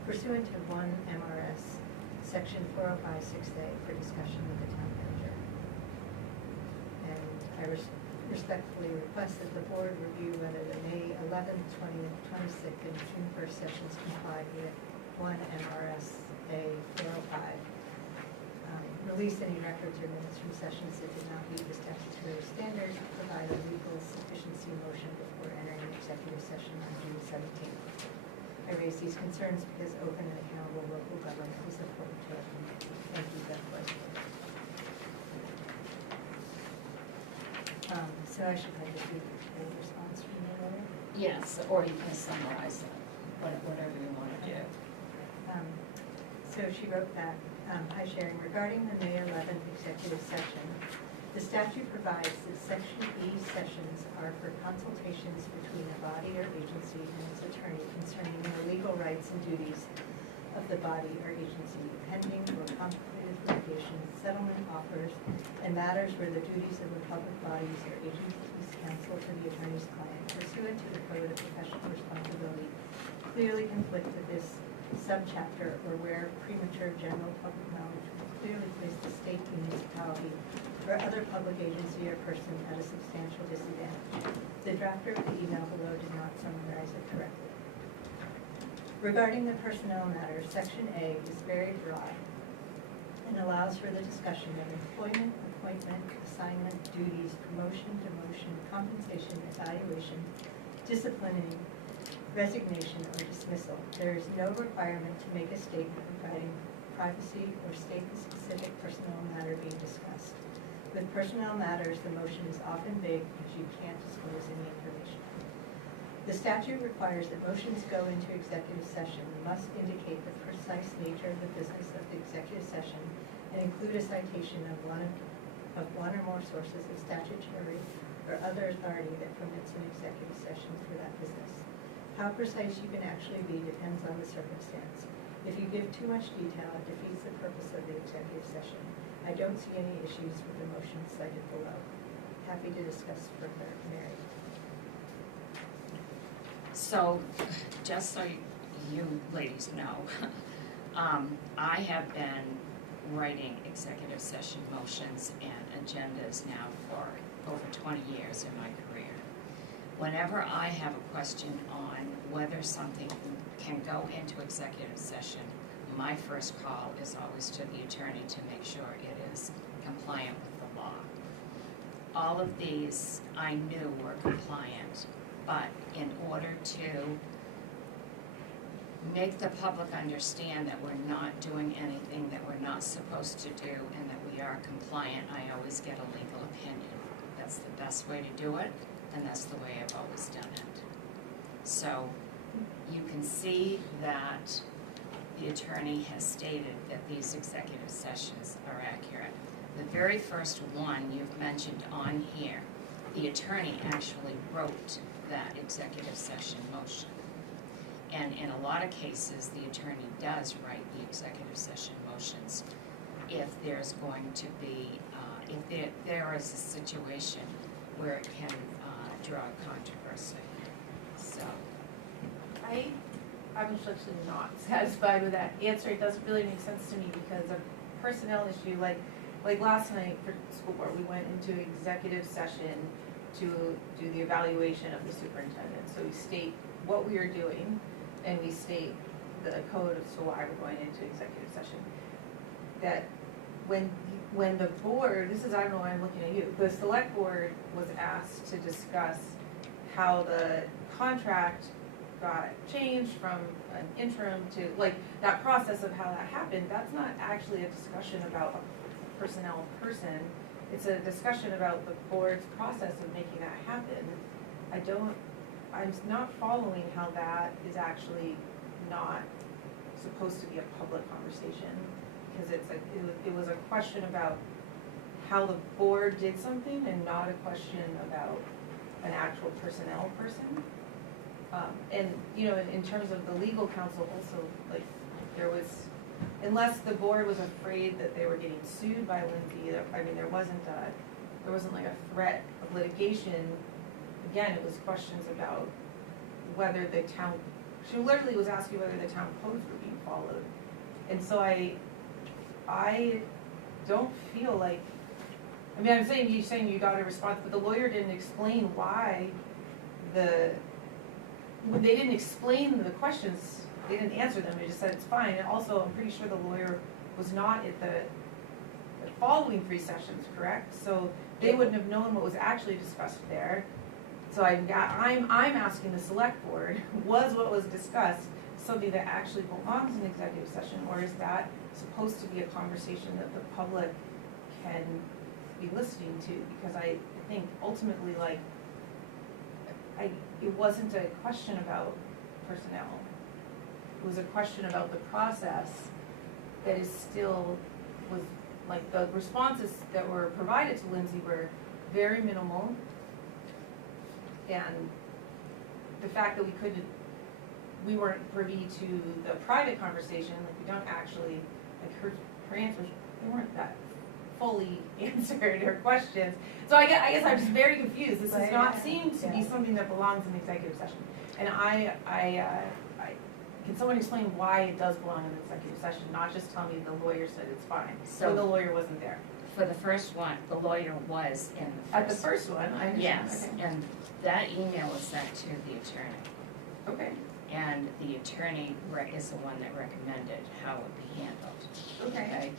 pursuant to 1 MRS section 405-6A for discussion with the town manager. And I respectfully request that the board review whether the May 11th, 20th, 26th, and June 1st sessions comply with 1 MRS A 405. Release any records or minutes from sessions that did not meet the statutory standard, provide a legal sufficiency motion before entering executive session on June 17th. I raise these concerns because open and accountable local government is important to our community. Thank you, Beth Weisberg. So I should probably just read the response from the letter? Yes, or you can summarize it, whatever you want to do. So she wrote back, hi Sharon, regarding the May 11th executive session, the statute provides that Section E sessions are for consultations between a body or agency and its attorney concerning the legal rights and duties of the body or agency, pending or complicated litigation, settlement offers, and matters where the duties of the public bodies or agencies counsel to the attorney's client pursuant to the Code of Professional Responsibility clearly conflict with this subchapter, or where premature general public knowledge will clearly place the state, municipality, or other public agency or person at a substantial disadvantage. The drafter of the email below did not summarize it correctly. Regarding the personnel matter, Section A is very broad and allows for the discussion of employment, appointment, assignment, duties, promotion, demotion, compensation, evaluation, disciplining, resignation, or dismissal. There is no requirement to make a statement regarding privacy or state the specific personnel matter being discussed. With personnel matters, the motion is often vague because you can't disclose any information. The statute requires that motions go into executive session must indicate the precise nature of the business of the executive session and include a citation of one or more sources of statutory or other authority that permits an executive session for that business. How precise you can actually be depends on the circumstance. If you give too much detail, it defeats the purpose of the executive session. I don't see any issues with the motion cited below. Happy to discuss further. Mary. So, just so you ladies know, I have been writing executive session motions and agendas now for over 20 years in my career. Whenever I have a question on whether something can go into executive session, my first call is always to the attorney to make sure it is compliant with the law. All of these I knew were compliant, but in order to make the public understand that we're not doing anything that we're not supposed to do and that we are compliant, I always get a legal opinion. That's the best way to do it, and that's the way I've always done it. So you can see that the attorney has stated that these executive sessions are accurate. The very first one you've mentioned on here, the attorney actually wrote that executive session motion. And in a lot of cases, the attorney does write the executive session motions if there's going to be, if there is a situation where it can draw controversy. So. I'm just not satisfied with that answer. It doesn't really make sense to me because a personnel issue, like last night for school board, we went into executive session to do the evaluation of the superintendent. So we state what we are doing, and we state the code as to why we're going into executive session, that when the board, this is, I don't know why I'm looking at you, the select board was asked to discuss how the contract got changed from an interim to, like, that process of how that happened, that's not actually a discussion about a personnel person. It's a discussion about the board's process of making that happen. I'm not following how that is actually not supposed to be a public conversation. Because it's like, it was a question about how the board did something and not a question about an actual personnel person. And, you know, in terms of the legal counsel also, like, there was, unless the board was afraid that they were getting sued by Lindsay, I mean, there wasn't like a threat of litigation. Again, it was questions about whether the town, she literally was asking whether the town codes were being followed. And so I don't feel like, I mean, you're saying you got a response, but the lawyer didn't explain why they didn't explain the questions, they didn't answer them, they just said it's fine. And also, I'm pretty sure the lawyer was not at the following 3 sessions, correct? So they wouldn't have known what was actually discussed there. So I'm asking the select board, was what was discussed something that actually belongs in executive session, or is that supposed to be a conversation that the public can be listening to? Because I think ultimately, like, it wasn't a question about personnel. It was a question about the process that is still, was, like, the responses that were provided to Lindsay were very minimal. And the fact that we weren't privy to the private conversation, like, we don't actually, like, her answers, they weren't that fully answered, her questions. So I guess I'm just very confused. This does not seem to be something that belongs in executive session. And can someone explain why it does belong in executive session, not just tell me the lawyer said it's fine, so the lawyer wasn't there? For the first one, the lawyer was in the first. At the first one, I understand. Yes, Okay. and that email was sent to the attorney. Okay. And the attorney is the one that recommended how it be handled. Okay.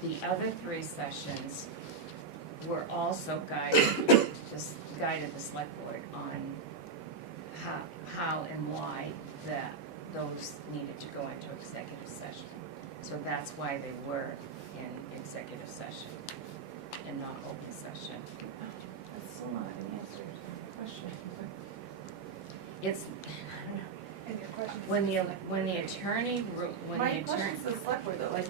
The other 3 sessions were also guided the select board on how and why those needed to go into executive session. So that's why they were in executive session and not open session. That's still not an answer to the question. It's, And your question is? when the attorney, My question's the select board though, like,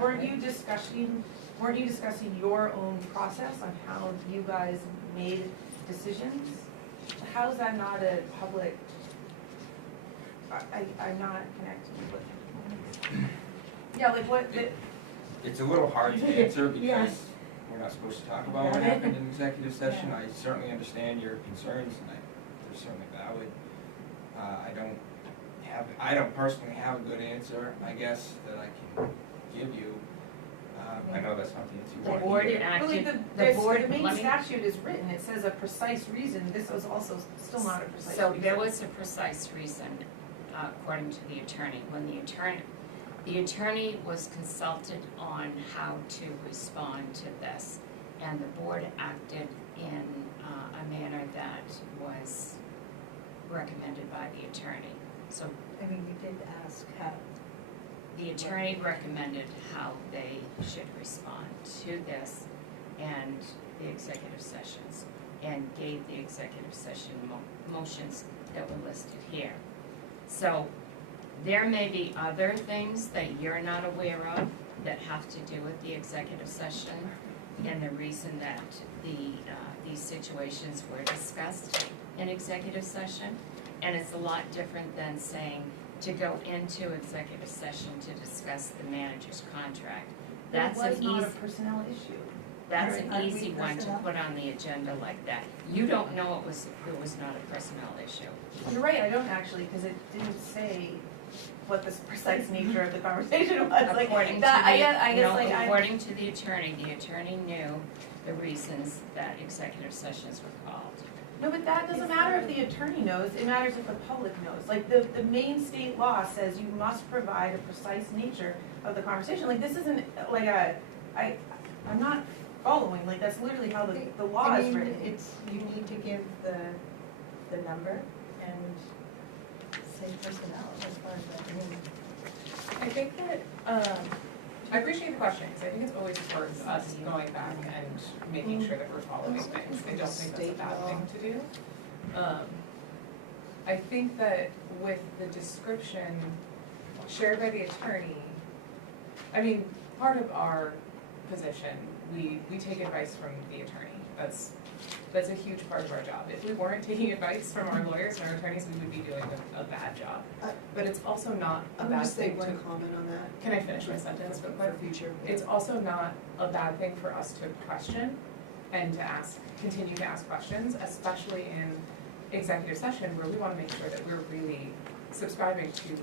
weren't you discussing your own process on how you guys made decisions? How is that not a public, I'm not connecting with. Yeah, like what, It's a little hard to answer because Yes. we're not supposed to talk about what happened in executive session. I certainly understand your concerns and they're certainly valid. I don't personally have a good answer, I guess, that I can give you. I know that's not the answer you the want to board hear. acted, the main statute is written, it says a precise reason, this was also still not a precise reason. So there was a precise reason, according to the attorney. When the attorney was consulted on how to respond to this, and the board acted in a manner that was recommended by the attorney. So I mean, we did ask how. the attorney recommended how they should respond to this and the executive sessions, and gave the executive session motions that were listed here. So there may be other things that you're not aware of that have to do with the executive session and the reason that these situations were discussed in executive session. And it's a lot different than saying to go into executive session to discuss the manager's contract. That's an It was not a easy, personnel issue. that's Are an we easy one to personnel? put on the agenda like that. You don't know it was not a personnel issue. You're right, I don't actually, because it didn't say what the precise nature of the conversation was, like, According to that, I guess, no, like, according to the attorney knew the reasons that executive sessions were called. No, but that doesn't matter if the attorney knows, it matters if the public knows. Like, the main state law says you must provide a precise nature of the conversation. Like, this isn't like I'm not following, like, that's literally how the law I is mean, written. it's, you need to give the number and say personnel as far as that. I think that, I appreciate the question, because I think it's always worth us going back and making sure that we're following things. I don't think that's a bad thing to do. I think that with the description shared by the attorney, I mean, part of our position, we take advice from the attorney. That's a huge part of our job. If we weren't taking advice from our lawyers and our attorneys, we would be doing a bad job. But it's also not a bad thing to. I would just say one comment on that. Can I finish my sentence real quick? For future. It's also not a bad thing for us to question and to continue to ask questions, especially in executive session where we want to make sure that we're really subscribing to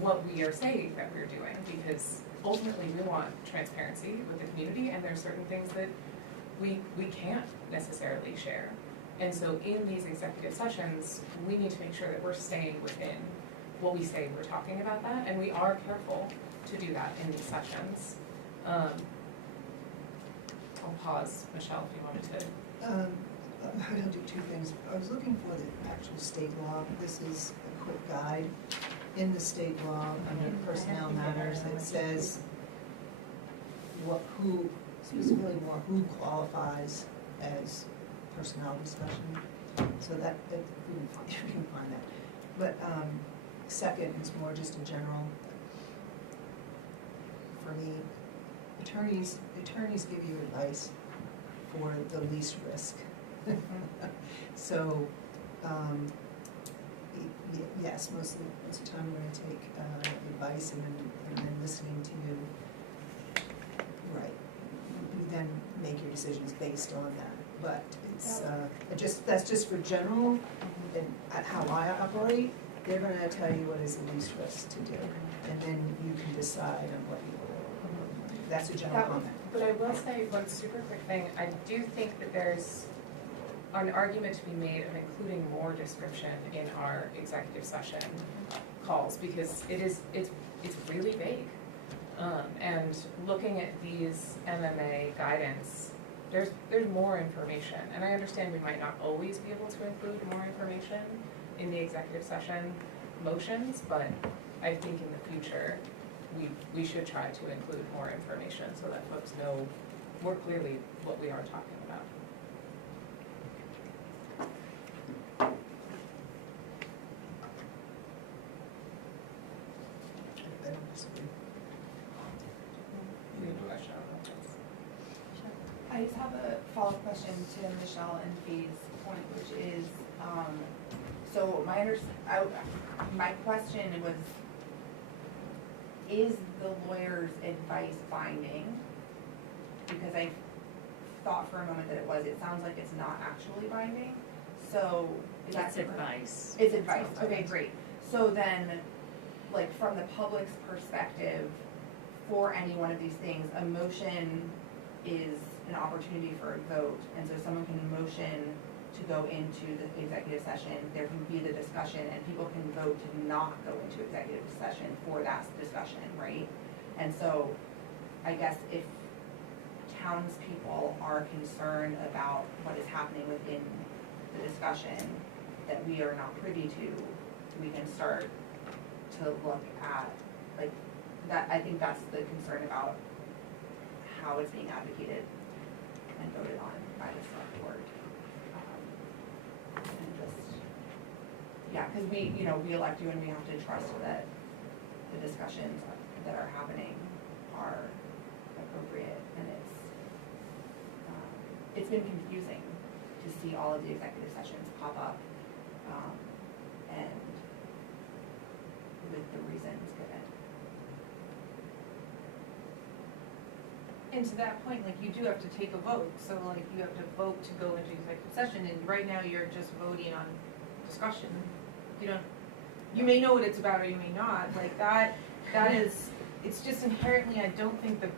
what we are saying that we're doing, because ultimately we want transparency with the community, and there are certain things that we can't necessarily share. And so in these executive sessions, we need to make sure that we're staying within what we say we're talking about that, and we are careful to do that in these sessions. I'll pause, Michelle, if you wanted to. I'm gonna do two things. I was looking for the actual state law. This is a quick guide. In the state law, under personnel matters, it says specifically who qualifies as personnel discussion. So that, if you can find that. But second is more just a general, for me, attorneys give you advice for the least risk. So, yes, most of the time we're gonna take advice and then listening to you. Right. You then make your decisions based on that. But it's that's just for general and how I operate. They're gonna tell you what is the least risk to do, and then you can decide on what you want. That's a general comment. But I will say one super quick thing. I do think that there's an argument to be made of including more description in our executive session calls, because it's really vague. And looking at these MMA guidance, there's more information. And I understand we might not always be able to include more information in the executive session motions, but I think in the future, we should try to include more information so that folks know more clearly what we are talking about. I don't disagree. I just have a follow-up question to Michelle and Faye's point, which is, so my question was, is the lawyer's advice binding? Because I thought for a moment that it was. It sounds like it's not actually binding. So is that It's advice. It's advice. Okay, great. So then, like, from the public's perspective, for any one of these things, a motion is an opportunity for a vote, and so someone can motion to go into the executive session, there can be the discussion, and people can vote to not go into executive session for that discussion, right? And so, I guess if townspeople are concerned about what is happening within the discussion that we are not privy to, we can start to look at, like, that, I think that's the concern about how it's being advocated and voted on by the select board. And just, yeah, because we elect you and we have to trust that the discussions that are happening are appropriate, and it's been confusing to see all of the executive sessions pop up, and with the reasons given. And to that point, like, you do have to take a vote, so like, you have to vote to go into executive session, and right now you're just voting on discussion. You don't, you may know what it's about or you may not, like that is, it's just inherently, I don't think the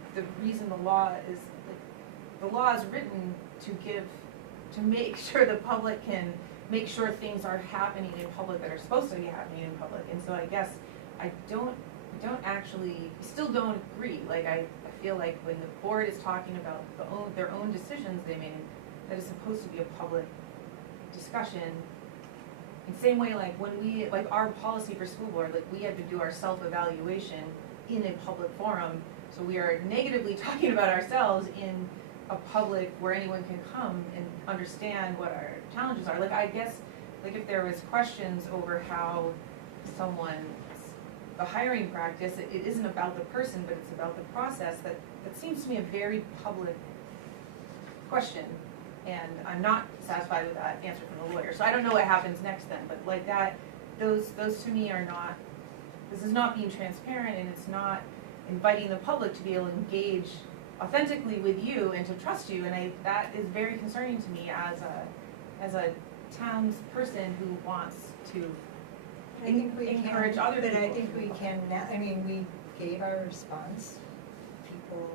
reason the law is, like, the law is written to make sure the public can make sure things are happening in public that are supposed to be happening in public, and so I guess I still don't agree, like I feel like when the board is talking about their own decisions they made, that is supposed to be a public discussion. In the same way, like when we, like our policy for school board, like we had to do our self-evaluation in a public forum, so we are negatively talking about ourselves in a public where anyone can come and understand what our challenges are. Like I guess, like if there was questions over how the hiring practice, it isn't about the person, but it's about the process, that seems to me a very public question. And I'm not satisfied with that answer from the lawyer. So I don't know what happens next then, but like that, those to me are not, this is not being transparent, and it's not inviting the public to be able to engage authentically with you and to trust you, and that is very concerning to me as a townsperson who wants to I think we encourage can, other people. but I think we can now, I mean, we gave our response. People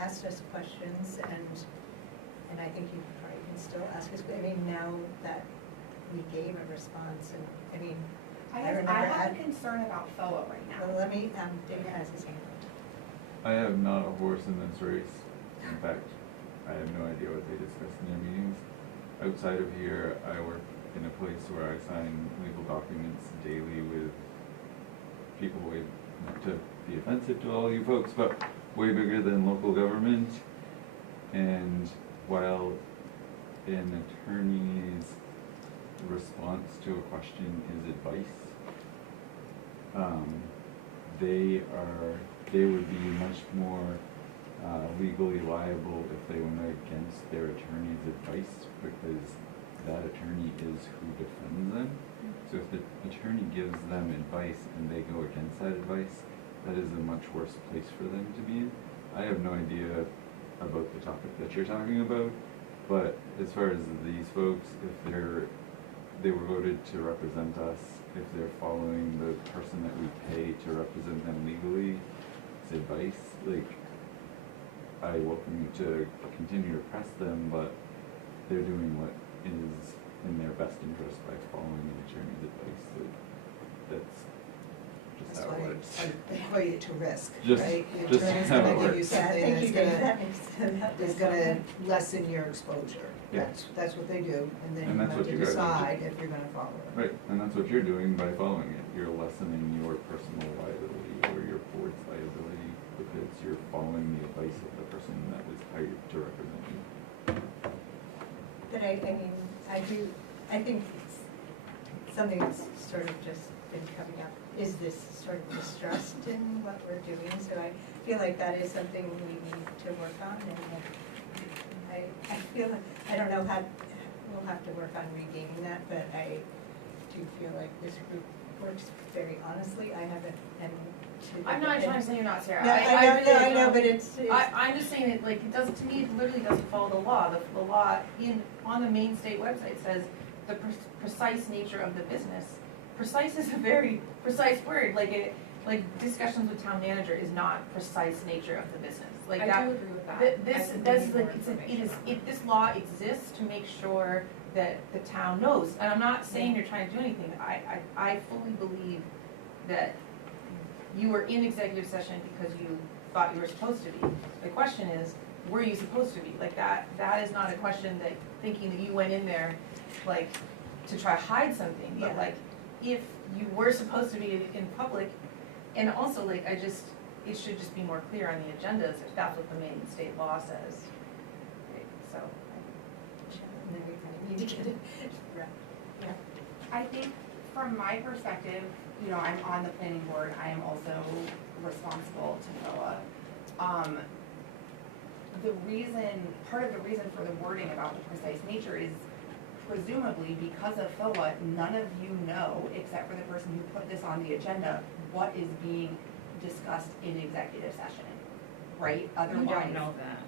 asked us questions, and I think you probably can still ask us, I mean, now that we gave a response, and, I mean, I have a concern about FOA right now. well, let me, David has his hand up. I have not a horse in this race. In fact, I have no idea what they discuss in their meetings. Outside of here, I work in a place where I sign legal documents daily with people way, not to be offensive to all you folks, but way bigger than local government. And while an attorney's response to a question is advice, they would be much more legally liable if they went against their attorney's advice, because that attorney is who defends them. So if the attorney gives them advice and they go against that advice, that is a much worse place for them to be in. I have no idea about the topic that you're talking about, but as far as these folks, if they were voted to represent us, if they're following the person that we pay to represent them legally, advice, like, I welcome you to continue to press them, but they're doing what is in their best interest by following an attorney's advice. Like, that's just That's how it why works. I equate it to risk, Just- right? The just attorney's how it gonna give you works. something Thank you, Dave, that's that makes sense. is gonna lessen your exposure. Yeah. That's what they do, and then And you that's have what to you guys do. decide if you're gonna follow it. Right, and that's what you're doing by following it. You're lessening your personal liability or your board's liability because you're following the advice of the person that was hired to represent you. But I mean, I think it's something that's sort of just been coming up, is this sort of distrust in what we're doing, so I feel like that is something we need to work on, and I feel, I don't know how, we'll have to work on regaining that, but I do feel like this group works very honestly. I haven't, and I'm not trying to say you're not, Sarah. No, I know, but it's. I'm just saying that, like, it doesn't, to me, it literally doesn't follow the law. The law on the main state website says the precise nature of the business. Precise is a very precise word, like discussions with town manager is not precise nature of the business. Like that. I do agree with that. This law exists to make sure that the town knows, and I'm not saying you're trying to do anything. I fully believe that you were in executive session because you thought you were supposed to be. The question is, were you supposed to be? Like that is not a question that thinking that you went in there like to try to hide something, but like if you were supposed to be in public, and also like it should just be more clear on the agendas if that's what the main state law says. Right, so. And then we kind of need to get it right. Yeah. I think from my perspective, you know, I'm on the planning board, I am also responsible to FOA. Part of the reason for the wording about the precise nature is presumably because of FOA, none of you know, except for the person who put this on the agenda, what is being discussed in executive session, right? Otherwise. You don't know that.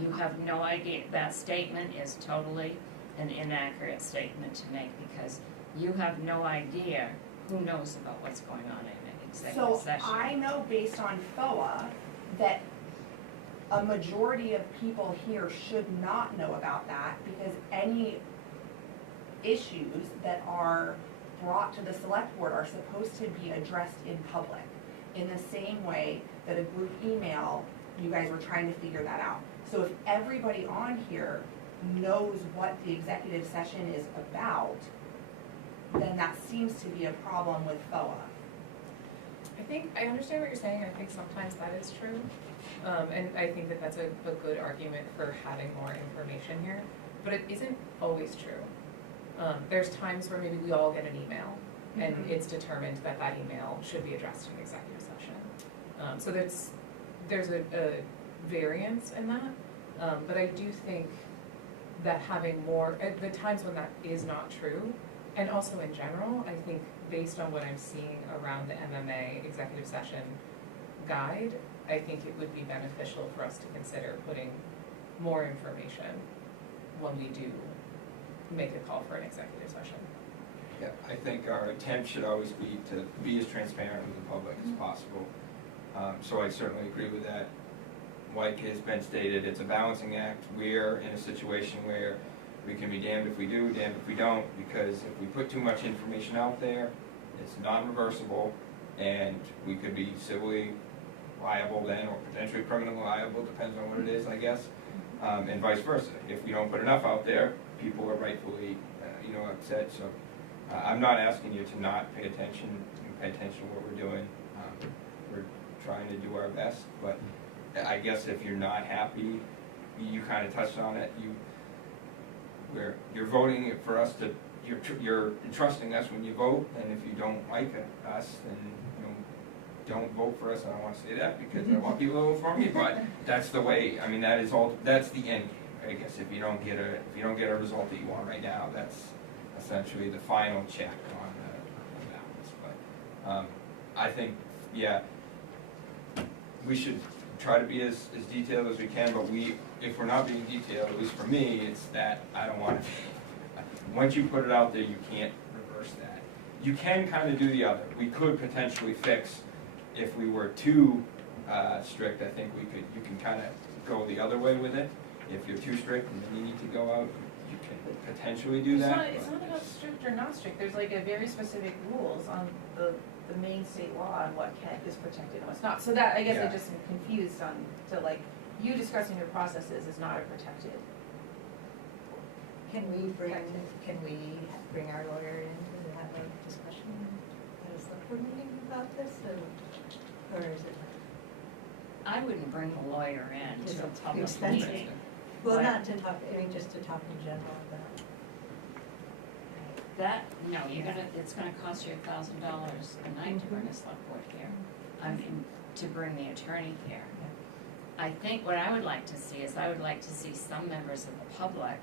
You have no idea. That statement is totally an inaccurate statement to make because you have no idea who knows about what's going on in an executive So session. I know based on FOA that a majority of people here should not know about that because any issues that are brought to the select board are supposed to be addressed in public. In the same way that a group email, you guys were trying to figure that out. So if everybody on here knows what the executive session is about, then that seems to be a problem with FOA. I understand what you're saying, I think sometimes that is true. And I think that that's a good argument for having more information here, but it isn't always true. There's times where maybe we all get an email, and it's determined that that email should be addressed in executive session. So there's a variance in that, but I do think that having more, at the times when that is not true, and also in general, I think based on what I'm seeing around the MMA executive session guide, I think it would be beneficial for us to consider putting more information when we do make a call for an executive session. Yeah, I think our attempt should always be to be as transparent with the public as possible. So I certainly agree with that. Like has been stated, it's a balancing act. We're in a situation where we can be damned if we do, damned if we don't, because if we put too much information out there, it's non-reversible, and we could be civilly liable then, or potentially criminally liable, depends on what it is, I guess, and vice versa. If we don't put enough out there, people are rightfully, upset. So I'm not asking you to not pay attention to what we're doing. We're trying to do our best, but I guess if you're not happy, you kind of touched on it. You're voting for us to. You're entrusting us when you vote, and if you don't like us, then don't vote for us. I don't want to say that because I want people to vote for me, but that's the way. I mean, that's the end. I guess if you don't get a result that you want right now, that's essentially the final check on the balance. But I think, yeah, we should try to be as detailed as we can. But if we're not being detailed, at least for me, it's that I don't want to. Once you put it out there, you can't reverse that. You can kind of do the other. We could potentially fix if we were too strict. I think you can kind of go the other way with it. If you're too strict and then you need to go out, you can potentially do that. It's not about strict or not strict, there's like a very specific rules on the main state law on what is protected and what's not. So that, I guess I just am confused on, to like, you discussing your processes is not a protected. Can we bring our lawyer in to have a discussion at a select board meeting about this, or is it? I wouldn't bring the lawyer in Is to a it public expensive? meeting. Well, But not to talk, I mean, just to talk in general about. it's gonna cost you $1,000 a night to bring a select board here. I mean, to bring the attorney here. I think what I would like to see is, I would like to see some members of the public,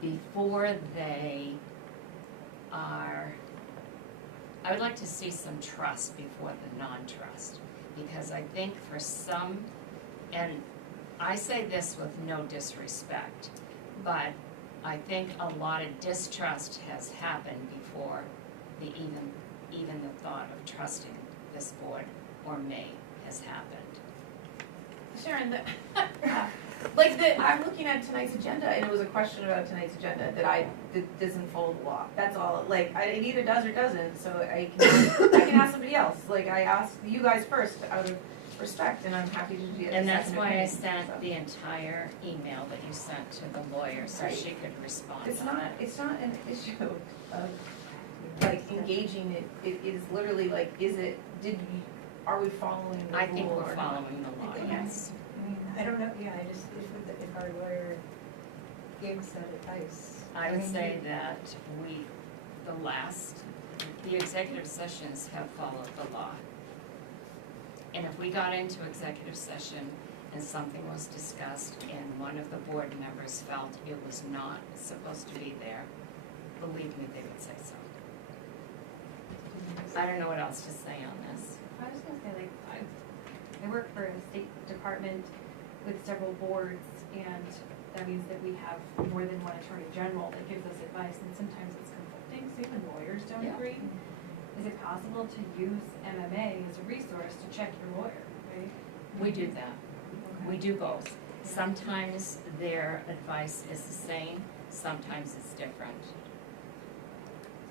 before they are, I would like to see some trust before the non-trust. Because I think for some, and I say this with no disrespect, but I think a lot of distrust has happened before even the thought of trusting this board or me has happened. Sharon, I'm looking at tonight's agenda, and it was a question about tonight's agenda that doesn't follow the law. That's all. Like, it either does or doesn't. So I can ask somebody else. Like, I asked you guys first out of respect, and I'm happy to do it. And that's why I sent the entire email that you sent to the lawyer, so she could respond on it. It's not an issue of like engaging. It is literally like, are we following the rule? I think we're or not? following the law, yes. I mean, I don't know, yeah, I just, if our lawyer gave us that advice. I would say that the executive sessions have followed the law. And if we got into executive session and something was discussed and one of the board members felt it was not supposed to be there, believe me, they would say so. I don't know what else to say on this. I was gonna say, like, I work for a state department with several boards, and that means that we have more than one attorney general that gives us advice, and sometimes it's conflicting. So say when lawyers don't Yeah. agree, is it possible to use MMA as a resource to check your lawyer, right? We do that. Okay. We do both. Sometimes their advice is the same, sometimes it's different.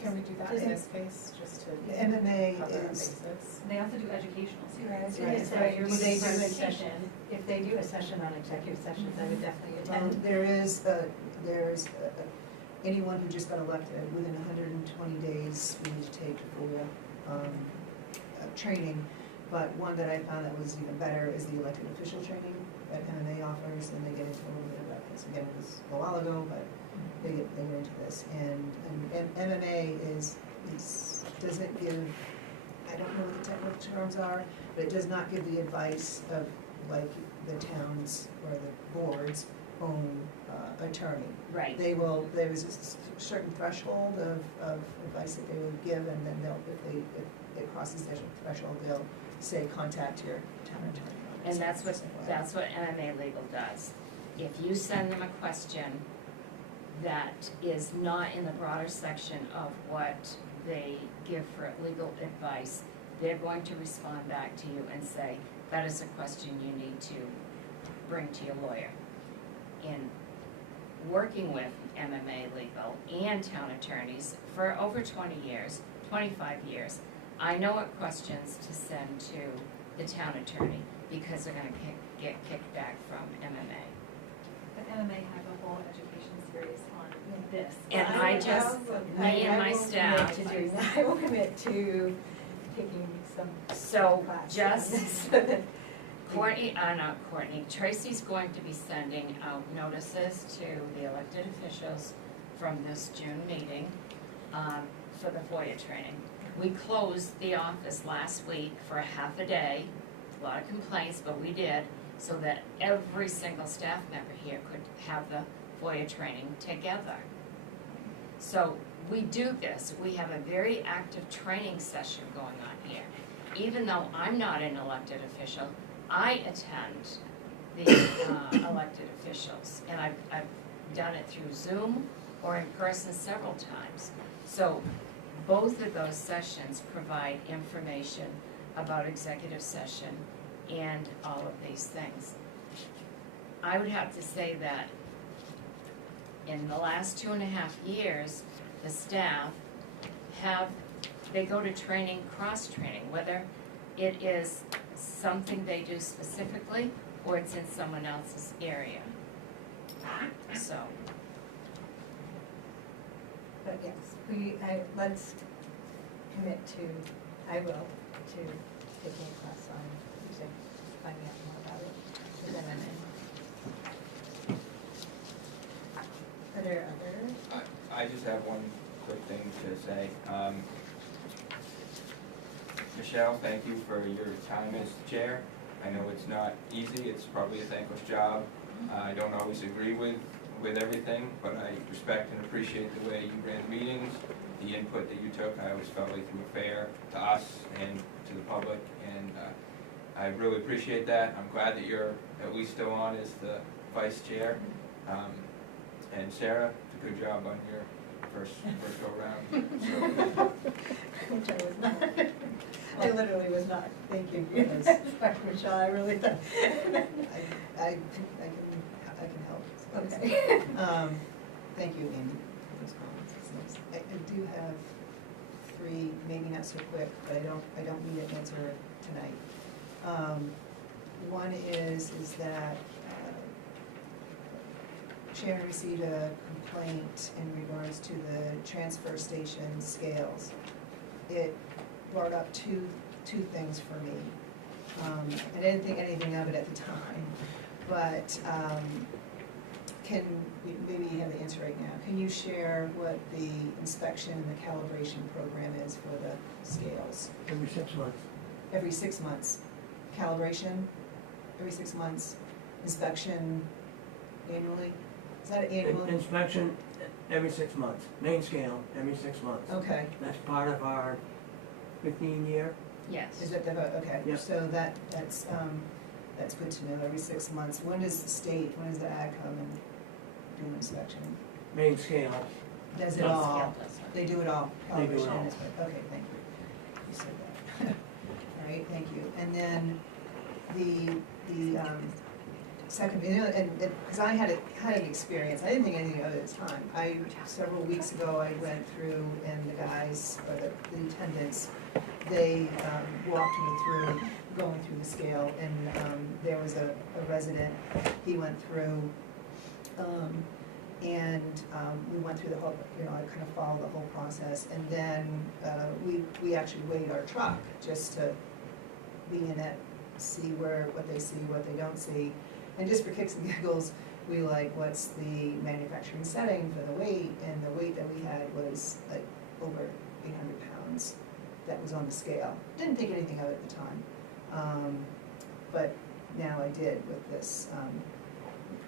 Can we do that in this case, just to The MMA cover our is, bases? They also do educational series. Right, So right. you're Do they looking do for a session? education. If they do a session on executive sessions, I would definitely attend. anyone who just got elected, within 120 days, we need to take full training. But one that I found that was even better is the elected official training that MMA offers, and they get into a little bit about this. Again, it was a while ago, but they get into this. And MMA doesn't give, I don't know what the technical terms are, but it does not give the advice of like the town's or the board's own attorney. Right. There is a certain threshold of advice that they will give, and then if it crosses their threshold, they'll say, contact your town attorney. And that's what MMA Legal does. If you send them a question that is not in the broader section of what they give for legal advice, they're going to respond back to you and say, that is a question you need to bring to your lawyer. In working with MMA Legal and town attorneys for over 20 years, 25 years, I know what questions to send to the town attorney because they're gonna get kickback from MMA. But MMA have a whole education series on this. And me and my staff. I will commit to taking some So class. just, Tracy's going to be sending out notices to the elected officials from this June meeting for the FOIA training. We closed the office last week for a half a day, a lot of complaints, but we did, so that every single staff member here could have the FOIA training together. So we do this, we have a very active training session going on here. Even though I'm not an elected official, I attend the elected officials, and I've done it through Zoom or in person several times. So both of those sessions provide information about executive session and all of these things. I would have to say that in the last 2.5 years, the staff they go to training, cross-training, whether it is something they do specifically or it's in someone else's area. So. But yes, let's commit to, I will, to taking a class on music, finding out more about it with MMA. Are there others? I just have one quick thing to say. Michelle, thank you for your time as chair. I know it's not easy, it's probably a thankless job. I don't always agree with everything, but I respect and appreciate the way you ran meetings, the input that you took. I always felt like you were fair to us and to the public, and I really appreciate that. I'm glad that you're at least still on as the vice chair. And Sarah, it's a good job on your first go round. Which I was not. I literally was not. Thank you. Michelle, I really thought. I can help. Okay. Thank you, Amy, for those comments. It's nice. I do have 3, maybe not so quick, but I don't need an answer tonight. One is that Sharon received a complaint in regards to the transfer station scales. It brought up two things for me. I didn't think anything of it at the time, but maybe you have the answer right now. Can you share what the inspection and the calibration program is for the scales? Every 6 months. Every 6 months. Calibration, every 6 months. Inspection annually? Is that annually? Inspection every 6 months. Main scale every 6 months. Okay. That's part of our 15-year. Yes. Is that okay? Yep. So that's good to know. Every 6 months. When does the ag come and do an inspection? Main scale does it No. all. Scale does it. They do it all. They do it Calibration all. is what- Okay, thank you. You said that. All right, thank you. And then the second, because I had an experience, I didn't think anything of it at the time. Several weeks ago, I went through and the guys, or the attendants, they walked me through, going through the scale, and there was a resident, he went through, and we went through the whole, I kind of followed the whole process, and then we actually weighed our truck, just to be in it, see what they see, what they don't see. And just for kicks and giggles, we what's the manufacturing setting for the weight, and the weight that we had was like over 800 pounds that was on the scale. Didn't think anything of it at the time, but now I did with this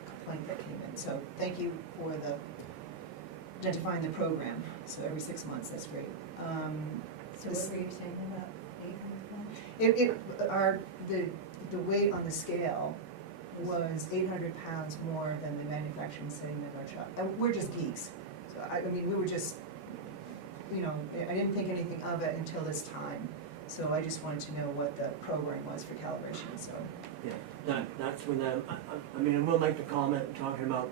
complaint that came in. So thank you for identifying the program, so every 6 months, that's great. So what were you saying about 800 pounds? The weight on the scale was 800 pounds more than the manufacturing setting of our truck. And we're just geeks. So I mean, we were just, I didn't think anything of it until this time. So I just wanted to know what the program was for calibration, so. Yeah, that's when I mean, I will make the comment talking about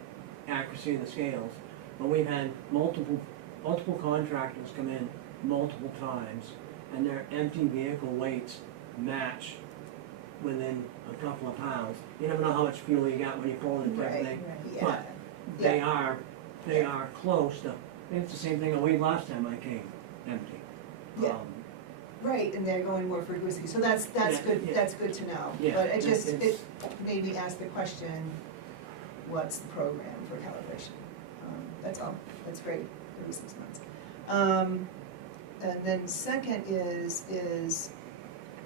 accuracy of the scales, but we've had multiple contractors come in multiple times, and their empty vehicle weights match within a couple of pounds. You never know how much fuel you got when you pull it type of thing, Yeah. but they are close to, it's the same thing I weighed last time I came, empty. Yeah. Right, and they're going more frequency, so that's Yeah, good, yeah. that's good to know. Yeah, But it it's- made me ask the question, what's the program for calibration? That's all, that's great, every 6 months. And then second is,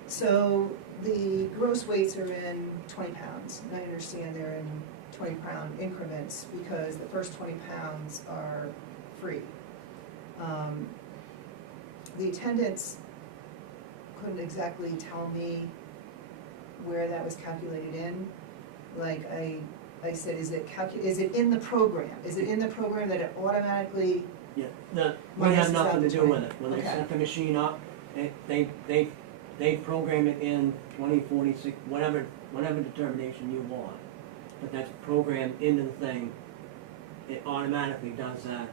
so the gross weights are in 20 pounds, and I understand they're in 20-pound increments because the first 20 pounds are free. The attendants couldn't exactly tell me where that was calculated in. Like I said, is it in the program? Is it in the program that it automatically? Yeah, we have nothing to do with it. When they Okay. set the machine up, they program it in 2046, whatever determination you want. But that's programmed into the thing. It automatically does that.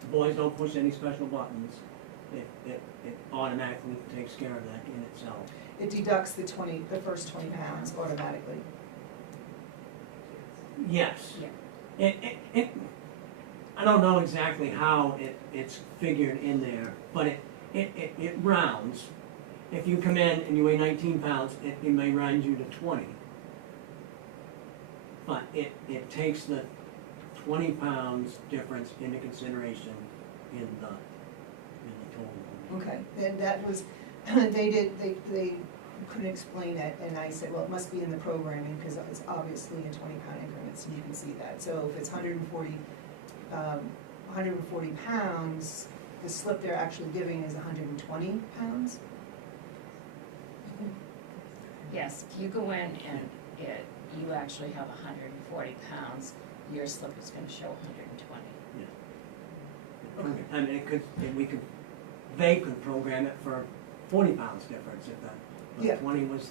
The boys don't push any special buttons. It automatically takes care of that in itself. It deducts the first 20 pounds automatically. Yes. Yeah. I don't know exactly how it's figured in there, but it rounds. If you come in and you weigh 19 pounds, it may round you to 20. But it takes the 20 pounds difference into consideration in the total. Okay, and that was, they couldn't explain it, and I said, well, it must be in the programming, because it's obviously in 20-pound increments, and you can see that. So if it's 140 pounds, the slip they're actually giving is 120 pounds? Yes, if you go in and you actually have 140 pounds, your slip is gonna show 120. I mean, they could program it for 40 pounds difference if that. But Yeah. 20 was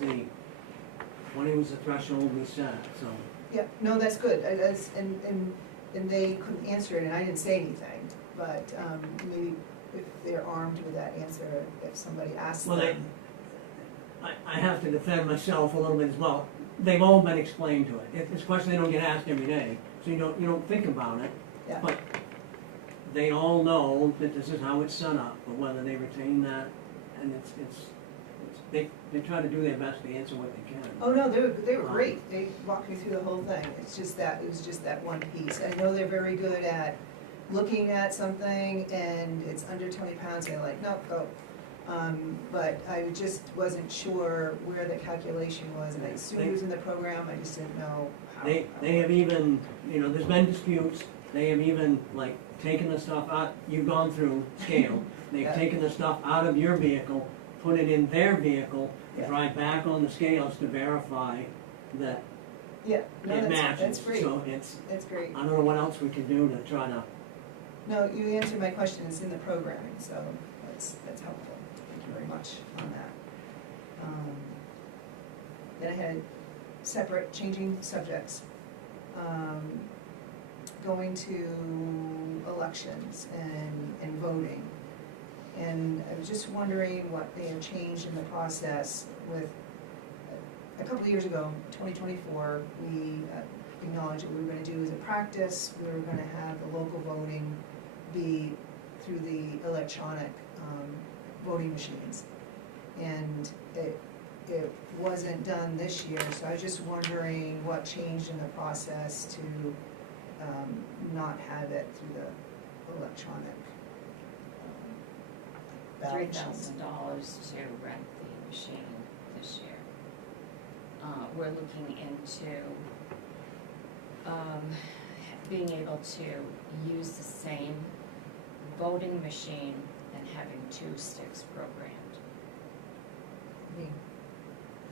the threshold we set, so. Yeah, no, that's good, and they couldn't answer it, and I didn't say anything, but maybe if they're armed with that answer, if somebody asks Well, them. I have to defend myself a little bit as well. They've all been explained to it. It's a question they don't get asked every day, so you don't think about it. Yeah. But they all know that this is how it's set up, but whether they retain that, and they try to do their best to answer what they can. Oh, no, they were great, they walked me through the whole thing, it was just that one piece. I know they're very good at looking at something and it's under 20 pounds, they're like, nope, go. But I just wasn't sure where the calculation was, and I assumed it was in the program, I just didn't know how. They have even, there's been disputes, they have even taken the stuff out, you've gone through scale, they've Yeah. taken the stuff out of your vehicle, put it in their vehicle, Yeah. drive back on the scales to verify that Yeah, no, it that's matches. great, So that's great. I don't know what else we can do to try to No, you answered my question, it's in the programming, so that's helpful. Thank you very much on that. Then I had separate, changing subjects. Going to elections and voting. And I was just wondering what may have changed in the process with, a couple of years ago, 2024, we acknowledged that we were gonna do as a practice, we were gonna have the local voting be through the electronic voting machines. And it wasn't done this year, so I was just wondering what changed in the process to not have it through the electronic ballot machines. $3,000 to rent the machine this year. We're looking into being able to use the same voting machine and having 2 sticks programmed.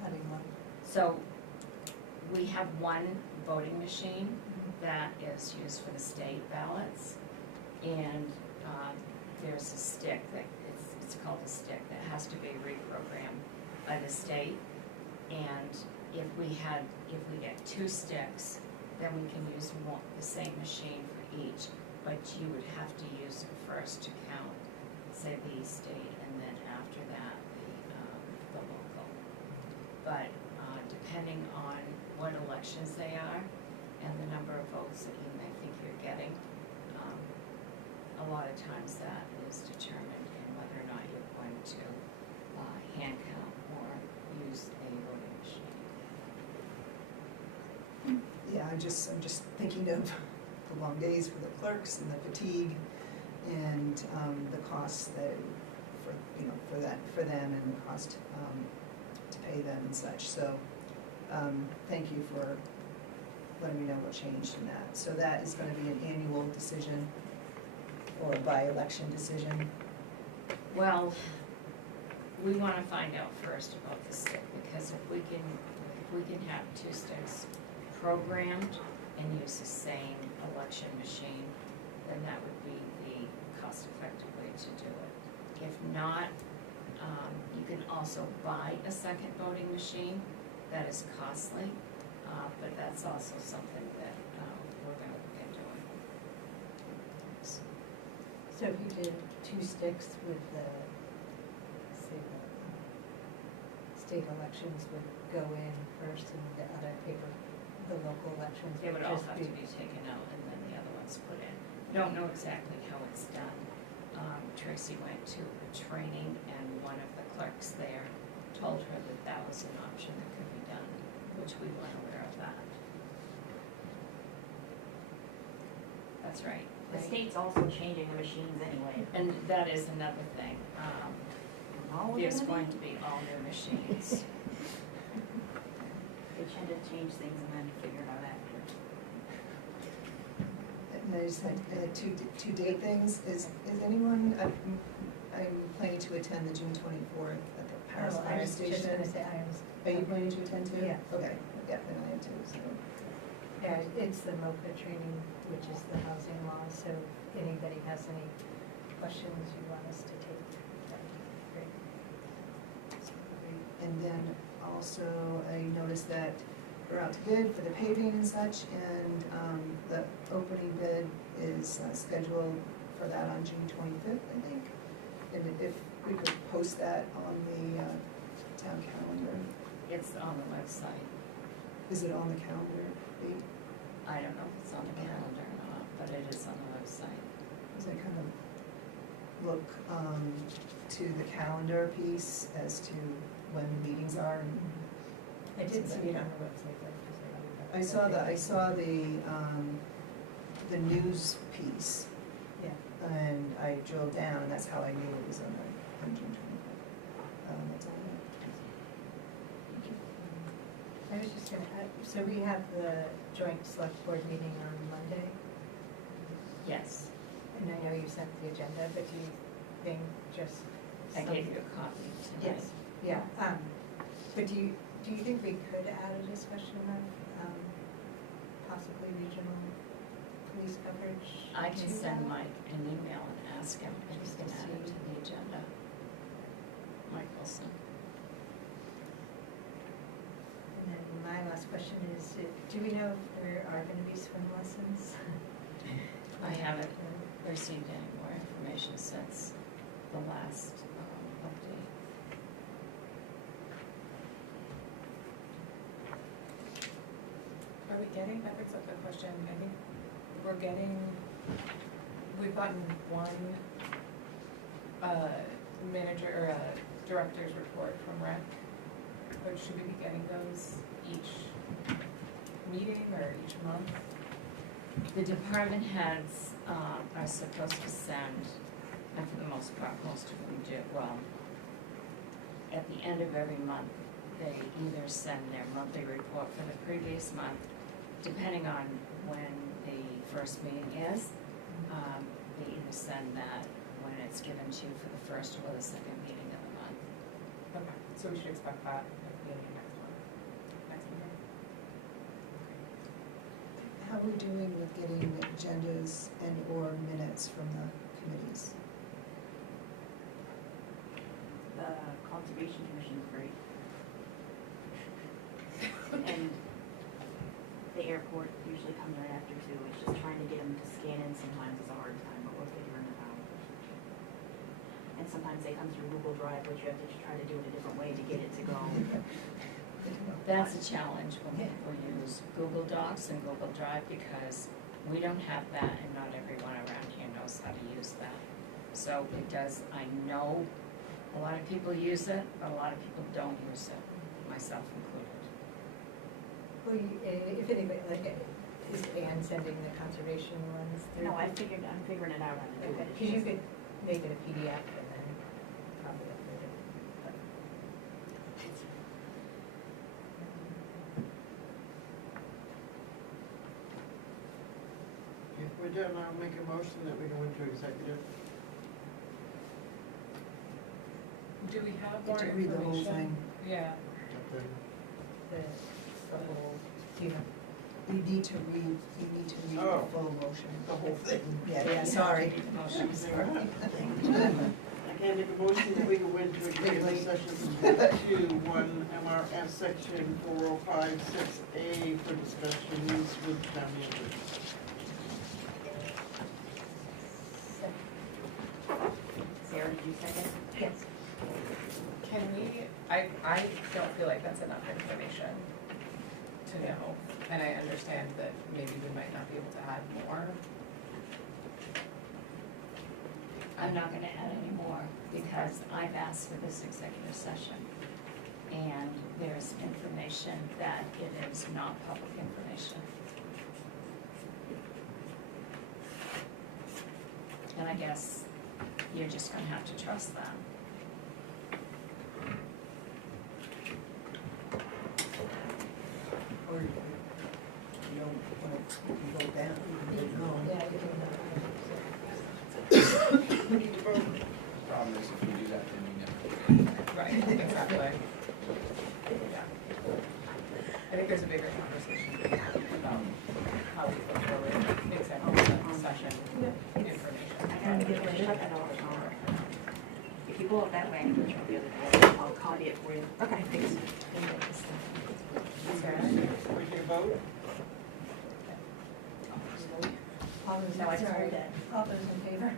Having one. So we have one voting machine that is used for the state ballots, and there's a stick that, it's called a stick, that has to be reprogrammed by the state. And if we get 2 sticks, then we can use the same machine for each, but you would have to use it first to count, say, the state, and then after that, the local. But depending on what elections they are and the number of votes that you may think you're getting, a lot of times that is determined in whether or not you're going to hand count or use a voting machine. Yeah, I'm just thinking of the long days for the clerks and the fatigue and the costs that, for them and the cost to pay them and such. So thank you for letting me know what changed in that. So that is gonna be an annual decision or a by-election decision? Well, we want to find out first about the stick, because if we can have 2 sticks programmed and use the same election machine, then that would be the cost-effective way to do it. If not, you can also buy a second voting machine. That is costly, but that's also something that we're going to look at doing. So if you did 2 sticks with the, say, the state elections would go in first and the other paper, the local elections They would would all just have to be taken out and then the other ones put in. Don't know exactly how it's done. Tracy went to a training and one of the clerks there told her that that was an option that could be done, which we weren't aware of that. That's right. The state's also changing the machines anyway. And that is another thing. All There's gonna going to be all new machines. They tend to change things and then figure it out after. And I just had two date things. Is anyone, I'm planning to attend the June 24th at the Paris I Fire was Station. just gonna say, I was. Are you planning to attend too? Yeah. Okay, yeah, then I am too, so. Yeah, it's the MOPA training, which is the housing law, so if anybody has any questions you want us to take, that'd be great. And then also, I noticed that we're out to bid for the paving and such, and the opening bid is scheduled for that on June 25th, I think. And if we could post that on the town calendar. It's on the website. Is it on the calendar, Lee? I don't know if it's on the calendar or not, but it is on the website. As I kind of look to the calendar piece as to when the meetings are. And I did see it on the website, like, I saw the news piece. Yeah. And I drilled down, and that's how I knew it was on June 25th. That's all I know. I was just gonna add, so we have the joint select board meeting on Monday, Yes, and I know you sent the agenda, but do you think just? I gave you a copy tonight. Yes, yeah, but do you think we could add a discussion of, possibly regional police coverage I can send Mike an email and ask him if he can add it to the agenda. Mike Wilson. And then my last question is, do we know if there are gonna be swim lessons? I haven't received any more information since the last update. Are we getting, that brings up the question, I think we've gotten one, manager, or director's report from rec, but should we be getting those each meeting or each month? The department heads are supposed to send, and for the most part, most of them do, well, at the end of every month, they either send their monthly report for the previous month, depending on when the first meeting is. They either send that when it's given to you for the first or the second meeting of the month. Okay, so we should expect that at the beginning of next month, next meeting. How are we doing with getting agendas and or minutes from the committees? The Conservation Commission is great. And the airport usually comes right after too. It's just trying to get them to scan in sometimes is a hard time, but we're figuring it out. And sometimes they come through Google Drive, which you have to try to do it a different way to get it to go. That's a challenge when people use Google Docs and Google Drive, because we don't have that and not everyone around here knows how to use that. So it does, I know a lot of people use it, but a lot of people don't use it, myself included. Well, if anybody, like, is Ann sending the conservation ones through? No, I'm figuring it out how to do Okay, it. because you could make it a PDF and then copy it through it. If we're done, I'll make a motion that we go into executive. Do we have You more have to read the whole information? thing. Yeah. The whole, you know. You need to read the Oh. full motion. The whole thing. Yeah, sorry. Sorry. I can make a motion that we go into executive session to 1 MRS section 4056A for discussions with town manager. Sarah, did you second? Yes. Can we, I don't feel like that's enough information to know, and I understand that maybe we might not be able to add more. I'm not gonna add any more, because I've asked for this executive session. And there's information that it is not public information. And I guess you're just gonna have to trust that. Or you don't want to go down, you can go. Yeah, you We need to vote. Problem is, if we do that, then we never. Right, exactly. Yeah. I think there's a bigger conversation to be had about how we go forward, executive session information. I gotta get my shut that all the time. If you go up that way, I can go the other way. I'll copy it for you. Okay, thanks. Sarah? We need to vote? All those, No, I sorry, told that. all those in favor?